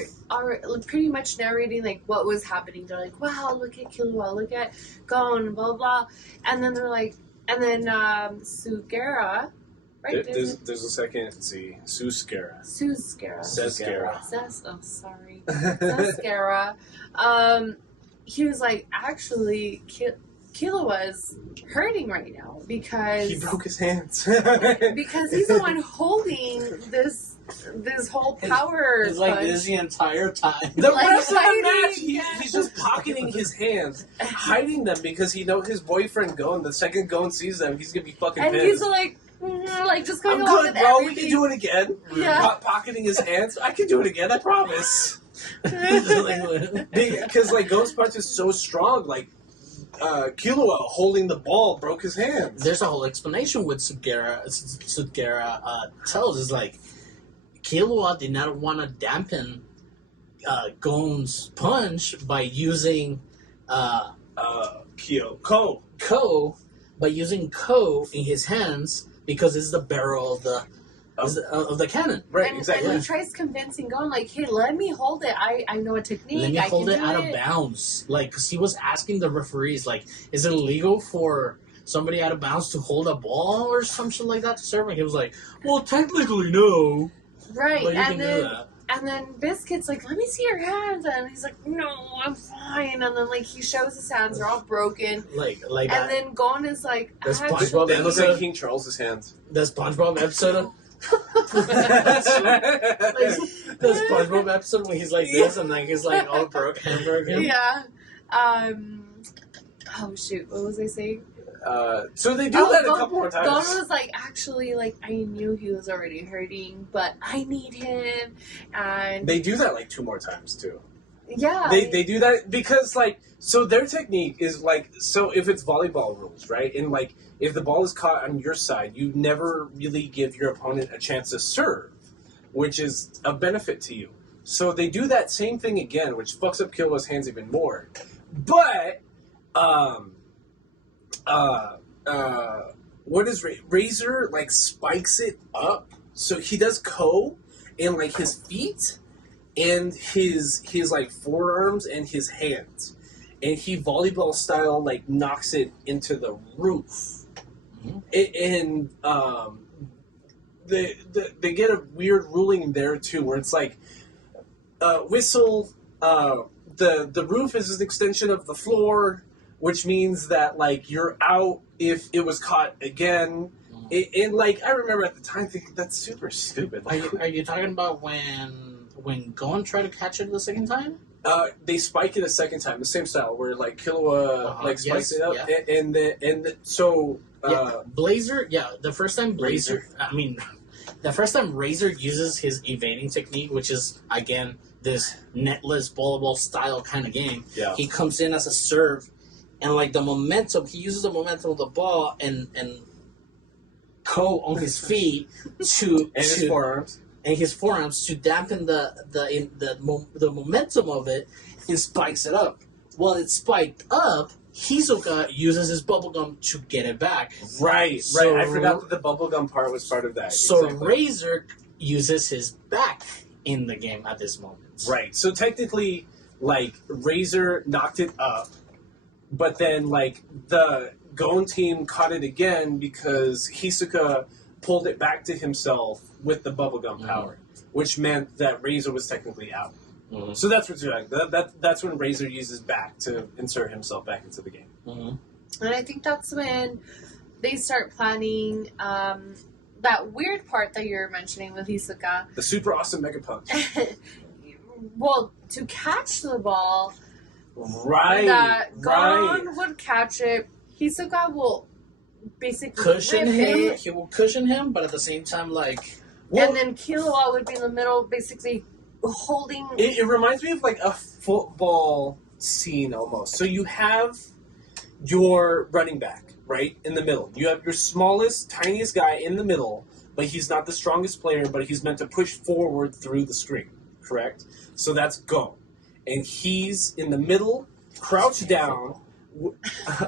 pretty much narrating like what was happening. They're like, "Wow, look at Killua, look at Gon, blah blah," and then they're like, and then Sugera, right? There's a second. Let's see, Suzgera. Suzgera. Suzgera. He was like, actually, Killua's hurting right now because He broke his hands. because he's the one holding this whole power. It's like punch. this the entire time. The Like rest of the hiding, match, yeah. he's just pocketing his hands, hiding them because he knows his boyfriend Gon. The second Gon sees them, he's gonna be fucking And pissed. he's like just going I'm along good, with bro. We everything. can do it again. Yeah. Pocketing his hands. I can do it again. I promise. Because like Gon's punch is so strong. Like Killua holding the ball broke his hands. There's a whole explanation with Sugera tells is like Killua did not want to dampen Gon's punch by using Ko in his hands because it's the barrel of the cannon. Right, And exactly. he tries convincing Gon, like, hey, let me hold it. I know a technique. Let me I hold can it do out of bounds. Like, because he was asking the referees, like, is it illegal for somebody out of bounds to hold a ball or something like that to serve? And he was like, well, technically, no. Right, But you can and do then that. and then Biscuit's like, let me see your hands, and he's like, no, I'm fine. And then like he shows his hands, they're all broken. Like And that. then Gon is like, That's actually- SpongeBob That looks like King Charles's hands. The SpongeBob episode. The SpongeBob episode when he's like this and then he's like all broken. Yeah. Oh shoot, what was I saying? So they do that a Gon- couple more times. Gon was like, actually, like, I knew he was already hurting, but I need him. And They do that like 2 more times too. yeah. They do that because like so their technique is like so if it's volleyball rules, right? And like if the ball is caught on your side, you never really give your opponent a chance to serve, which is a benefit to you. So they do that same thing again, which fucks up Killua's hands even more. But what is Razor like spikes it up? So he does Ko in like his feet and his like forearms and his hands, and he volleyball style like knocks it into the roof. And they get a weird ruling there too, where it's like whistle. The roof is an extension of the floor, which means that like you're out if it was caught again. And like I remember at the time thinking that's super stupid. Like, Are you talking about when Gon tried to catch it the second time? they spike it a second time, the same style where like Killua like spikes yes, it up, yeah. So Blazer. Yeah, the first time the first time Razor uses his evading technique, which is again this netless volleyball style kind of game. Yeah. He comes in as a serve, and like the momentum, he uses the momentum of the ball and Ko on his feet to and his forearms. and his forearms to dampen the momentum of it and spikes it up. While it's spiked up, Hisoka uses his bubblegum to get it back. Right. So- I forgot that the bubblegum part was part of that. So Exactly. Razor uses his back in the game at this moment. Right. So technically, like Razor knocked it up, but then like the Gon team caught it again because Hisoka pulled it back to himself with the bubblegum power, which meant that Razor was technically out. Mhm. So that's what's doing. That's when Razor uses back to insert himself back into the game. Mm-hmm. And I think that's when they start planning that weird part that you're mentioning with Hisoka. The super awesome Mega Punch. Well, to catch the ball, Right. that Right. Gon would catch it. Hisoka will basically Cushion whip him. it, He will cushion him, but at the same time, like and then Killua would be in the middle, basically holding. It reminds me of like a football scene almost. So you have your running back, right, in the middle. You have your smallest, tiniest guy in the middle, but he's not the strongest player, but he's meant to push forward through the screen, correct? So that's Gon. And he's in the middle, crouched down,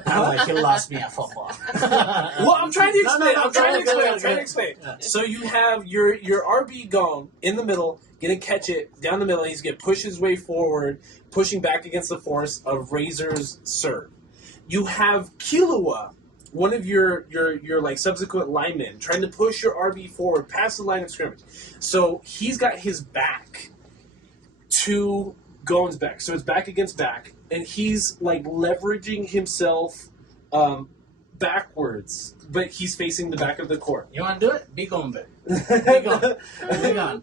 I'm like, he lost me at football. Well, I'm trying to explain. No, I'm trying to explain. go I'm trying to ahead. explain. Yeah. So you have your RB gone in the middle, gonna catch it down the middle. He's gonna push his way forward, pushing back against the force of Razor's serve. You have Killua, one of your like subsequent linemen, trying to push your RB forward past the line of scrimmage. So he's got his back to Gon's back. So it's back against back, and he's like leveraging himself backwards, but he's facing the back of the court. You want to do it? Be gone, babe. Be gone. Be gone.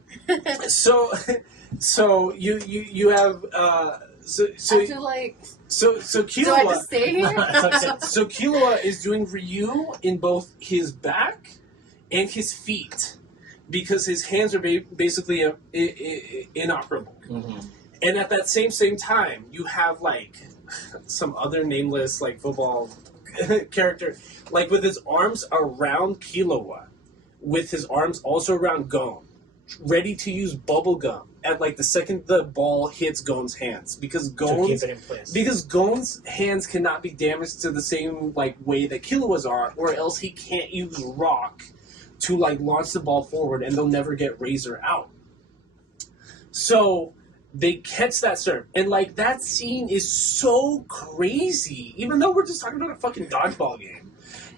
So you have I feel like, so do I Killua. just stay here? So Killua is doing Ryu in both his back and his feet because his hands are basically inoperable. Mm-hmm. And at that same time, you have like some other nameless like football character, like with his arms around Killua, with his arms also around Gon, ready to use bubblegum at like the second the ball hits Gon's hands because To Gon's keep it in place. because Gon's hands cannot be damaged to the same like way that Killua's are, or else he can't use rock to like launch the ball forward, and they'll never get Razor out. So they catch that serve, and like that scene is so crazy. Even though we're just talking about a fucking dodgeball game.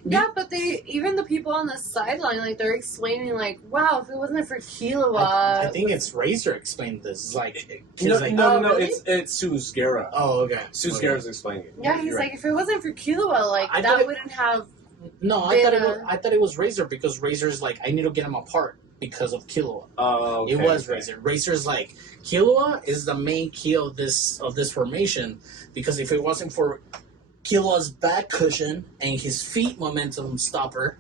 Yeah, but even the people on the sideline, like, they're explaining, like, wow, if it wasn't for Killua... I think it's Razor explained this. Like, No, like, oh, really? it's Suzgara. oh, okay. Suzgara's explaining it. Yeah, he's You're like, if it wasn't for Killua, like, I that thought it- wouldn't have... No, I thought it was Razor because Razor's like, I need to get him apart because of Killua. Oh, okay, It was okay. Razor. Razor's like, Killua is the main key of this formation because if it wasn't for Killua's back cushion and his feet momentum stopper,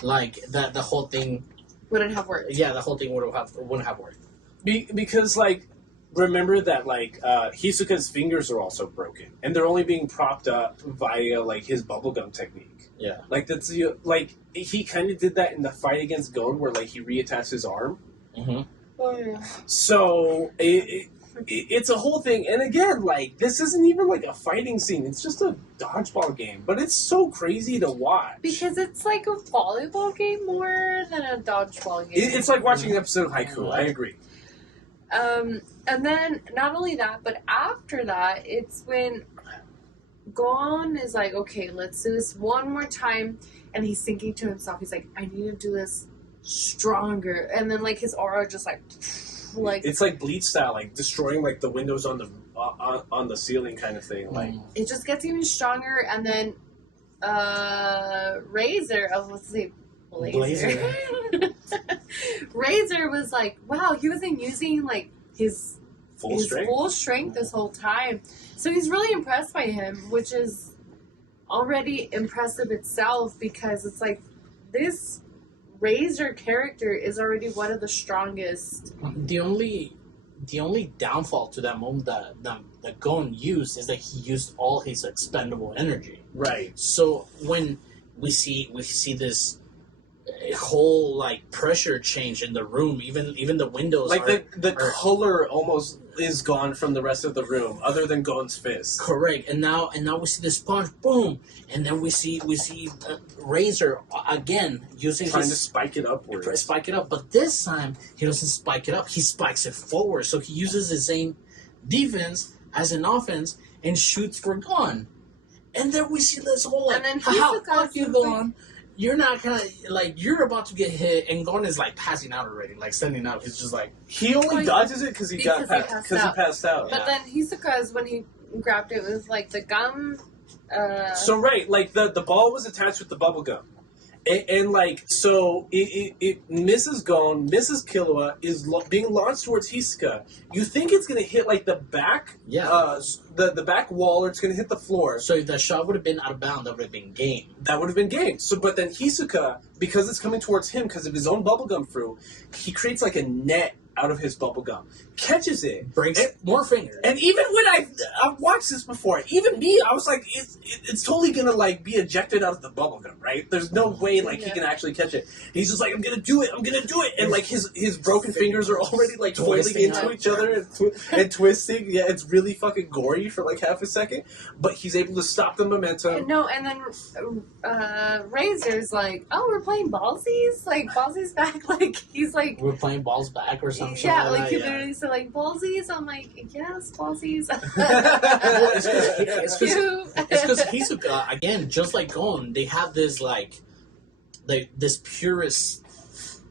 like that, the whole thing, Wouldn't have worked. yeah, the whole thing wouldn't have worked. Because like, remember that like Hisoka's fingers are also broken, and they're only being propped up via like his bubblegum technique. Yeah. Like that's like he kind of did that in the fight against Gon, where like he reattached his arm. Mm-hmm. Oh, yeah. So it's a whole thing, and again, like this isn't even like a fighting scene; it's just a dodgeball game. But it's so crazy to watch Because it's like a volleyball game more than a dodgeball game. it's like watching an episode of Haiku. I agree. And then, not only that, but after that, it's when Gon is like, okay, let's do this one more time. And he's thinking to himself, he's like, I need to do this stronger. And then, like, his aura just, like It's like Bleach style, like destroying like the windows on the ceiling kind of thing. Like it just gets even stronger. And then, Razor, let's say Blazer. Razor was like, wow, he wasn't using, like, his full strength. full strength this whole time. So he's really impressed by him, which is already impressive itself because it's like this Razor character is already one of the strongest. The only downfall to that moment that Gon used is that he used all his expendable energy. Right. So when we see this whole like pressure change in the room, even the windows Like are the color almost is gone from the rest of the room, other than Gon's fist. correct. And now we see this punch, boom, and then we see Razor again using Trying to his spike it upwards. spike it up, but this time he doesn't spike it up. He spikes it forward. So he uses his same defense as an offense and shoots for Gon. And then we see this whole like, And then how Hisoka fuck you is Gon? You're not gonna like you're about to get hit, and Gon is like passing out already, like standing up. He's just like He only dodges it because he passed out. But then Hisoka's, when he grabbed it, was like the gum. So right, like the ball was attached with the bubble gum, and like so it misses Gon, misses Killua, is being launched towards Hisoka. You think it's gonna hit like the back, the back wall, or it's gonna hit the floor. so if the shot would have been out of bounds, that would have been game. That would have been game. So, but then Hisoka, because it's coming towards him because of his own bubblegum fruit, he creates like a net out of his bubble gum, catches it, Breaks more fingers. and even when I've watched this before, even me, I was like, it's totally gonna like be ejected out of the bubble gum, right? There's no way like he can actually catch it. And he's just like, I'm gonna do it, and like his broken fingers are already like toiling into each other and twisting. Yeah, it's really fucking gory for like half a second, but he's able to stop the momentum. No, and then Razor's like, oh, we're playing ballsies? Like, ballsies back? Like, he's like... We're playing balls back or something. Yeah, like, he that, literally said, like, ballsies? I'm like, yes, ballsies. Well, it's Cute. because Hisoka, again, just like Gon, they have this, like this purist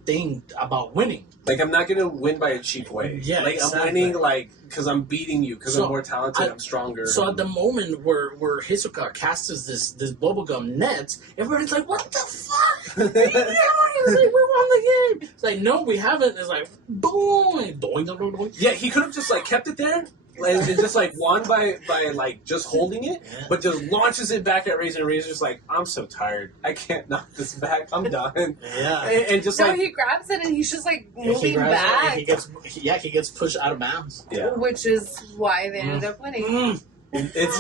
thing about winning. Like, I'm not gonna win by a cheap way. Yeah, like exactly. I'm winning like because I'm beating you, because So, I'm more talented, I'm stronger. So at the moment where Hisoka casts this bubblegum net, everybody's like, what the fuck? It's like, we won the game. It's like, no, we haven't. It's like, boom, and doing, doing, doing. Yeah, he could have just like kept it there and just like won by like just holding it, but just launches it back at Razor. And Razor's like, I'm so tired, I can't knock this back, I'm done. Yeah, and just No, like he grabs it and he's just like he moving grabs it, back. he gets pushed out of bounds. yeah, Which is why they ended up winning. Mm. it's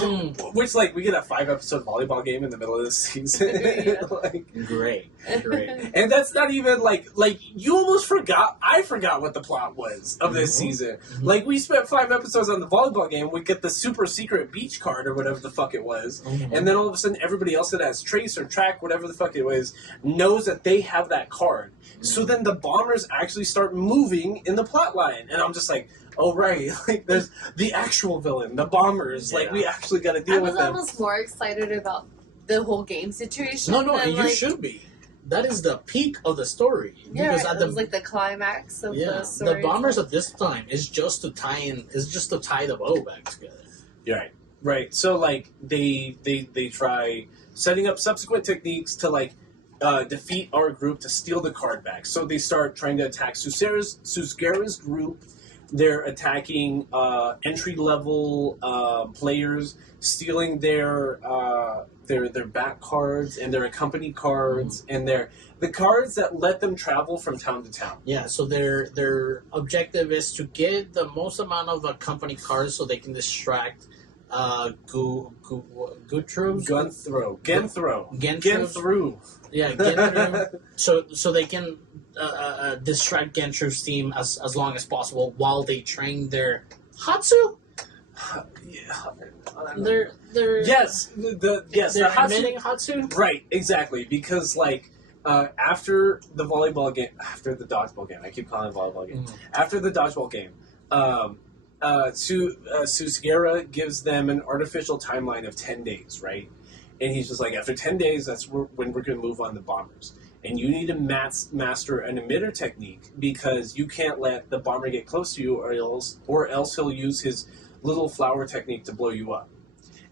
which like we get a 5-episode volleyball game in the middle of the season. Yeah. Like, Great. and that's not even like you almost forgot. I forgot what the plot was of this season. Mhm. Like, we spent 5 episodes on the volleyball game. We get the super secret beach card or whatever the fuck it was, Mhm. and then all of a sudden everybody else that has trace or track, whatever the fuck it was, knows that they have that card. So then the bombers actually start moving in the plot line, and I'm just like, oh right, like there's the actual villain, the bombers. Like, we actually got to I deal was with them. almost more excited about the whole game situation. No, than, and you like, should be. That is the peak of the story. Yeah, Because it was like the climax of the story. the bombers at this time is just to tie the bow back together. Right, right. So like they try setting up subsequent techniques to like defeat our group to steal the card back. So they start trying to attack Susgera's group. They're attacking entry level players, stealing their back cards and their accompany cards and the cards that let them travel from town to town. Yeah, so their objective is to get the most amount of company cards so they can distract Gutru's? Genthru. Yeah, Gentru. so they can distract Gentru's team as long as possible while they train their Hatsu. They're Yes, the Hatsu. admitting Hatsu. Right, exactly. Because like after the dodgeball game, I keep calling it volleyball game. After the dodgeball game, Susgera gives them an artificial timeline of 10 days, right? And he's just like, after 10 days, that's when we're going to move on the bombers. And you need to master an emitter technique, because you can't let the bomber get close to you, or else he'll use his little flower technique to blow you up.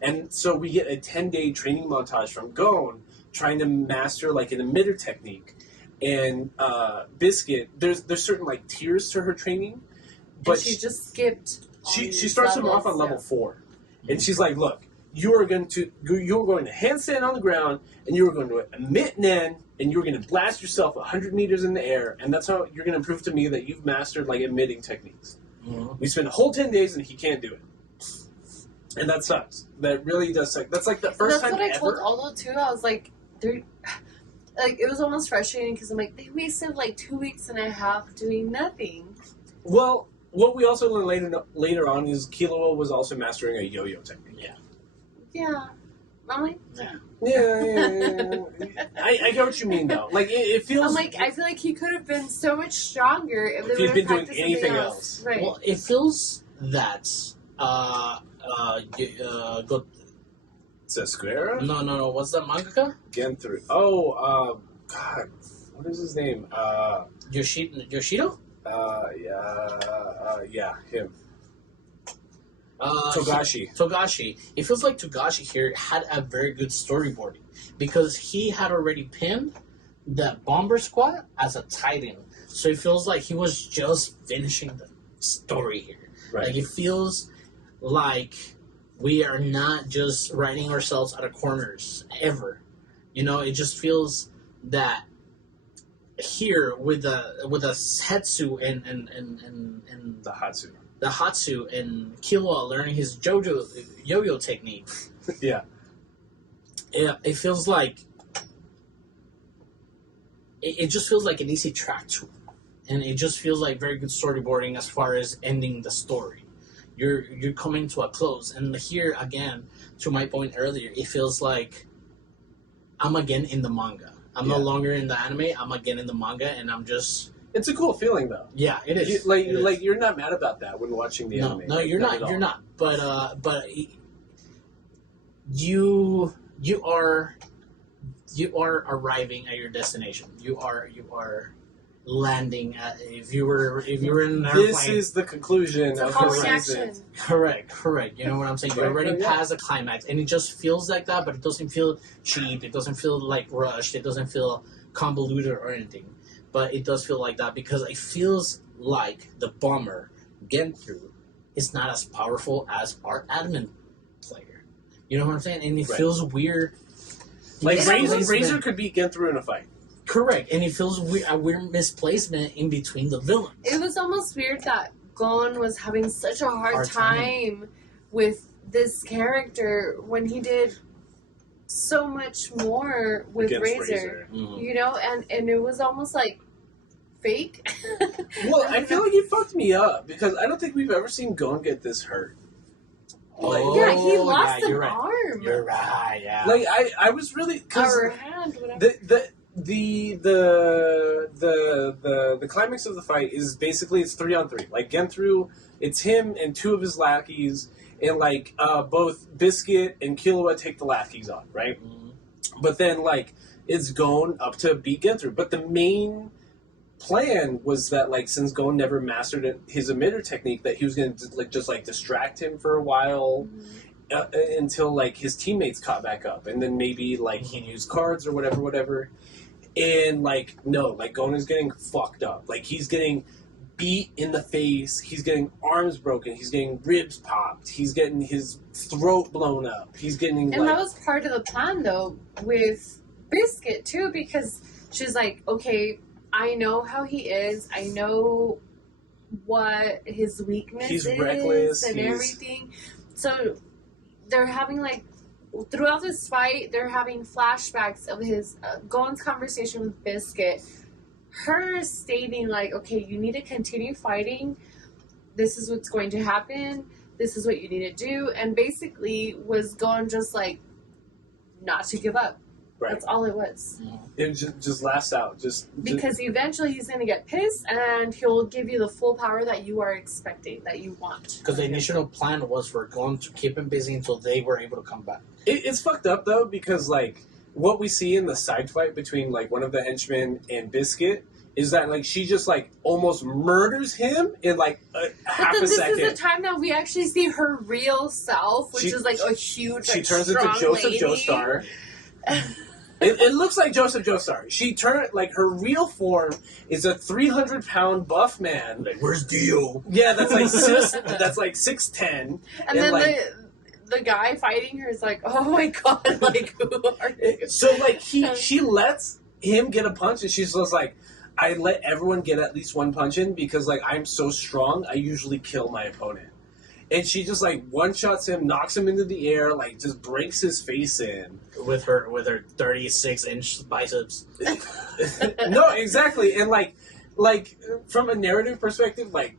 And so we get a 10-day training montage from Gon trying to master like an emitter technique. And Biscuit, there's certain like tiers to her training, but and she just skipped. She starts him off on level 4, and she's like, "Look, you're going to handstand on the ground, and you're going to emit Nen, and you're going to blast yourself 100 meters in the air, and that's how you're going to prove to me that you've mastered like emitting techniques." We spend a whole 10 days, and he can't do it, and that sucks. That really does suck. That's like the first time ever. That's what I told Aldo too. I was like, it was almost frustrating because I'm like, they wasted like 2 weeks and a half doing nothing. Well, what we also learned later on is Killua was also mastering a yo-yo technique. Yeah. I'm like, Yeah. I get what you mean, though. Like, it feels... I'm like, I feel like he could have been so much stronger if they he'd would been have doing practiced anything something else. Right. Well, it feels that Susgera? No. What's that mangaka? Genthru. Oh, God. What is his name? Yoshido? Yeah, him. Togashi. It feels like Togashi here had a very good storyboarding, because he had already pinned the Bomber Squad as a Titan. So it feels like he was just finishing the story here. Right. Like, it feels like we are not just writing ourselves out of corners ever. You know, it just feels that here with the Hetsu and The Hatsu. the Hatsu and Killua learning his yo-yo technique. Yeah. It feels like it just feels like an easy track to it. And it just feels like very good storyboarding as far as ending the story. You're coming to a close, and here again, to my point earlier, it feels like I'm again in the manga. I'm no longer in the anime. I'm again in the manga, and I'm just. It's a cool feeling though. Yeah, it is. You're not mad about that when watching the anime. No, like, you're not. You're not. But you are arriving at your destination. You are landing at if you were in an airplane. This is the conclusion It's a of call the reaction. season. Correct. You know what I'm saying? You're already past the climax, and it just feels like that, but it doesn't feel cheap. It doesn't feel like rushed. It doesn't feel convoluted or anything. But it does feel like that because it feels like the bomber Genthru is not as powerful as our admin player. You know what I'm saying? And it feels weird. Like It Razor could beat Genthru in a fight. Correct, and it feels a weird misplacement in between the villains. It was almost weird that Gon was having such a hard time. time with this character when he did so much more with Against Razor. Mhm. You know, and it was almost like fake. Well, I feel like he fucked me up because I don't think we've ever seen Gon get this hurt. Oh, yeah, he lost an you're right. arm. You're right, yeah. Like I was really Or hand, whatever. the climax of the fight is basically it's 3-on-3. Like Genthru, it's him and two of his lackeys, and like both Biscuit and Killua take the lackeys on, right? Mhm. But then like it's Gon up to beat Genthru. But the main plan was that like since Gon never mastered his emitter technique, that he was going to just distract him for a while. Until like his teammates caught back up, and then maybe like he'd use cards or whatever. And like no, like Gon is getting fucked up. Like he's getting beat in the face. He's getting arms broken. He's getting ribs popped. He's getting his throat blown up. He's getting And that was part of the plan, though, with Biscuit, too, because she's like, okay, I know how he is. I know what his weakness He's is reckless, and he's- everything. So they're having, like, throughout this fight, they're having flashbacks of his Gon's conversation with Biscuit. Her stating, like, okay, you need to continue fighting. This is what's going to happen. This is what you need to do. And basically was Gon just, like, not to give up. right. That's all it was. It just lasts out. Because eventually he's going to get pissed and he'll give you the full power that you are expecting, that you want. Because the initial plan was for Gon to keep him busy until they were able to come back. It's fucked up though because like what we see in the side fight between like one of the henchmen and Biscuit is that like she just like almost murders him in like half But then a this second. is the time that we actually see her real self, which She- is like a huge, She like, turns into strong Joseph lady. Joestar. It looks like Joseph Joestar. She turned like her real form is a 300-pound buff man. Like, where's Dio? Yeah, that's like 6'10". And then like, the guy fighting her is like, oh my god, like, who are you? so like she lets him get a punch, and she's just like, I let everyone get at least one punch in because like I'm so strong. I usually kill my opponent. And she just like one shots him, knocks him into the air, like just breaks his face in. With her 36-inch biceps. No, exactly. And like from a narrative perspective, like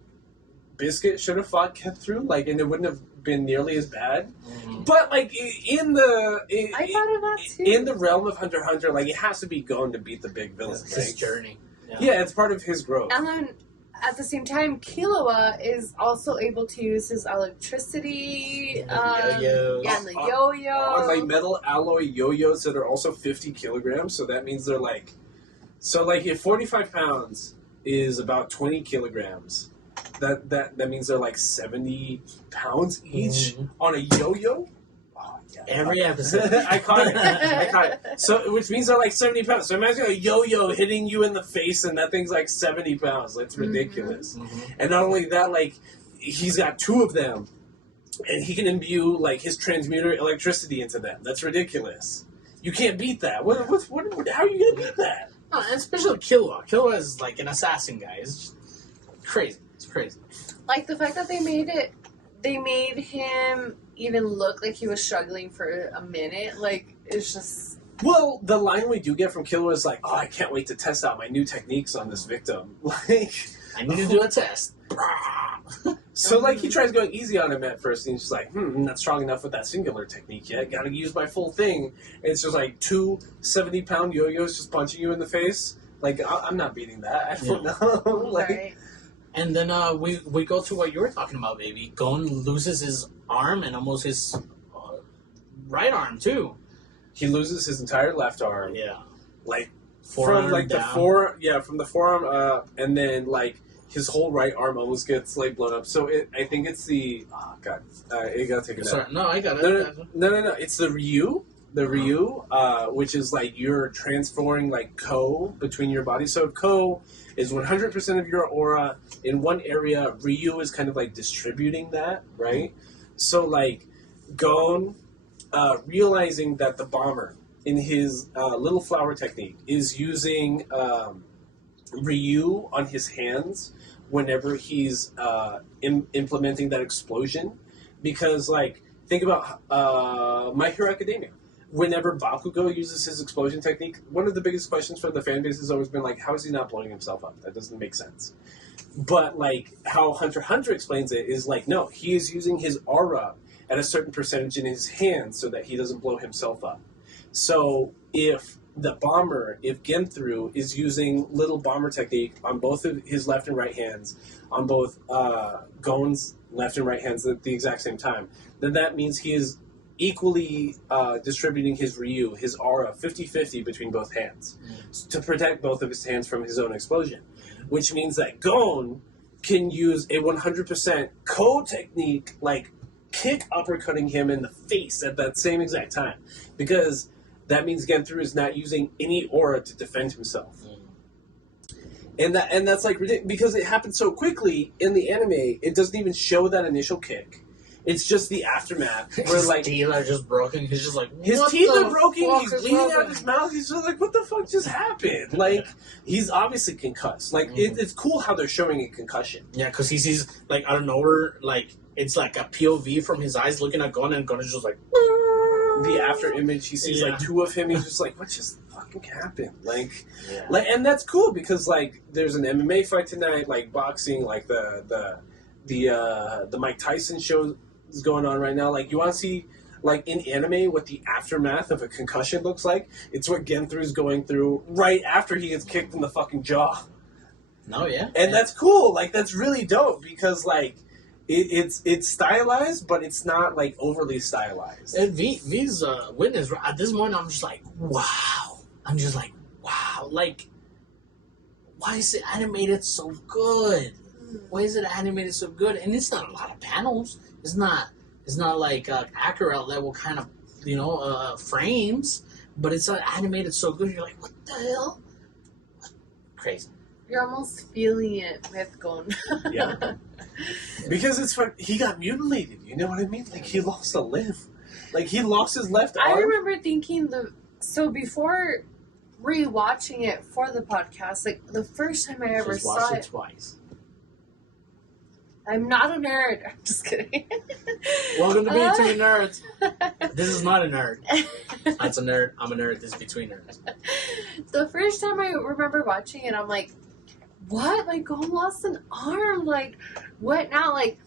Biscuit should have fought Genthru, like, and it wouldn't have been nearly as bad. Mhm. But like in the I thought of that too. in the realm of Hunter x Hunter, like it has to be Gon to beat the big villain. It's his Right? journey. Yeah, it's part of his growth. And then at the same time, Killua is also able to use his electricity. And the yo-yos. Yeah, and the yo-yo. On like metal alloy yo-yos that are also 50 kilograms, so that means they're like, so like if 45 pounds is about 20 kilograms, that means they're like 70 pounds each Mhm. on a yo-yo. Oh, yeah. Every episode. I caught it. So, which means they're like 70 pounds. So imagine a yo-yo hitting you in the face, and that thing's like 70 pounds. That's ridiculous. Mhm. And not only that, like he's got two of them, and he can imbue like his transmuter electricity into them. That's ridiculous. You can't beat that. How are you gonna beat that? And especially Killua. Killua is like an assassin guy. It's just crazy. It's crazy. Like the fact that they made him even look like he was struggling for a minute. Like, it's just... Well, the line we do get from Killua is like, "Oh, I can't wait to test out my new techniques on this victim." Like, I need to do a test. so like he tries going easy on him at first, and he's just like, "I'm not strong enough with that singular technique yet. Got to use my full thing." And it's just like 2 70-pound yo-yos just punching you in the face. Like, I'm not beating that. I don't know. Like, right. And then we go to what you were talking about, baby. Gon loses his arm and almost his right arm too. he loses his entire left arm. Yeah. Like Forearm from like down. from the forearm up, and then like his whole right arm almost gets like blown up. So I think it's the you gotta take it Sorry, out. no, I got it. No. It's the Ryu. The Ryu, which is like you're transferring like Ko between your body. So if Ko is 100% of your aura in one area, Ryu is kind of like distributing that, right? So like Gon, realizing that the bomber in his little flower technique is using Ryu on his hands whenever he's implementing that explosion, because like think about My Hero Academia. Whenever Bakugo uses his explosion technique, one of the biggest questions from the fan base has always been like, how is he not blowing himself up? That doesn't make sense. But like how Hunter x Hunter explains it is like, no, he is using his aura at a certain percentage in his hands so that he doesn't blow himself up. So if Genthru is using little bomber technique on both of his left and right hands, on both Gon's left and right hands at the exact same time, then that means he is equally distributing his Ryu, his aura, 50-50 between both hands to protect both of his hands from his own explosion. Which means that Gon can use a 100% Ko technique, like kick uppercutting him in the face at that same exact time. Because that means Genthru is not using any aura to defend himself. And that's like ridiculous, because it happens so quickly in the anime, it doesn't even show that initial kick. It's just the aftermath where His like teeth are just broken. He's just like, his what teeth the are broken. fuck He's is bleeding out happening? his mouth. He's just like, what the fuck just happened? Like he's obviously concussed. Like it's cool how they're showing a concussion. Yeah, because he sees like out of nowhere, like it's like a POV from his eyes looking at Gon, and Gon is just like. The after image, he sees like 2 of him. He's just like, what just fucking happened? Like, and that's cool because like there's an MMA fight tonight, like boxing, like the Mike Tyson show is going on right now. Like you want to see like in anime what the aftermath of a concussion looks like. It's what Genthru's going through right after he gets kicked in the fucking jaw. No, yeah, and that's cool. Like that's really dope because like. It's stylized, but it's not like overly stylized. And V's witness at this moment, I'm just like, wow. Like, why is it animated so good? Why is it animated so good? And it's not a lot of panels. It's not like accurate level kind of frames, but it's animated so good. You're like, what the hell? Crazy. You're almost feeling it with Gon. Yeah. Because it's he got mutilated, you know what I mean? Like he lost a limb. Like he lost his left arm. I remember thinking before rewatching it for the podcast, like the first time I ever saw it twice. I'm not a nerd. I'm just kidding. Welcome to Between Nerds. This is not a nerd. That's a nerd. I'm a nerd. This is Between Nerds. The first time I remember watching it, I'm like, what? Like, Gon lost an arm? Like, what now? Like,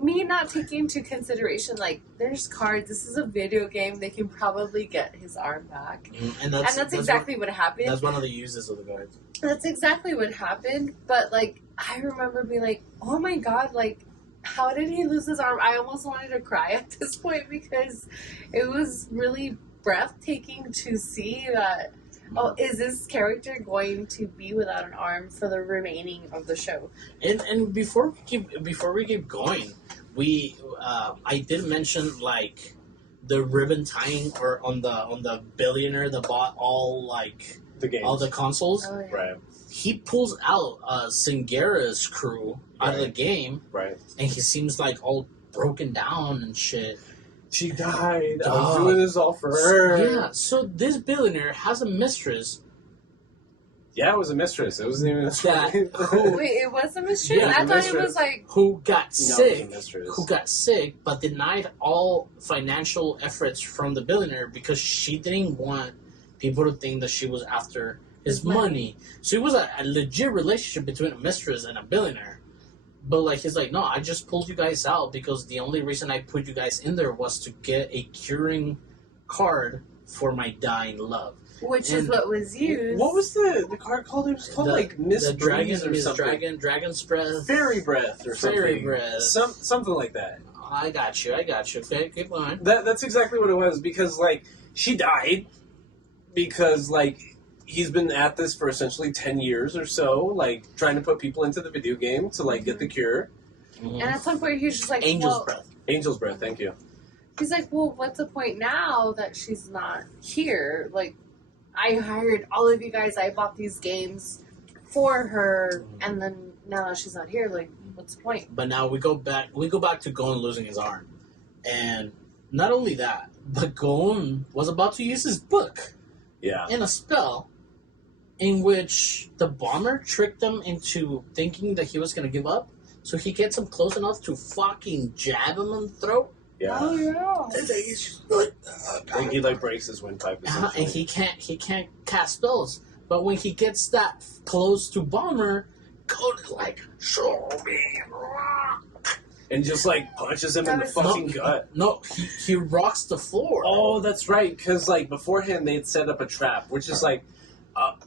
me not taking into consideration, like, there's cards. This is a video game. They can probably get his arm back. And that's exactly what happened. That's one of the uses of the cards. That's exactly what happened. But, like, I remember being like, oh my god, like, how did he lose his arm? I almost wanted to cry at this point because it was really breathtaking to see that. Oh, is this character going to be without an arm for the remaining of the show? And before we keep going, I did mention like the ribbon tying or on the billionaire that bought all like the games. all the consoles. Oh, yeah. Right. He pulls out Singera's crew out of the game, right? And he seems like all broken down and shit. She died. I was doing this all for her. Yeah, so this billionaire has a mistress Yeah, it was a mistress. It wasn't even a That Wait, it was a mistress? Yeah, I a thought it mistress. was like... who got No, sick, it was a mistress. who got sick, but denied all financial efforts from the billionaire because she didn't want people to think that she was after his money. So it was a legit relationship between a mistress and a billionaire. But like he's like, no, I just pulled you guys out because the only reason I put you guys in there was to get a curing card for my dying love. Which is what was used. What was the card called? It was called like Miss the Breeze dragon, or Miss something. Dragon's breath, Fairy Breath or something. Fairy breath. Something like that. I got you. Okay, keep going. That's exactly what it was because like she died because like he's been at this for essentially 10 years or so, like trying to put people into the video game to like get the cure. And at some point, he's just like, Angel's breath. Angel's Breath, thank you. He's like, well, what's the point now that she's not here? Like, I hired all of you guys. I bought these games for her, and then now that she's not here, like, what's the point? But now we go back to Gon losing his arm, and not only that, but Gon was about to use his book Yeah. in a spell in which the bomber tricked him into thinking that he was gonna give up. So he gets him close enough to fucking jab him in the throat. Yeah. Oh, yeah. And then he's just like, Like he like breaks his windpipe. and he can't cast spells. But when he gets that close to Bomber, Gon is like, show me rock. And just like punches him in the That is- fucking gut. No, he rocks the floor. Oh, that's right. Because like beforehand they had set up a trap, which is like,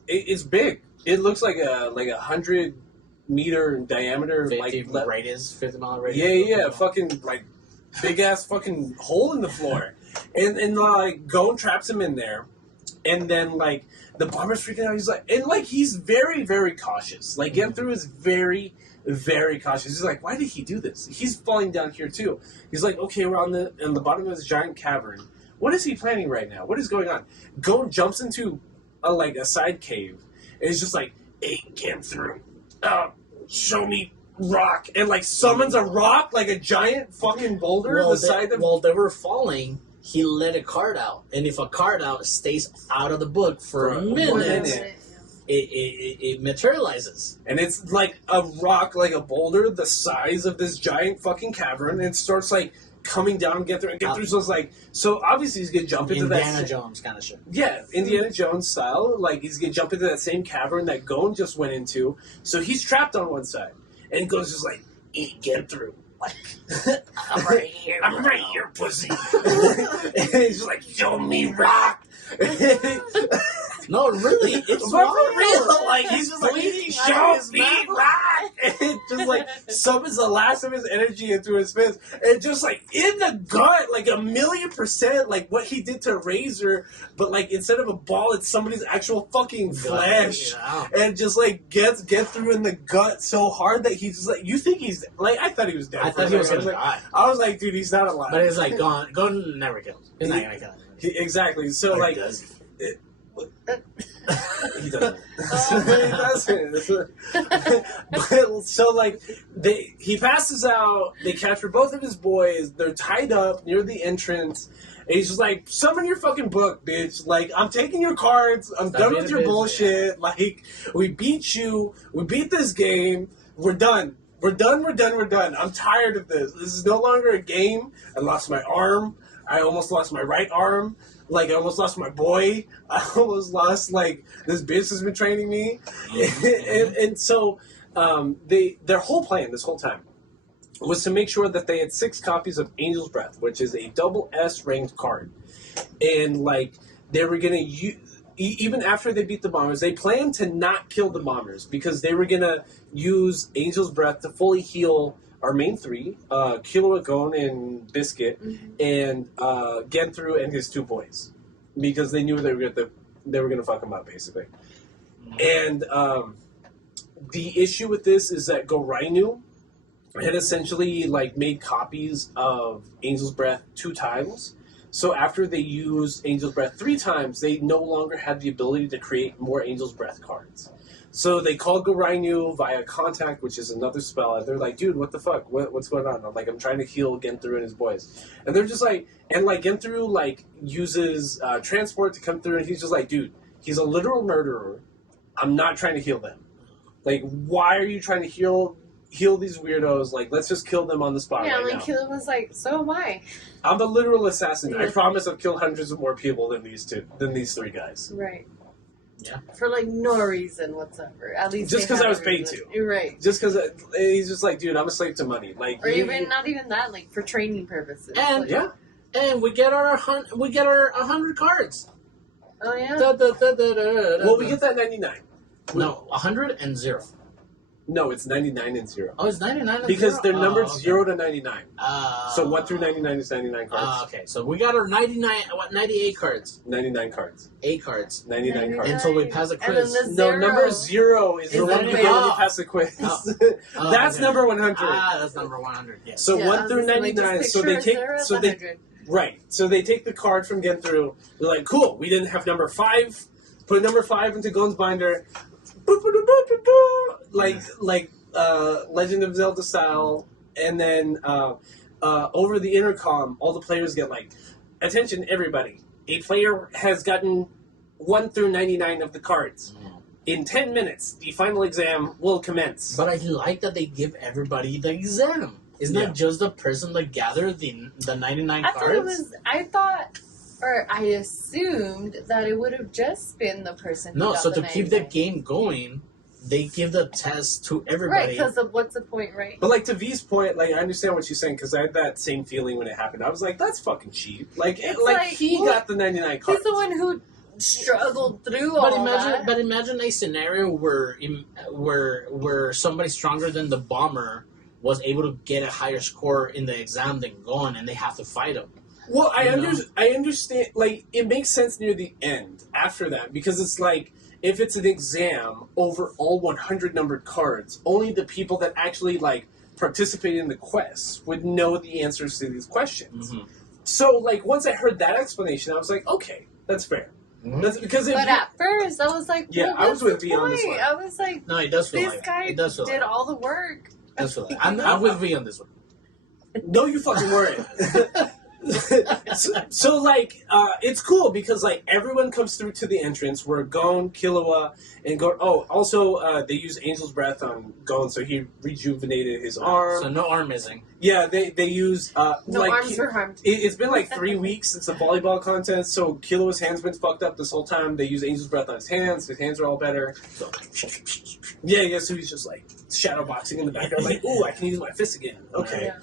it's big. It looks like a 100-meter in diameter, 50 like radius, 50 mile radius. yeah, fucking like big ass fucking hole in the floor, and like Gon traps him in there, and then like the bomber's freaking out. He's like, and like he's very very cautious. Like getting through is very very cautious. He's like, why did he do this? He's falling down here too. He's like, okay, we're on the bottom of this giant cavern. What is he planning right now? What is going on? Gon jumps into a side cave, and he's just like, hey, get through. Show me rock, and like summons a rock, like a giant fucking boulder While they were falling, he let a card out, and if a card out stays out of the book for a minute, it materializes. and it's like a rock, like a boulder the size of this giant fucking cavern, and it starts like coming down. Get through. So it's like, so obviously he's gonna jump into Indiana Jones kind of shit. Yeah, Indiana Jones style. Like he's gonna jump into that same cavern that Gon just went into. So he's trapped on one side, and Gon's just like, get through. Like, I'm right here. I'm right here, pussy. And he's just like, show me rock. No, really, it's For real. Like he's just like, bleeding out show of his me mouth. rock. And it just like summons the last of his energy into his fist, and just like in the gut, like 1,000,000%, like what he did to Razor, but like instead of a ball, it's somebody's actual fucking flesh. Yeah. And just like get through in the gut so hard that he's just like, you think he's like, I thought he was dead. I for thought a he was second. gonna die, I was like, dude, he's not alive. but it's like Gon never kills. He's not gonna kill him. Exactly. So Or like, does he? he doesn't. He doesn't. But so like he passes out. They capture both of his boys. They're tied up near the entrance. And he's just like, summon your fucking book, bitch. Like, I'm taking your cards. I'm Stop done being with a your bitch, bullshit. Like, we beat you. We beat this game. We're done. We're done. I'm tired of this. This is no longer a game. I lost my arm. I almost lost my right arm. Like, I almost lost my boy. I almost lost, like, this bitch has been training me. And so, their whole plan this whole time was to make sure that they had 6 copies of Angel's Breath, which is a double S ranked card. And, like, they were going to even after they beat the bombers, they planned to not kill the bombers because they were going to use Angel's Breath to fully heal our main 3, Killua, Gon, and Biscuit, and Genthru and his 2 boys, because they knew they were gonna fuck him up, basically. And the issue with this is that Gorainu had essentially like made copies of Angel's Breath 2 times. So after they used Angel's Breath 3 times, they no longer had the ability to create more Angel's Breath cards. So they called Gorainu via contact, which is another spell, and they're like, dude, what the fuck? What's going on? I'm like, I'm trying to heal Genthru and his boys. And they're just like, and like Genthru like uses transport to come through, and he's just like, dude, he's a literal murderer. I'm not trying to heal them. Like, why are you trying to heal these weirdos? Like, let's just kill them on the spot Yeah, right like now. Killer was like, so am I. I'm a literal assassin. I Yeah. promise I've killed hundreds of more people than these three guys. Right. Yeah. For like no reason whatsoever. At least Just they 'cause had I a was paid reason. to. You're right. Just because he's just like, dude, I'm a slave to money. Like, Or even not even that, like for training purposes. And Like, yeah. And we get our 100 cards. oh yeah. Well, we get that 99. No, 100 and 0. No, it's 99 and 0. Oh, it's 99 and Because 0? they're numbered okay. 0 to 99. So 1 through 99 is 99 cards. Okay, so we got our 98 cards. 99 cards. 8 cards. 99 cards. Until we pass a And then quiz. the No, zero. number 0 is the Is one the you quiz. get when you pass the quiz. Oh, That's okay. number 100. That's number 100, yes. So Yeah, 1 through I was just 99. like, So just they picture take. a 0 So as they 100. right. So they take the card from Get Through. They're like, cool. We didn't have number 5. Put number 5 into Gon's binder. Boop, boop, boop, boop, boop, boop. Like Legend of Zelda style. And then over the intercom, all the players get like, attention, everybody. A player has gotten 1 through 99 of the cards. In 10 minutes, the final exam will commence. But I like that they give everybody the exam. Isn't Yeah. that just the person that gathered the 99 I cards? thought it was. I thought, or I assumed that it would have just been the person. Who No, got so the to keep the 99. game going, they give the test to Right, everybody. because of what's the point, right? But like to V's point, like I understand what she's saying because I had that same feeling when it happened. I was like, "That's fucking cheap." Like, It's like like, he well, got the 99 cards. He's the one who struggled through But all imagine, that. imagine a scenario where somebody stronger than the bomber was able to get a higher score in the exam than Gon, and they have to fight him. Well, I You know? understand. Like, it makes sense near the end after that because it's like if it's an exam over all 100 numbered cards, only the people that actually like participate in the quest would know the answers to these questions. Mm-hmm. So, like, once I heard that explanation, I was like, okay, that's fair. Mhm. That's because if But you- at first, I was like, Yeah, well, I was what's with the V on this point? one. I was like, No, it does feel this like guy that. It does feel did like all the work. that. It does feel like that. I'm with V on this one. No, you fucking weren't. so like, it's cool because like everyone comes through to the entrance where Gon, Killua, and Gon. Oh, also they use Angel's Breath on Gon, so he rejuvenated his arm. So no arm missing. Yeah, they use No like arms were harmed. it's been like 3 weeks since the volleyball contest, so Killua's hands been fucked up this whole time. They use Angel's Breath on his hands. His hands are all better. So, Yeah, so he's just like shadow boxing in the background, like, ooh, I can use my fist again. Okay. Yeah.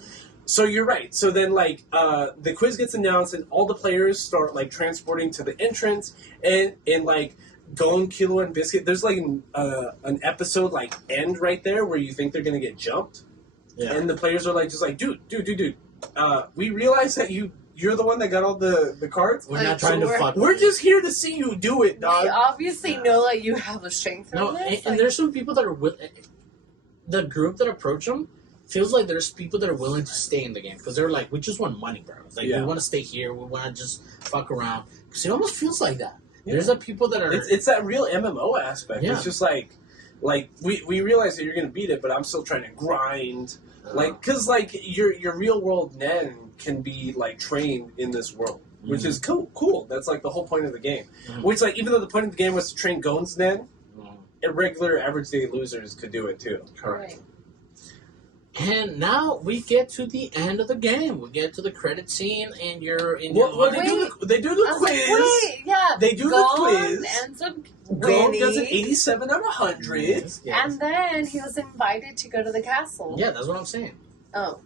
So you're right. So then, like, the quiz gets announced, and all the players start like transporting to the entrance, and like Gon, Killua, and Biscuit. There's like an episode like end right there where you think they're gonna get jumped, yeah. and the players are like just like, dude. We realize that you're the one that got all the cards. We're not Like, trying to we're- fuck. We're with you. just here to see you do it, They dog. obviously know that you have the strength for No, this. and there's some people that are with the group that approach them. Feels like there's people that are willing to stay in the game because they're like, we just want money, bro. It's like Yeah. we want to stay here. We want to just fuck around. Because it almost feels like that. Yeah. There's the people that are. It's that real MMO aspect. Yeah. It's just like we realize that you're gonna beat it, but I'm still trying to grind. Like, cause like your real world Nen can be like trained in this world, which is cool. That's like the whole point of the game. Mhm. Which like even though the point of the game was to train Gon's Nen, Mhm. regular average day losers could do it too. Correct. And now we get to the end of the game. We get to the credit scene, and you're in your. Well, they do the I was quiz. like, wait, yeah. They do the Gon quiz. ends up Gon does an winning, 87 out of 100. Yes. and then he was invited to go to the castle. Yeah, that's what I'm saying. Oh.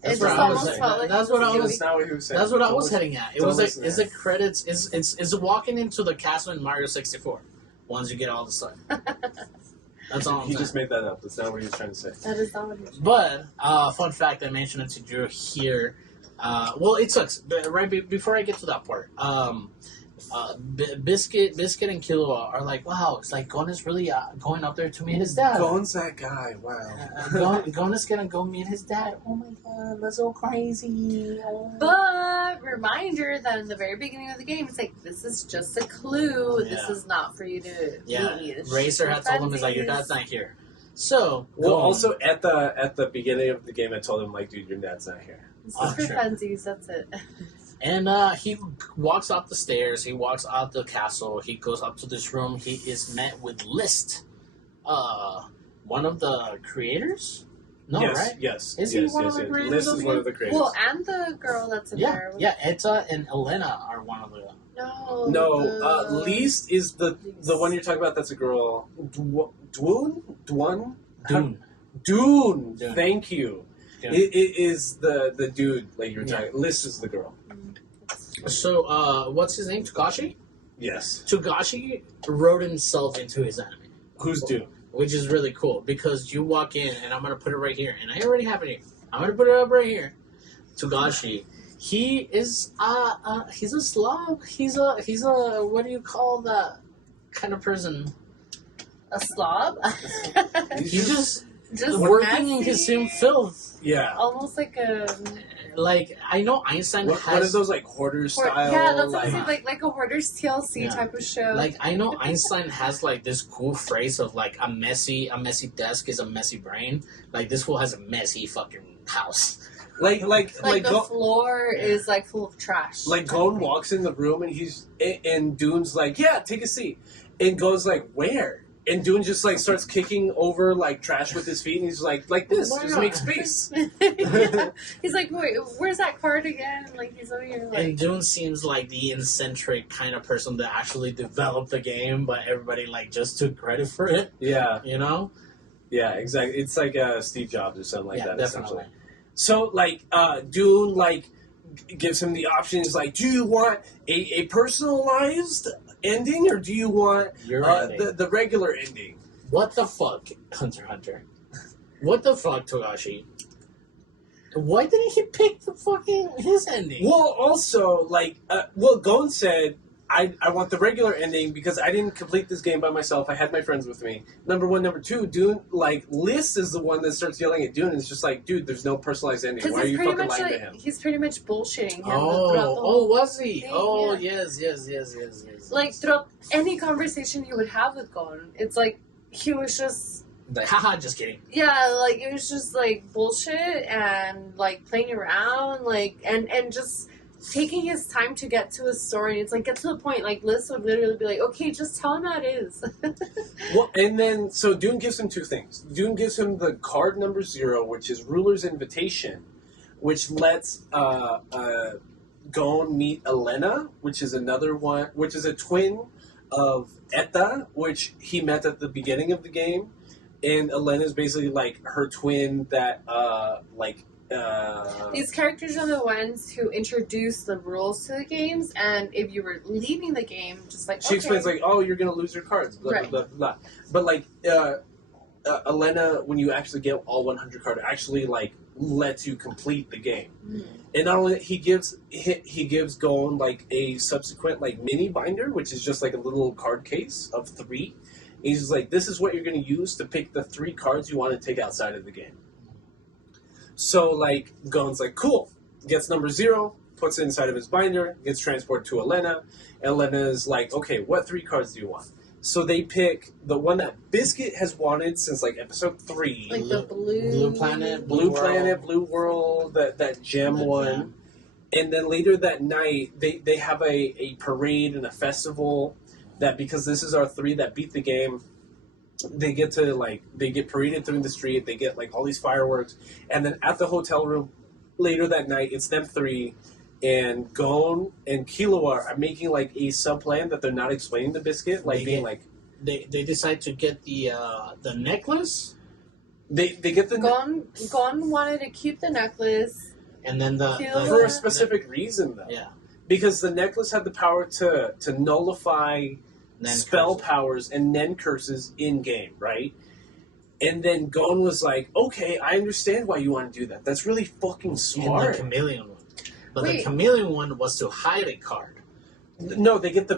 That's It what just I was almost saying. felt like That's he what I doing- was- That's not what he was saying. That's what I Don't was listen- heading at. It don't was like, listen to is that. the credits? Is walking into the castle in Mario 64 once you get all the stuff. That's all I'm He saying. just made that up. That's not what he was trying to say. That is not what he was. But fun fact, I mentioned it to Drew here. Well, it sucks. But before I get to that part, Biscuit and Killua are like, wow, it's like Gon is really going up there to meet his dad. Gon's that guy. Wow. Gon is gonna go meet his dad. Oh my god, that's so crazy. Oh. But reminder that in the very beginning of the game, it's like, this is just a clue. This Yeah. is not for you to Yeah, meet. It's Racer had just told him, he's like, your dad's not here. So, Well, Gon- also at the beginning of the game, I told him like, dude, your dad's not here. This Oh, is for sure. funsies, that's it. And he walks up the stairs. He walks out the castle. He goes up to this room. He is met with List, one of the creators. No, yes, right? Yes. Is he yes, one yes, of the yes. creators Liz of is the one game? of the creators. Well, and the girl that's in there. Yeah, Etta and Elena are one of the. No. No, Least is the one you're talking about. That's a girl. Dune. Dune. Dune. Dune. Thank you. Yeah. It is the dude like you were talking. List is the girl. So, what's his name? Togashi? Yes. Togashi wrote himself into his anime. Who's Dune? Which is really cool because you walk in, and I'm going to put it right here, and I already have it here. I'm going to put it up right here. Togashi. He is, he's a slob. He's a, what do you call that kind of person? A slob? He's just Just working in messy. consumed filth. Yeah. Almost like a... Like, I know Einstein One has... of those like hoarder style. Yeah, that's what like, I'm saying, like a hoarder's TLC Yeah. type of show. Like, I know Einstein has, like, this cool phrase of, like, a messy desk is a messy brain. Like, this fool has a messy fucking house. like the floor is like full of trash. Like Gon walks in the room and Dune's like, yeah, take a seat. And Gon's like, where? And Dune just like starts kicking over like trash with his feet and he's like this, Why just not? make space. Yeah. He's like, wait, where's that card again? Like he's over here like... And Dune seems like the eccentric kind of person that actually developed the game, but everybody, like, just took credit for it, Yeah, you know? yeah, exactly. It's like Steve Jobs or something like Yeah, that, definitely. essentially. So like Dune like gives him the option. He's like, do you want a personalized ending or do you want Your ending. the regular ending? What the fuck, Hunter x Hunter? What the fuck, Togashi? Why didn't he pick the fucking his ending? Well, also, like, Gon said, I want the regular ending because I didn't complete this game by myself. I had my friends with me. Number one. Number two, Dune, like, Liz is the one that starts yelling at Dune. And it's just like, dude, there's no personalized ending. Because Why are he's you pretty fucking much lying like, to him? he's pretty much bullshitting him throughout the whole Was he? thing, Oh, yeah. yes. Like throughout any conversation you would have with Gon, it's like he was just Like, haha, just kidding. like it was just like bullshit and like playing around, like and just taking his time to get to his story. It's like get to the point. Like Liz would literally be like, okay, just tell him how it is. Well, and then, so Dune gives him two things. Dune gives him the card number 0, which is Ruler's Invitation, which lets Gon meet Elena, which is another one, which is a twin of Etta, which he met at the beginning of the game. And Elena is basically like her twin that, These characters are the ones who introduce the rules to the games, and if you were leaving the game, just like she explains like, oh, you're gonna lose your cards, blah Right. blah blah blah. But like Elena, when you actually get all 100 cards, actually like lets you complete the game. Mm. And not only he gives Gon like a subsequent like mini binder, which is just like a little card case of 3. And he's just like, this is what you're gonna use to pick the 3 cards you want to take outside of the game. So like Gon's like, cool, gets number 0, puts it inside of his binder, gets transported to Elena. Elena's like, okay, what 3 cards do you want? So they pick the one that Biscuit has wanted since like episode 3. like the Blue Planet, Blue World. Planet, Blue World, that gem The one. gem. And then later that night, they have a parade and a festival that, because this is our 3 that beat the game, they get paraded through the street, they get like all these fireworks, and then at the hotel room later that night, it's them 3, and Gon and Killua are making like a sub plan that they're not explaining to Biscuit, like They decide to get the necklace, they get the Gon wanted to keep the necklace. and then for a specific reason though. Yeah. Because the necklace had the power to nullify Nen spell curses. powers and Nen curses in game, right? And then Gon was like, okay, I understand why you want to do that. That's really fucking And smart. the chameleon one. But Wait. the chameleon one was to hide a card. No, they get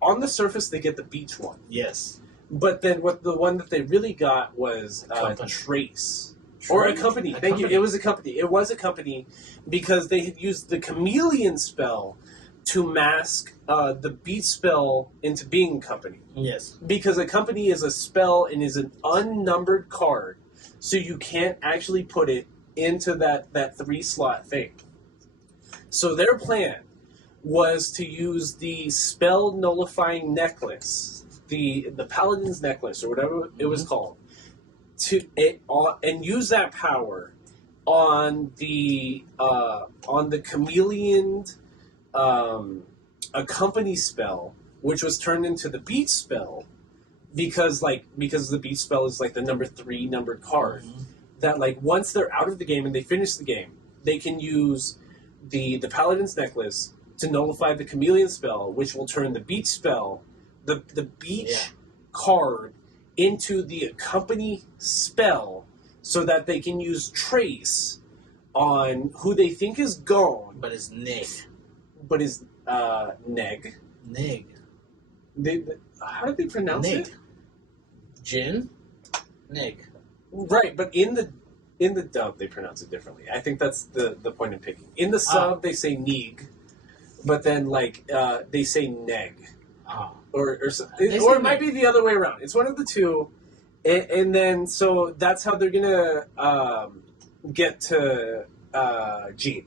on the surface, they get the beach one. Yes. But then the one that they really got was Company. Trace. Or a company. Thank you. It was a company. It was a company because they had used the chameleon spell to mask the beat spell into being a company. Yes. Because a company is a spell and is an unnumbered card, so you can't actually put it into that 3 slot thing. So their plan was to use the spell nullifying necklace, the paladin's necklace or whatever it was called, and use that power on the chameleon accompany spell, which was turned into the beat spell because the beat spell is like the number 3 numbered card. That like once they're out of the game and they finish the game, they can use the paladin's necklace to nullify the chameleon spell, which will turn the beat spell, the beach card, into the accompany spell, so that they can use trace on who they think is gone, But it's Nig. but is neg. Nig. How do they pronounce Nig. it? Jin? Nig. Right, but in the dub they pronounce it differently. I think that's the point I'm picking. In the sub they say Nig, but then like they say neg. Oh. Or it might be the other way around. It's one of the two, and then so that's how they're gonna get to Jean,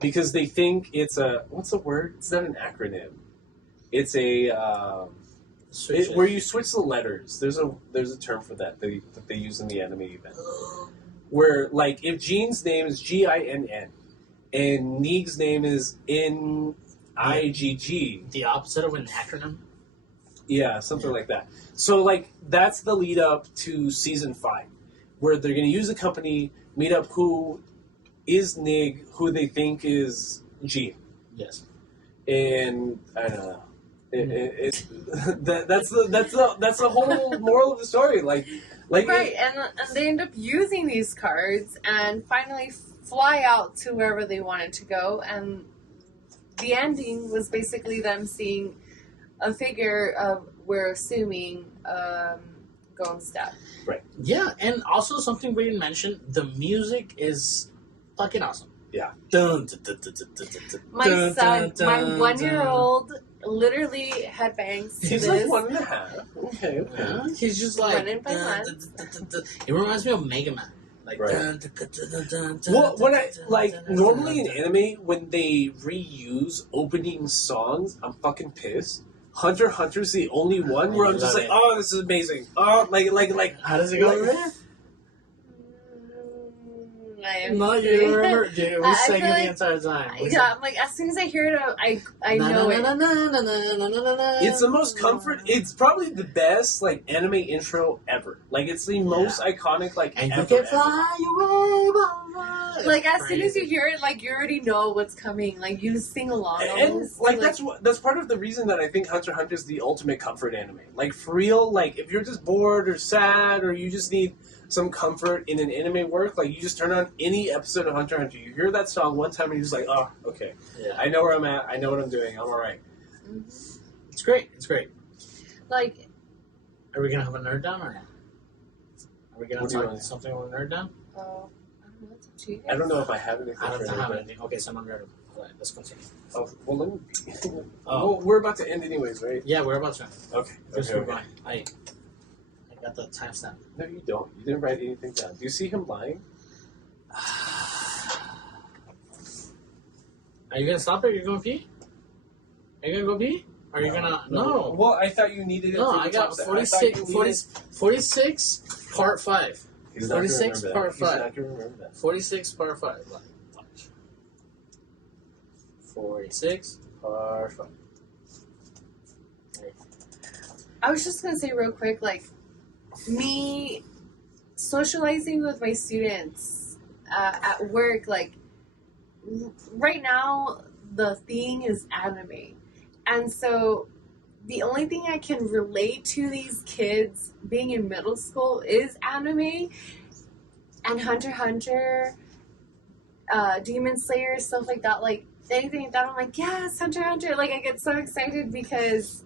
because they think it's what's the word? It's not an acronym. It's a where you switch the letters. There's a term for that they use in the anime event, where like if Jean's name is Ginn and Nig's name is Igg. The opposite of an acronym? Yeah, something like that. So, like, that's the lead up to season 5, where they're going to use a company, meet up who is Nig, who they think is G. Yes. And I don't know. That's the whole moral of the story. Like right, and they end up using these cards and finally fly out to wherever they wanted to go, and the ending was basically them seeing a figure of, we're assuming, Gon's dad. Right. Yeah, and also something we didn't mention, the music is fucking awesome. Yeah. Dun, dun, dun, dun, dun, dun, dun, My dun, son, dun, my dun, 1-year-old, literally headbangs to He's this. like 1.5. Okay. Yeah, he's just like... Running by dun, months. dun, dun, dun, dun. It reminds me of Mega Man. Like, Right. dun, dun, dun, dun, dun, dun, Well, when I dun, like dun, dun, normally in dun, anime when they reuse opening songs, I'm fucking pissed. Hunter x Hunter's the only one where I'm just like, oh, this is amazing. Oh, like. How does it go over there? No, you kidding. don't remember? Dude, we I sang feel it the like- entire time. Yeah, I'm like, as soon as I hear it, I know it. It's the most comfort. It's probably the best like anime intro ever. Like it's the most iconic like And ever. you can ever. fly away, mama. Like, as soon as Crazy. you hear it, like, you already know what's coming. Like, you sing along. And almost. like that's part of the reason that I think Hunter x Hunter is the ultimate comfort anime. Like for real, like if you're just bored or sad or you just need some comfort in an anime work, like you just turn on any episode of Hunter x Hunter, you hear that song one time and you're just like, oh, okay, Yeah. I know where I'm at, I know what I'm doing, I'm alright. Mhm. It's great. It's great. Like, Are we gonna have a nerd down or not? Are we gonna What do you talk want? something on nerd down? I don't know, it's up to you I don't guys. know if I have anything I for don't have anybody. anything. Okay, so I'm on nerd. Alright, let's continue. Oh, well, let me... Oh. Well, we're about to end anyways, right? Yeah, we're about to. Okay. Just okay, move okay. on. I got the timestamp. No, you don't. You didn't write anything down. Do you see him lying? Are you gonna stop it? Or you're gonna pee? Are you gonna go pee? Are you gonna? No. Well, I thought you needed it. No, for I the got top set. 46, I thought you 46, part 5. He's not gonna 46 remember that. part He's 5. not gonna remember that. 46, part 5. Watch. 46, part 5. I was just gonna say real quick, like, me socializing with my students at work, like, right now the theme is anime, and so the only thing I can relate to these kids being in middle school is anime and Hunter x Hunter, Demon Slayer, stuff like that. Like, anything like that, I'm like, yes, Hunter x Hunter. Like, I get so excited because,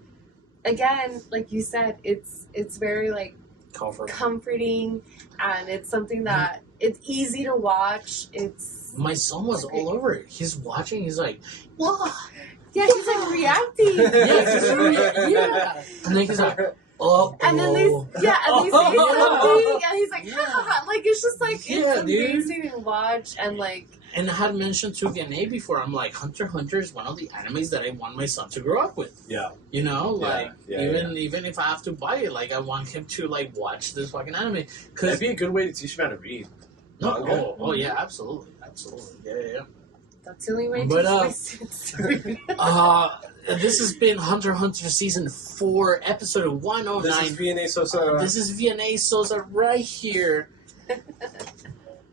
again, like you said, it's very like comforting, and it's something that it's easy to watch. It's My son was all over it. He's watching. He's like, "What?" yeah, he's like reacting. Yeah. And then he's like, "Oh." And then they say something, and he's like, ha ha ha. Like, it's just like, it's it's dude. amazing to watch and like. And I had mentioned to Vianney before, I'm like, Hunter x Hunter is one of the animes that I want my son to grow up with. Yeah. You know, Yeah, like yeah, even if I have to buy it, like I want him to like watch this fucking anime. That'd be a good way to teach him how to read. No, oh yeah, absolutely, yeah. That's the only way But, to teach my students to read. This has been Hunter x Hunter season 4, episode 109. This is Vianney Sosa. This is Vianney Sosa right here.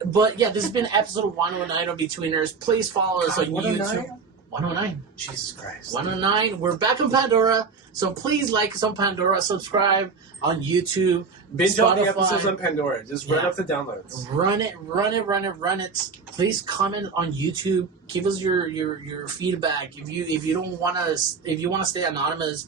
But yeah, this has been episode 109 of Betweeners. Please follow us on 109? YouTube. 109. Jesus Christ. 109. We're back on Pandora, so please like us on Pandora, subscribe on YouTube, Binge all the Spotify. episodes on Pandora. Just run Yeah. up the downloads. Run it. Please comment on YouTube. Give us your feedback. If you don't want to, if you want to stay anonymous,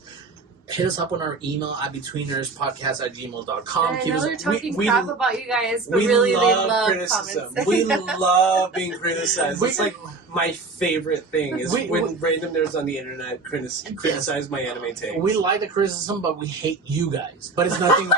hit us up on our email at betweenerspodcast@gmail.com. And I know they're talking we- crap about you guys, but We really they love love criticism. comments. We love being criticized. We- It's like my favorite thing is We- when random nerds on the internet criticize my anime takes. We like the criticism, but we hate you guys. But it's nothing.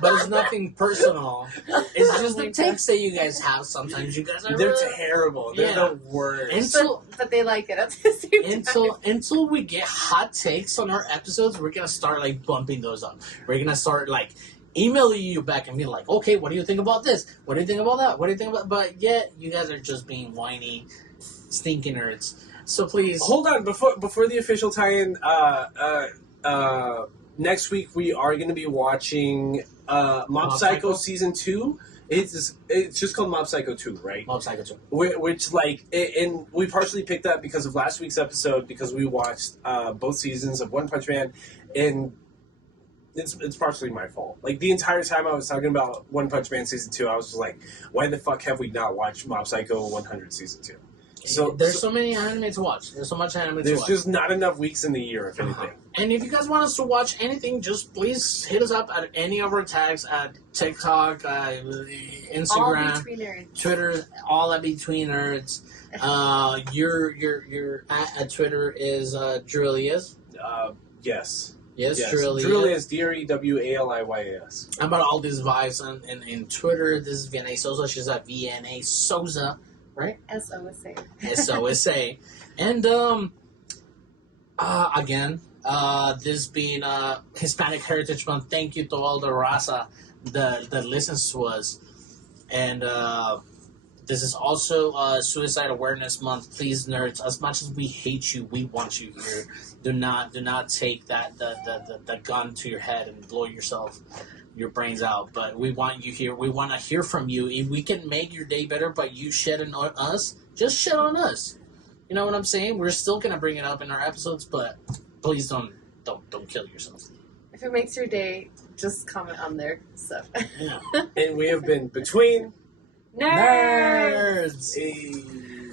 But it's nothing personal. It's just the takes that you guys have. Sometimes you guys are. They're terrible. They're Yeah. the worst. Until but they like it at the same time. until we get hot takes on our episodes, we're gonna start like bumping those up. We're gonna start like emailing you back and being like, okay, what do you think about this? What do you think about that? What do you think about? But yet you guys are just being whiny, stinky nerds. So please Hold on, before the official tie-in, next week we are going to be watching Mob Psycho Season 2. It's just called Mob Psycho 2, right? Mob Psycho 2. Which, like, and we partially picked that because of last week's episode, because we watched both seasons of One Punch Man, and it's partially my fault. Like, the entire time I was talking about One Punch Man Season 2, I was just like, why the fuck have we not watched Mob Psycho 100 Season 2? So There's so many anime to watch. There's so much anime to there's watch. just not enough weeks in the year, if anything. And if you guys want us to watch anything, just please hit us up at any of our tags at TikTok, All Instagram, between nerds. Twitter, all at Between Nerds. Your at Twitter is Drulius. Yes. Yes, Yes. Drulius. Drulius, DREWALIYAS. How about all these vibes in Twitter? This is Vianney Sosa. She's at Vianney Sosa, right? SOSA. SOSA. And again, this being Hispanic Heritage Month, thank you to all the raza that listens to us. And this is also Suicide Awareness Month. Please, nerds, as much as we hate you, we want you here. Do not take that the gun to your head and blow your brains out. But we want you here. We want to hear from you. If we can make your day better by you shedding on us, just shed on us. You know what I'm saying? We're still gonna bring it up in our episodes, but please don't kill yourself. If it makes your day, just comment on their stuff. Yeah. And we have been Between Nerds!